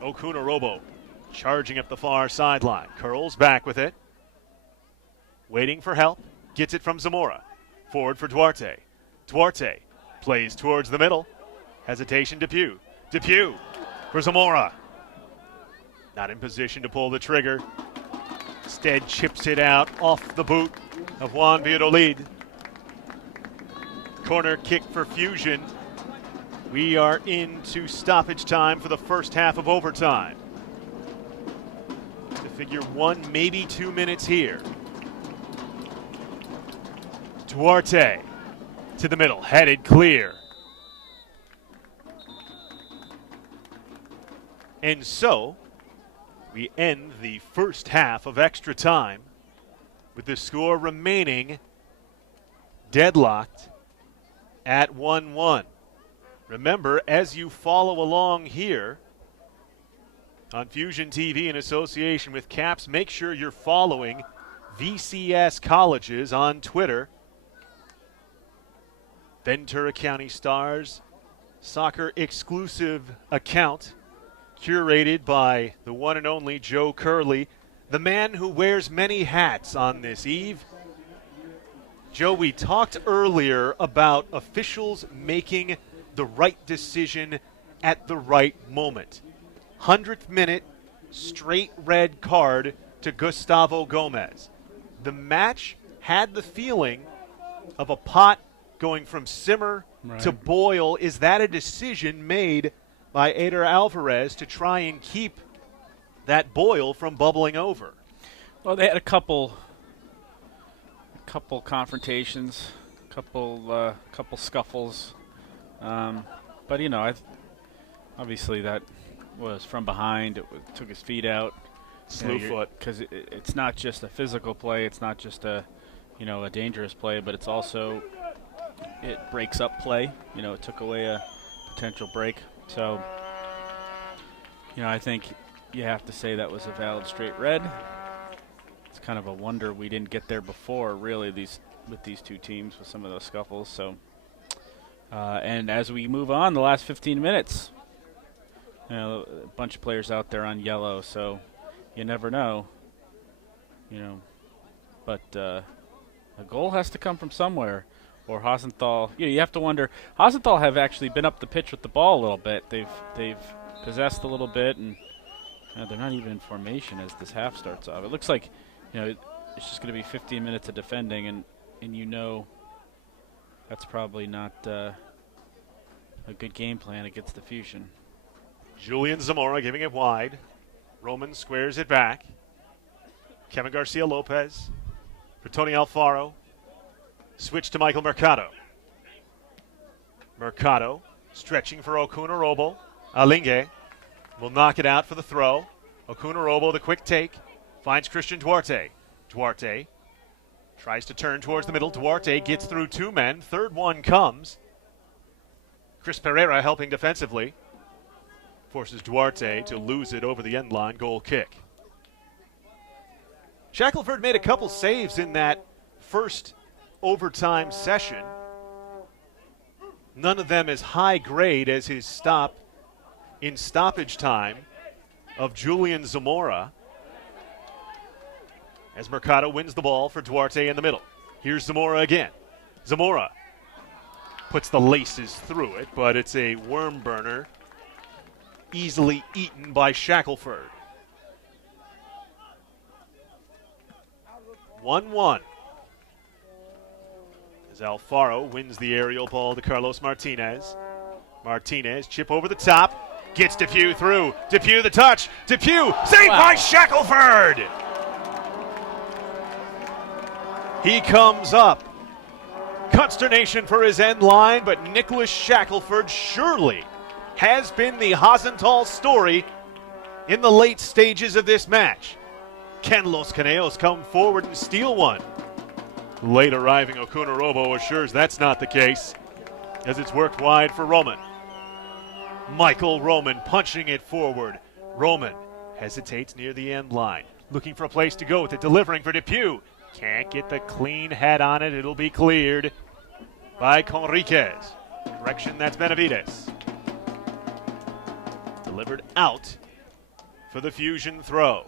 Okunarobo charging up the far sideline. Curls back with it. Waiting for help. Gets it from Zamora. Forward for Duarte. Duarte plays towards the middle. Hesitation, Depew. Depew for Zamora. Not in position to pull the trigger. Instead chips it out off the boot of Juan Valladolid. Corner kick for Fusion. We are into stoppage time for the first half of overtime. To figure 1, maybe 2 minutes here. Duarte to the middle, headed clear. And so, we end the first half of extra time with the score remaining deadlocked at 1-1. Remember, as you follow along here on Fusion TV in association with CAPS, make sure you're following VCS Colleges on Twitter. Ventura County Stars soccer exclusive account curated by the one and only Joe Curley, the man who wears many hats on this eve. Joe, we talked earlier about officials making the right decision at the right moment. 100th minute, straight red card to Gustavo Gomez. The match had the feeling of a pot going from simmer to boil. Is that a decision made by Eder Alvarez to try and keep that boil from bubbling over? Well, they had a couple confrontations, couple scuffles, but obviously that was from behind. It took his feet out, slew foot, because it's not just a physical play. It's not just a dangerous play, but it's also it breaks up play. It took away a potential break. So, I think you have to say that was a valid straight red. It's kind of a wonder we didn't get there before, really, with these two teams with some of those scuffles. So, and as we move on, the last 15 minutes, a bunch of players out there on yellow, so you never know, But a goal has to come from somewhere. Or Hasental, you have to wonder. Hasental have actually been up the pitch with the ball a little bit. They've possessed a little bit, and they're not even in formation as this half starts off. It looks like it's just going to be 15 minutes of defending, and that's probably not a good game plan against the Fusion. Julian Zamora giving it wide. Roman squares it back. Kevin Garcia Lopez for Tony Alfaro. Switch to Michael Mercado. Mercado stretching for Okunarobo. Alinge will knock it out for the throw. Okunarobo, the quick take, finds Christian Duarte. Duarte tries to turn towards the middle. Duarte gets through two men. Third one comes. Chris Pereira helping defensively. Forces Duarte to lose it over the end line. Goal kick. Shackelford made a couple saves in that first overtime session. None of them as high grade as his stop in stoppage time of Julian Zamora. As Mercado wins the ball for Duarte in the middle. Here's Zamora again. Zamora puts the laces through it, but it's a worm burner easily eaten by Shackelford. 1-1. As Alfaro wins the aerial ball to Carlos Martinez. Martinez, chip over the top, gets Depew through. Depew the touch. Depew saved by Shackelford. He comes up. Consternation for his end line, but Nicholas Shackelford surely has been the Hasental story in the late stages of this match. Can Los Caneos come forward and steal one? Late arriving Okunorobo assures that's not the case, as it's worked wide for Roman. Michael Roman punching it forward. Roman hesitates near the end line, looking for a place to go with it, delivering for Depew. Can't get the clean head on it. It'll be cleared by Conriquez. Correction, that's Benavides. Delivered out for the Fusion throw.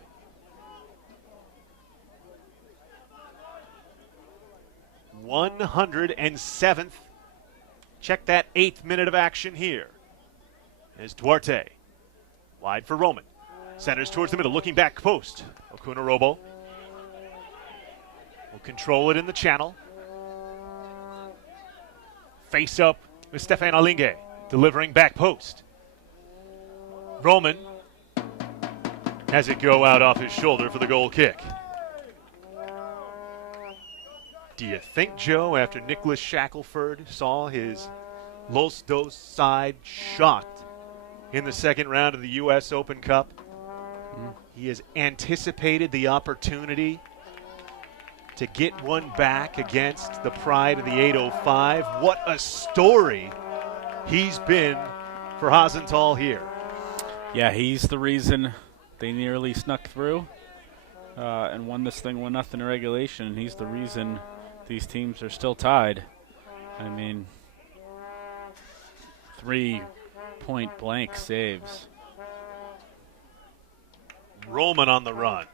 .107th. Check that 8th minute of action here. As Duarte. Wide for Roman. Centers towards the middle, looking back post. Okunorobo will control it in the channel. Face up with Stefan Alinge, delivering back post. Roman has it go out off his shoulder for the goal kick. Do you think, Joe, after Nicholas Shackelford saw his Los Dos side shocked in the second round of the U.S. Open Cup, he has anticipated the opportunity to get one back against the pride of the 805. What a story he's been for Hasental here. Yeah, he's the reason they nearly snuck through and won this thing 1-0 in regulation. And he's the reason these teams are still tied. I mean, 3 point-blank saves. Roman on the run.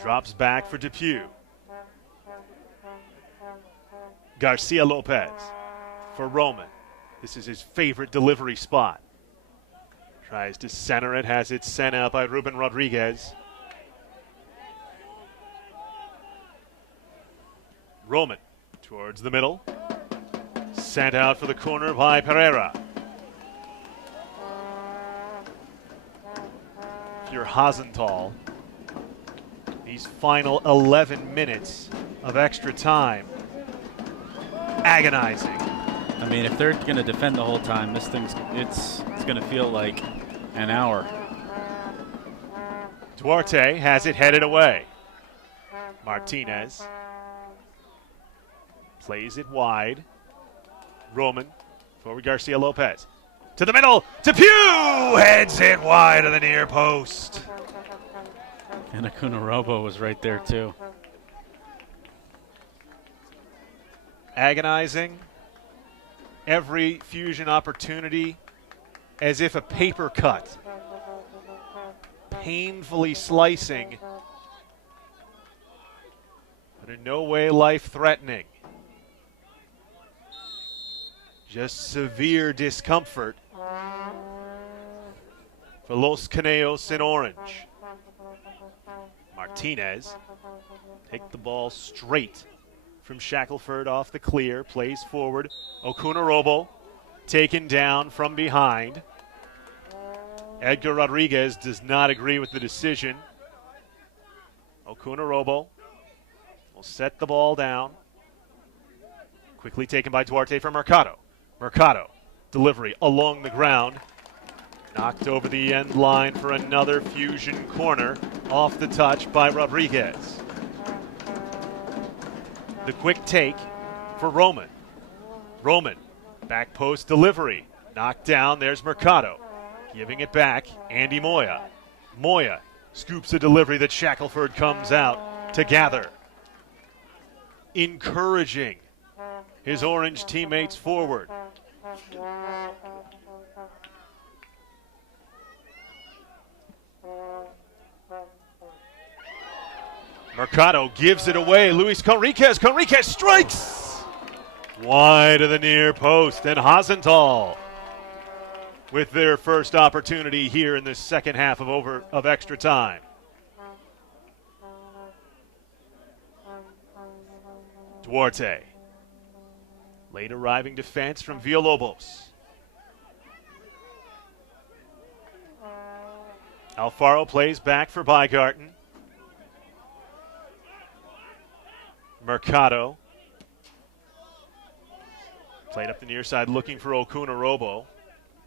Drops back for Depew. Garcia Lopez for Roman. This is his favorite delivery spot. Tries to center it, has it sent out by Ruben Rodriguez. Roman towards the middle. Sent out for the corner by Pereira. If you're Hasental, these final 11 minutes of extra time, agonizing. I mean, if they're going to defend the whole time, this thing's it's going to feel like an hour. Duarte has it headed away. Martinez plays it wide. Roman forward Garcia Lopez. To the middle. Depew heads it wide of the near post. And Okunorobo was right there too. Agonizing. Every Fusion opportunity as if a paper cut. Painfully slicing, but in no way life-threatening. Just severe discomfort for Los Caneos in orange. Martinez take the ball straight from Shackelford off the clear, plays forward. Okunorobo taken down from behind. Edgar Rodriguez does not agree with the decision. Okunorobo will set the ball down. Quickly taken by Duarte for Mercado. Mercado, delivery along the ground. Knocked over the end line for another Fusion corner. Off the touch by Rodriguez. The quick take for Roman. Roman, back post delivery. Knocked down, there's Mercado. Giving it back, Andy Moya. Moya scoops a delivery that Shackelford comes out to gather. Encouraging his orange teammates forward. Mercado gives it away. Luis Conriquez. Conriquez strikes! Wide of the near post. And Hasental with their first opportunity here in the second half of extra time. Duarte. Late arriving defense from Villalobos. Alfaro plays back for Bygarten. Mercado. Played up the near side looking for Okunarobo.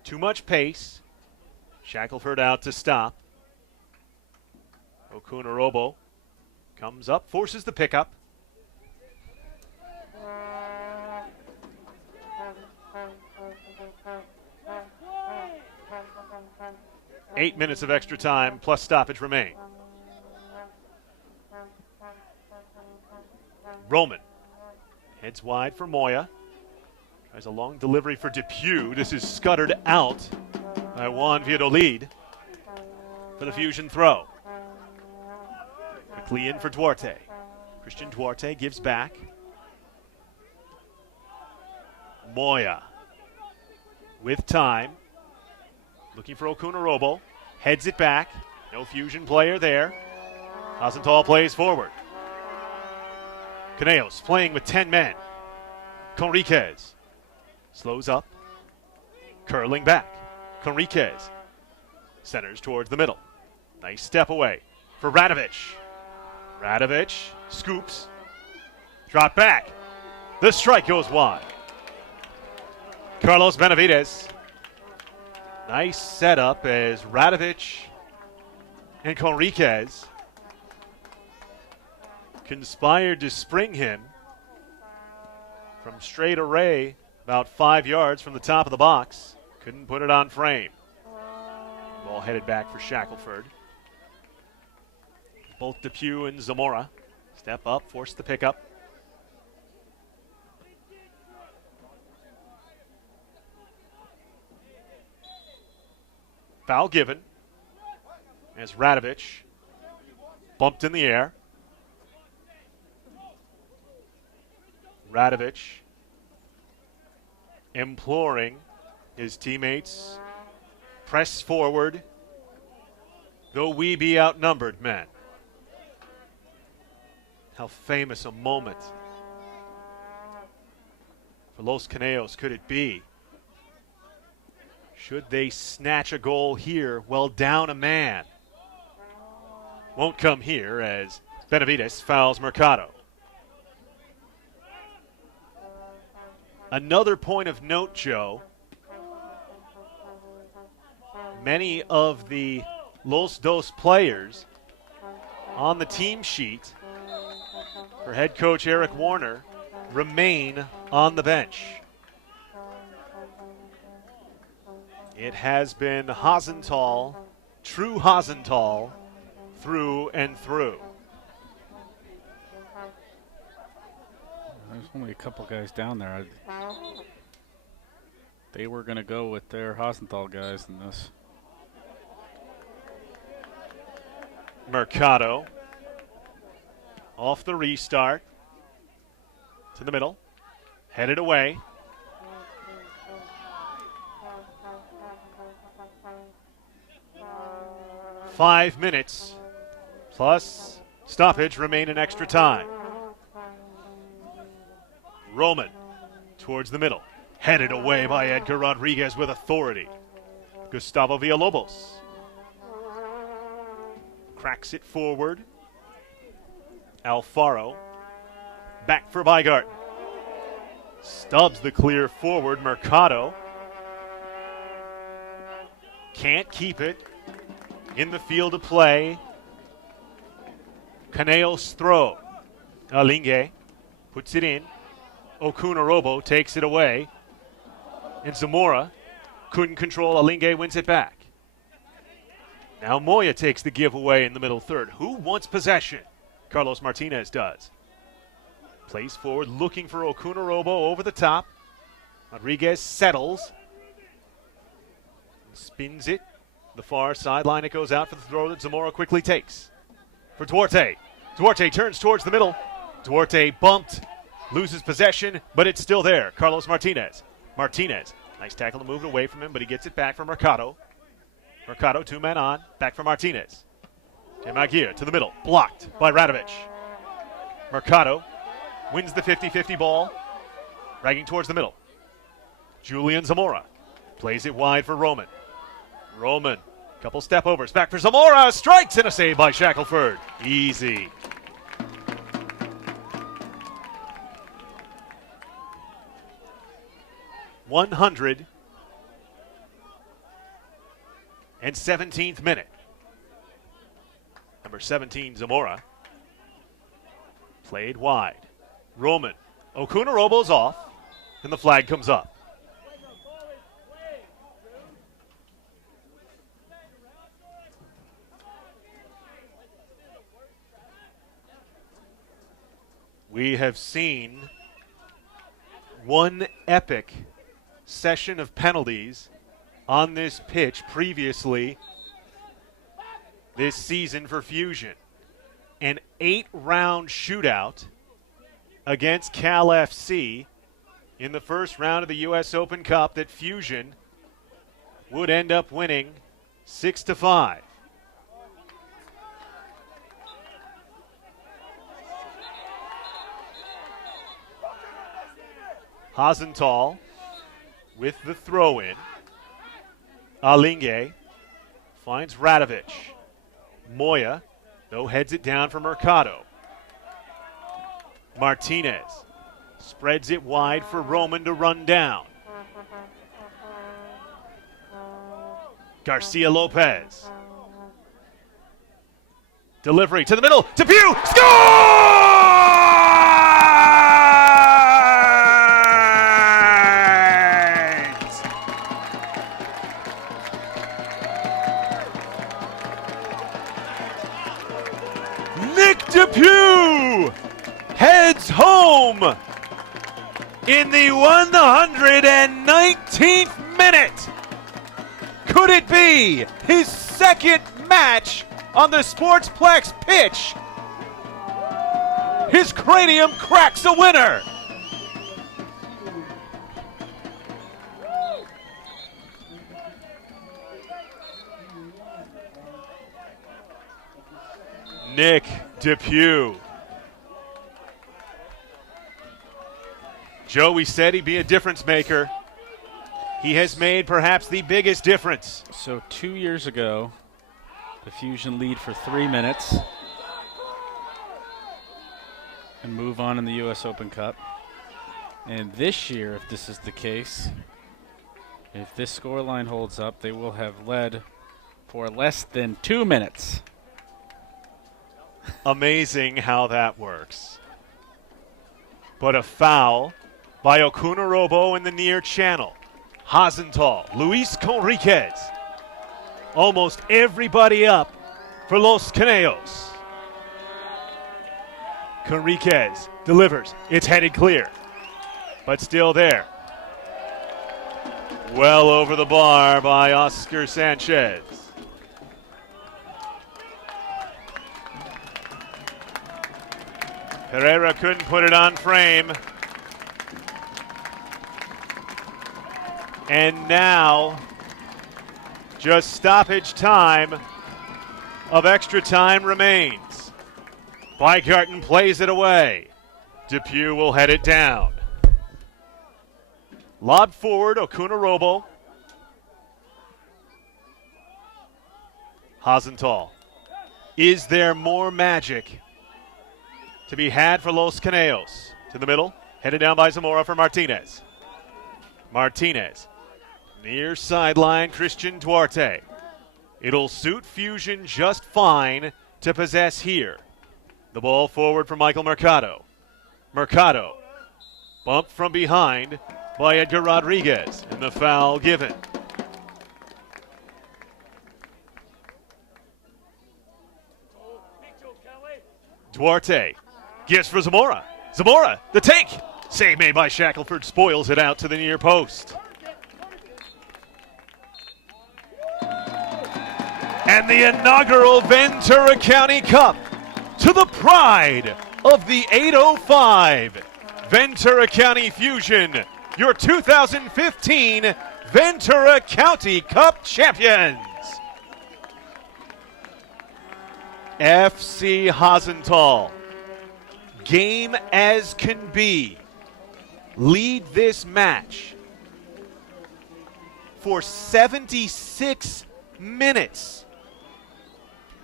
Too much pace. Shackelford out to stop. Okunarobo comes up, forces the pickup. Eight minutes of extra time plus stoppage remain. Roman heads wide for Moya. Tries a long delivery for Depew. This is scuttered out by Juan Valladolid for the Fusion throw. Quickly in for Duarte. Christian Duarte gives back. Moya with time. Looking for Okunarobo. Heads it back. No Fusion player there. Hasental plays forward. Caneos playing with 10 men. Conriquez slows up. Curling back. Conriquez centers towards the middle. Nice step away for Radovic. Radovic scoops. Drop back. The strike goes wide. Carlos Benavides. Nice setup as Radovic and Conriquez conspired to spring him from straight array about 5 yards from the top of the box. Couldn't put it on frame. Ball headed back for Shackelford. Both Depew and Zamora step up, force the pickup. Foul given as Radovic bumped in the air. Radovic imploring his teammates, press forward, though we be outnumbered men. How famous a moment for Los Caneos could it be? Should they snatch a goal here, well down a man? Won't come here as Benavides fouls Mercado. Another point of note, Joe. Many of the Los Dos players on the team sheet for head coach Eric Warner remain on the bench. It has been Hasental, true Hasental, through and through. There's only a couple guys down there. They were going to go with their Hasental guys in this. Mercado off the restart to the middle, headed away. Five minutes plus stoppage remain in extra time. Roman towards the middle, headed away by Edgar Rodriguez with authority. Gustavo Villalobos cracks it forward. Alfaro back for Bygarten. Stubs the clear forward. Mercado can't keep it in the field of play. Caneos throw. Alinge puts it in. Okunarobo takes it away. And Zamora Couldn't control. Alinge wins it back. Now Moya takes the giveaway in the middle third. Who wants possession? Carlos Martinez does. Plays forward, looking for Okunorobo over the top. Rodriguez settles. Spins it. The far sideline, it goes out for the throw that Zamora quickly takes. For Duarte. Duarte turns towards the middle. Duarte bumped, loses possession, but it's still there. Carlos Martinez. Martinez, nice tackle to move it away from him, but he gets it back from Mercado. Mercado, 2 men on, back for Martinez. Demagir to the middle, blocked by Radovic. Mercado wins the 50-50 ball, dragging towards the middle. Julian Zamora plays it wide for Roman. Roman, couple step overs, back for Zamora, strikes and a save by Shackelford. Easy. (117th minute). Number 17, Zamora. Played wide. Roman. Okunorobo's off, and the flag comes up. We have seen one epic session of penalties on this pitch previously this season for Fusion. An 8-round shootout against Cal FC in the first round of the U.S. Open Cup that Fusion would end up winning 6-5. Hasental with the throw-in. Alinge finds Radovic. Moya, though, heads it down for Mercado. Martinez spreads it wide for Roman to run down. Garcia Lopez. Delivery to the middle. Depew! Score! Depew heads home in the 119th minute. Could it be his second match on the Sportsplex pitch? His cranium cracks a winner. Nick Depew. Joe, we said he'd be a difference maker. He has made perhaps the biggest difference. So 2 years ago, the Fusion lead for 3 minutes and move on in the U.S. Open Cup. And this year, if this is the case, if this scoreline holds up, they will have led for less than 2 minutes. Amazing how that works. But a foul by Okunorobo in the near channel. Hasental, Luis Conriquez. Almost everybody up for Los Caneos. Conriquez delivers. It's headed clear, but still there. Well over the bar by Oscar Sanchez. Pereira couldn't put it on frame. And now, just stoppage time of extra time remains. Beigarten plays it away. Depew will head it down. Lob forward, Okunorobo. Hasental. Is there more magic to be had for Los Caneos? To the middle, headed down by Zamora for Martinez. Martinez, near sideline, Christian Duarte. It'll suit Fusion just fine to possess here. The ball forward for Michael Mercado. Mercado, bumped from behind by Edgar Rodriguez, and the foul given. Duarte gives for Zamora. Zamora, the take. Save made by Shackelford, spoils it out to the near post. And the inaugural Ventura County Cup to the pride of the 805 Ventura County Fusion, your 2015 Ventura County Cup champions. FC Hasental, game as can be, lead this match for 76 minutes.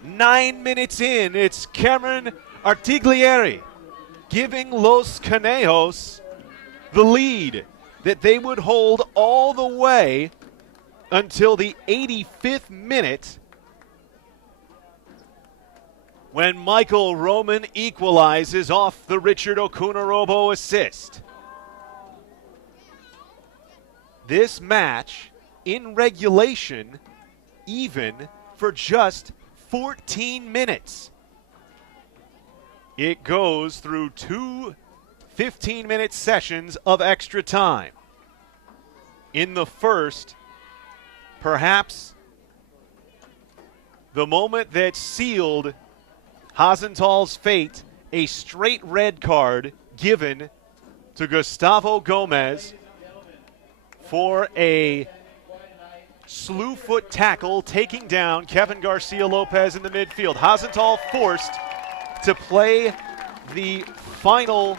9 minutes in, it's Cameron Artiglieri giving Los Canejos the lead that they would hold all the way until the 85th minute, when Michael Roman equalizes off the Richard Okunorobo assist. This match in regulation even for just 14 minutes. It goes through two 15-minute sessions of extra time. In the first, perhaps the moment that sealed Hasental's fate, a straight red card given to Gustavo Gomez for a slew foot tackle, taking down Kevin Garcia Lopez in the midfield. Hasental forced to play the final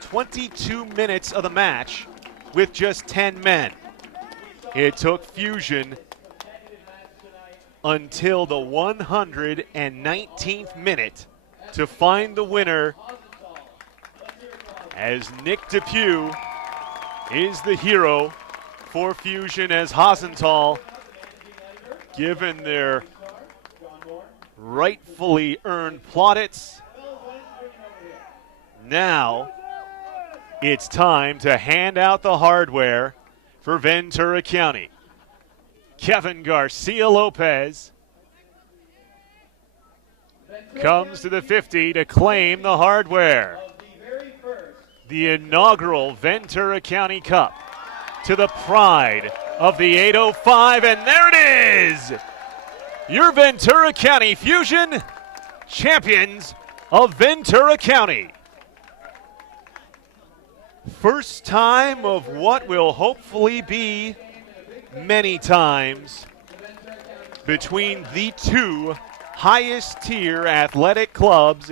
22 minutes of the match with just 10 men. It took Fusion until the 119th minute to find the winner, as Nick Depew is the hero for Fusion, as Hasental, given their rightfully earned plaudits. Now it's time to hand out the hardware for Ventura County. Kevin Garcia Lopez comes to the 50 to claim the hardware. The inaugural Ventura County Cup to the pride of the 805, and there it is! Your Ventura County Fusion, champions of Ventura County. First time of what will hopefully be many times between the two highest tier athletic clubs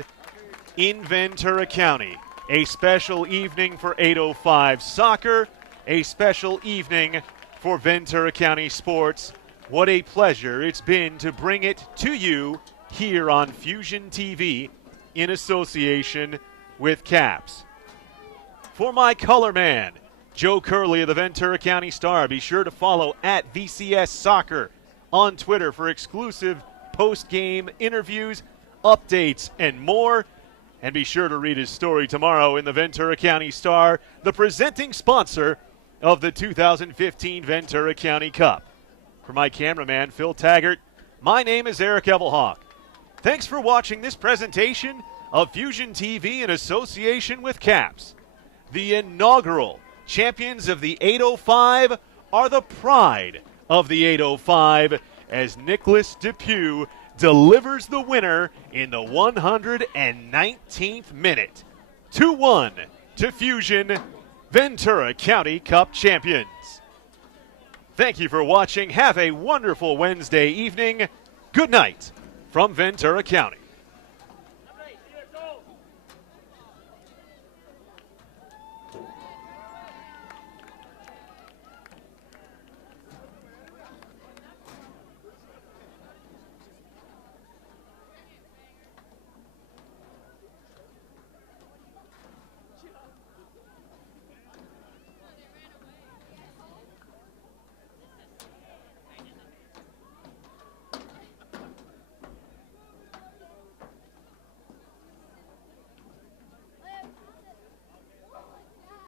in Ventura County. A special evening for 805 soccer, a special evening for Ventura County sports. What a pleasure it's been to bring it to you here on Fusion TV in association with CAPS. For my color man, Joe Curley of the Ventura County Star, be sure to follow at VCS Soccer on Twitter for exclusive post-game interviews, updates, and more. And be sure to read his story tomorrow in the Ventura County Star, the presenting sponsor of the 2015 Ventura County Cup. For my cameraman, Phil Taggart, my name is Eric Evelhawk. Thanks for watching this presentation of Fusion TV in association with CAPS. The inaugural champions of the 805 are the pride of the 805, as Nicholas Depew delivers the winner in the 119th minute. 2-1 to Fusion, Ventura County Cup champions. Thank you for watching. Have a wonderful Wednesday evening. Good night from Ventura County.